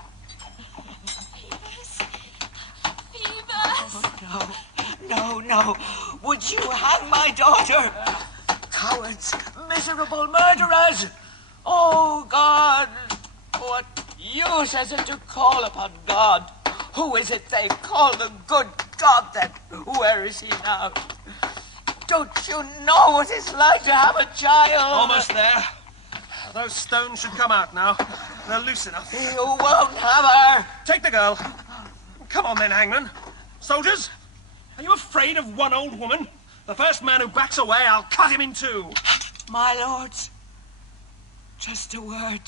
Oh, no. Would you hang my daughter? Cowards, miserable murderers. Oh, God. What use is it to call upon God? Who is it they call the good God then? Where is he now? Don't you know what it's like to have a child? Almost there. Those stones should come out now. They're loose enough. You won't have her. Take the girl. Come on then, hangman. Soldiers, are you afraid of one old woman? The first man who backs away, I'll cut him in 2. My lords, just a word,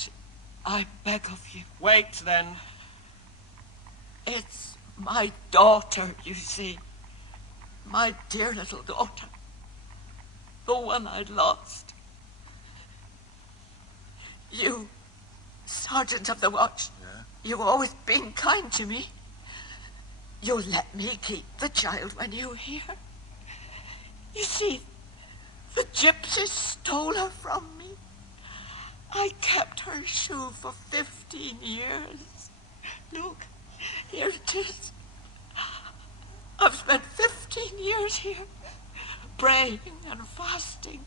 I beg of you. Wait, then. It's my daughter, you see. My dear little daughter. The one I lost. You, Sergeant of the Watch, you've always been kind to me. You'll let me keep the child when you're here. You see, the gypsies stole her from me. I kept her shoe for 15 years. Look, here it is. I've spent 15 years here, praying and fasting.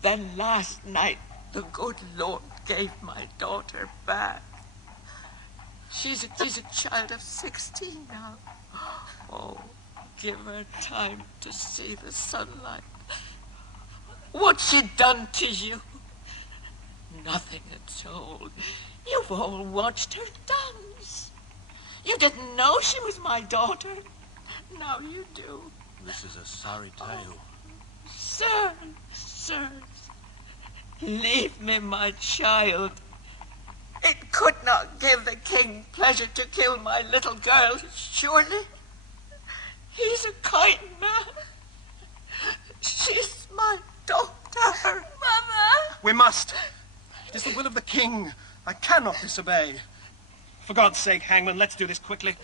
Then last night, the good Lord gave my daughter back. She's a child of 16 now. Oh, give her time to see the sunlight. What's she done to you? Nothing at all. You've all watched her dance. You didn't know she was my daughter. Now you do. This is a sorry tale. Sirs, leave me my child. It could not give the king pleasure to kill my little girl, surely. He's a kind man. She's my daughter. Mother! We must. It is the will of the king. I cannot disobey. For God's sake, hangman, let's do this quickly.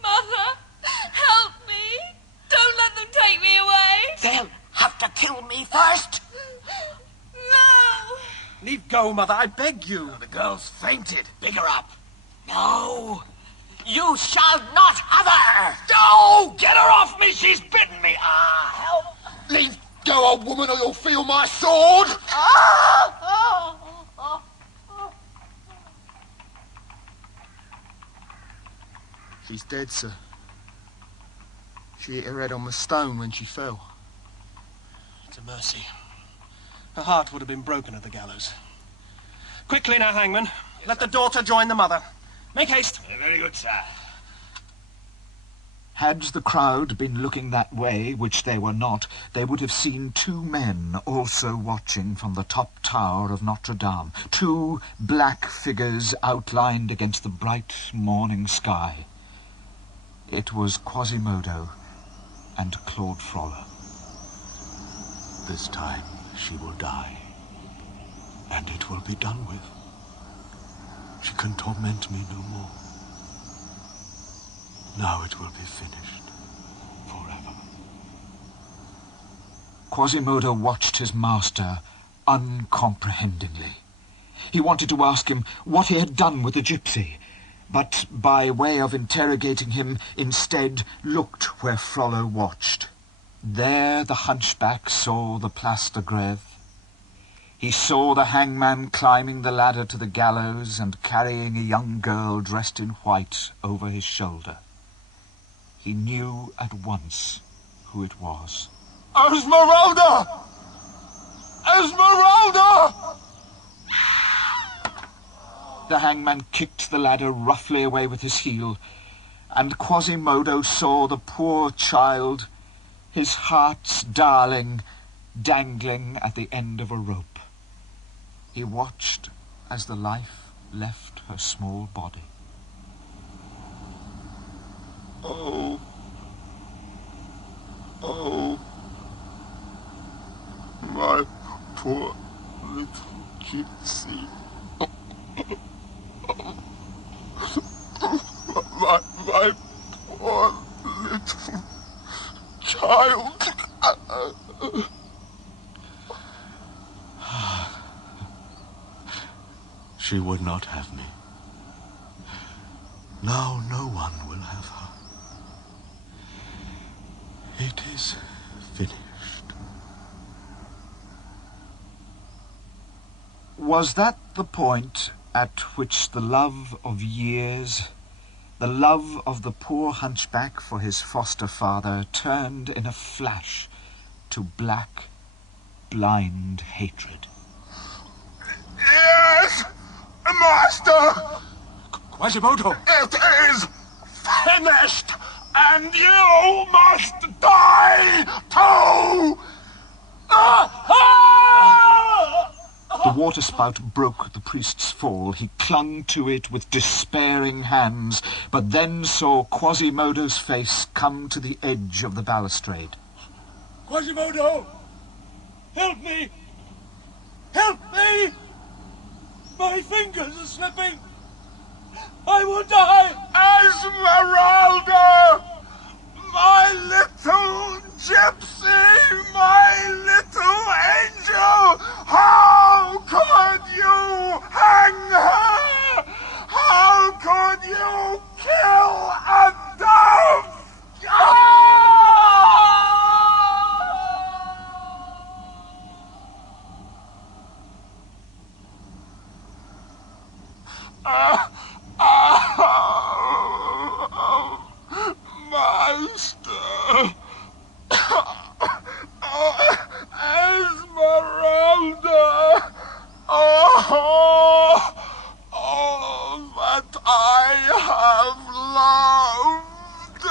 Mother, help me. Don't let them take me away. They'll have to kill me first. No. Leave go, mother, I beg you. The girl's fainted. Pick her up. No. You shall not have her. No! Get her off me! She's bitten me! Ah, help! Leave go, old woman, or you'll feel my sword! She's dead, sir. She hit her head on the stone when she fell. It's a mercy. Her heart would have been broken at the gallows. Quickly now, hangman. Let the daughter join the mother. Make haste. Very good, sir. Had the crowd been looking that way, which they were not, they would have seen two men also watching from the top tower of Notre-Dame, two black figures outlined against the bright morning sky. It was Quasimodo and Claude Frollo. This time she will die, and it will be done with. She can torment me no more. Now it will be finished forever. Quasimodo watched his master uncomprehendingly. He wanted to ask him what he had done with the gypsy, but by way of interrogating him, instead looked where Frollo watched. There the hunchback saw the Place de Grève. He saw the hangman climbing the ladder to the gallows and carrying a young girl dressed in white over his shoulder. He knew at once who it was. Esmeralda! Esmeralda! The hangman kicked the ladder roughly away with his heel, and Quasimodo saw the poor child, his heart's darling, dangling at the end of a rope. He watched as the life left her small body. Oh, my poor little gypsy. My poor little child. She would not have me. Now no one will have her. It is finished. Was that the point at which the love of years, the love of the poor hunchback for his foster father, turned in a flash to black, blind hatred? Yes, Master! Quasimodo! It is finished, and you must die too! The waterspout broke the priest's fall. He clung to it with despairing hands, but then saw Quasimodo's face come to the edge of the balustrade. Quasimodo! Help me! Help me! My fingers are slipping! I will die! Esmeralda! My little gypsy! My little angel! How could you hang her? How could you kill a dove? Master! Esmeralda! Oh, that I have loved!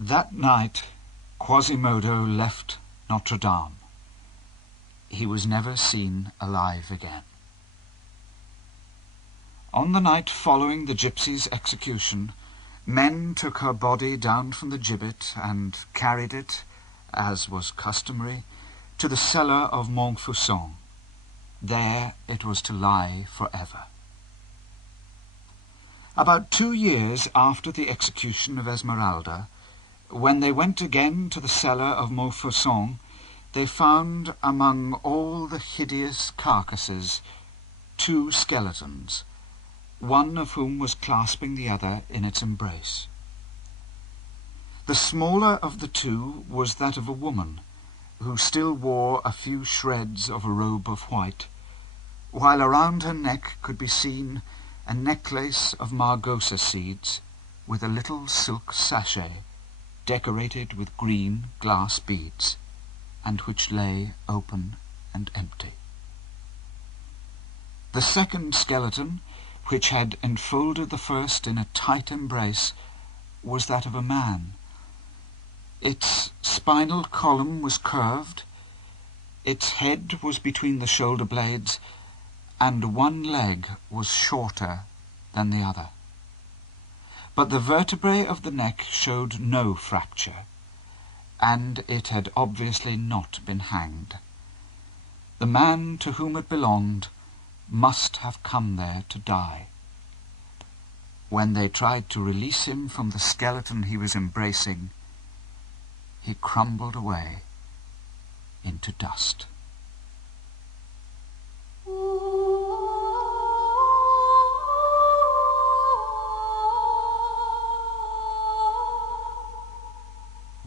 That night, Quasimodo left Notre-Dame. He was never seen alive again. On the night following the gypsy's execution, men took her body down from the gibbet and carried it, as was customary, to the cellar of Montfaucon. There it was to lie forever. About 2 years after the execution of Esmeralda, when they went again to the cellar of Montfaucon, they found among all the hideous carcasses 2 skeletons, one of whom was clasping the other in its embrace. The smaller of the 2 was that of a woman, who still wore a few shreds of a robe of white, while around her neck could be seen a necklace of margosa seeds with a little silk sachet decorated with green glass beads, and which lay open and empty. The second skeleton, which had enfolded the first in a tight embrace, was that of a man. Its spinal column was curved, its head was between the shoulder blades, and one leg was shorter than the other. But the vertebrae of the neck showed no fracture, and it had obviously not been hanged. The man to whom it belonged must have come there to die. When they tried to release him from the skeleton he was embracing, he crumbled away into dust.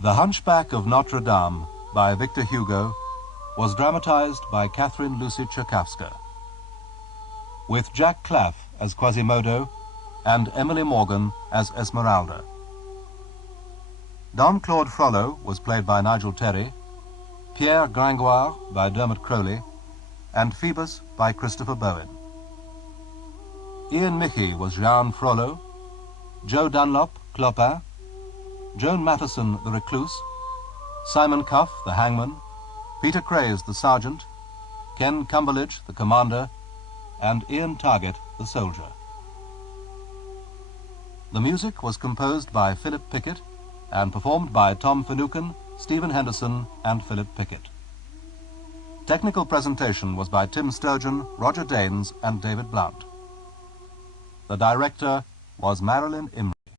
The Hunchback of Notre-Dame by Victor Hugo was dramatized by Catherine Lucy Tchaikovsky, with Jack Klaff as Quasimodo and Emily Morgan as Esmeralda. Don Claude Frollo was played by Nigel Terry, Pierre Gringoire by Dermot Crowley, and Phoebus by Christopher Bowen. Ian Michie was Jehan Frollo, Joe Dunlop, Clopin, Joan Matheson, the Recluse, Simon Cuff, the Hangman, Peter Craze, the Sergeant, Ken Cumberledge, the Commander, and Ian Target, the Soldier. The music was composed by Philip Pickett and performed by Tom Finucane, Stephen Henderson, and Philip Pickett. Technical presentation was by Tim Sturgeon, Roger Daines, and David Blunt. The director was Marilyn Imrie.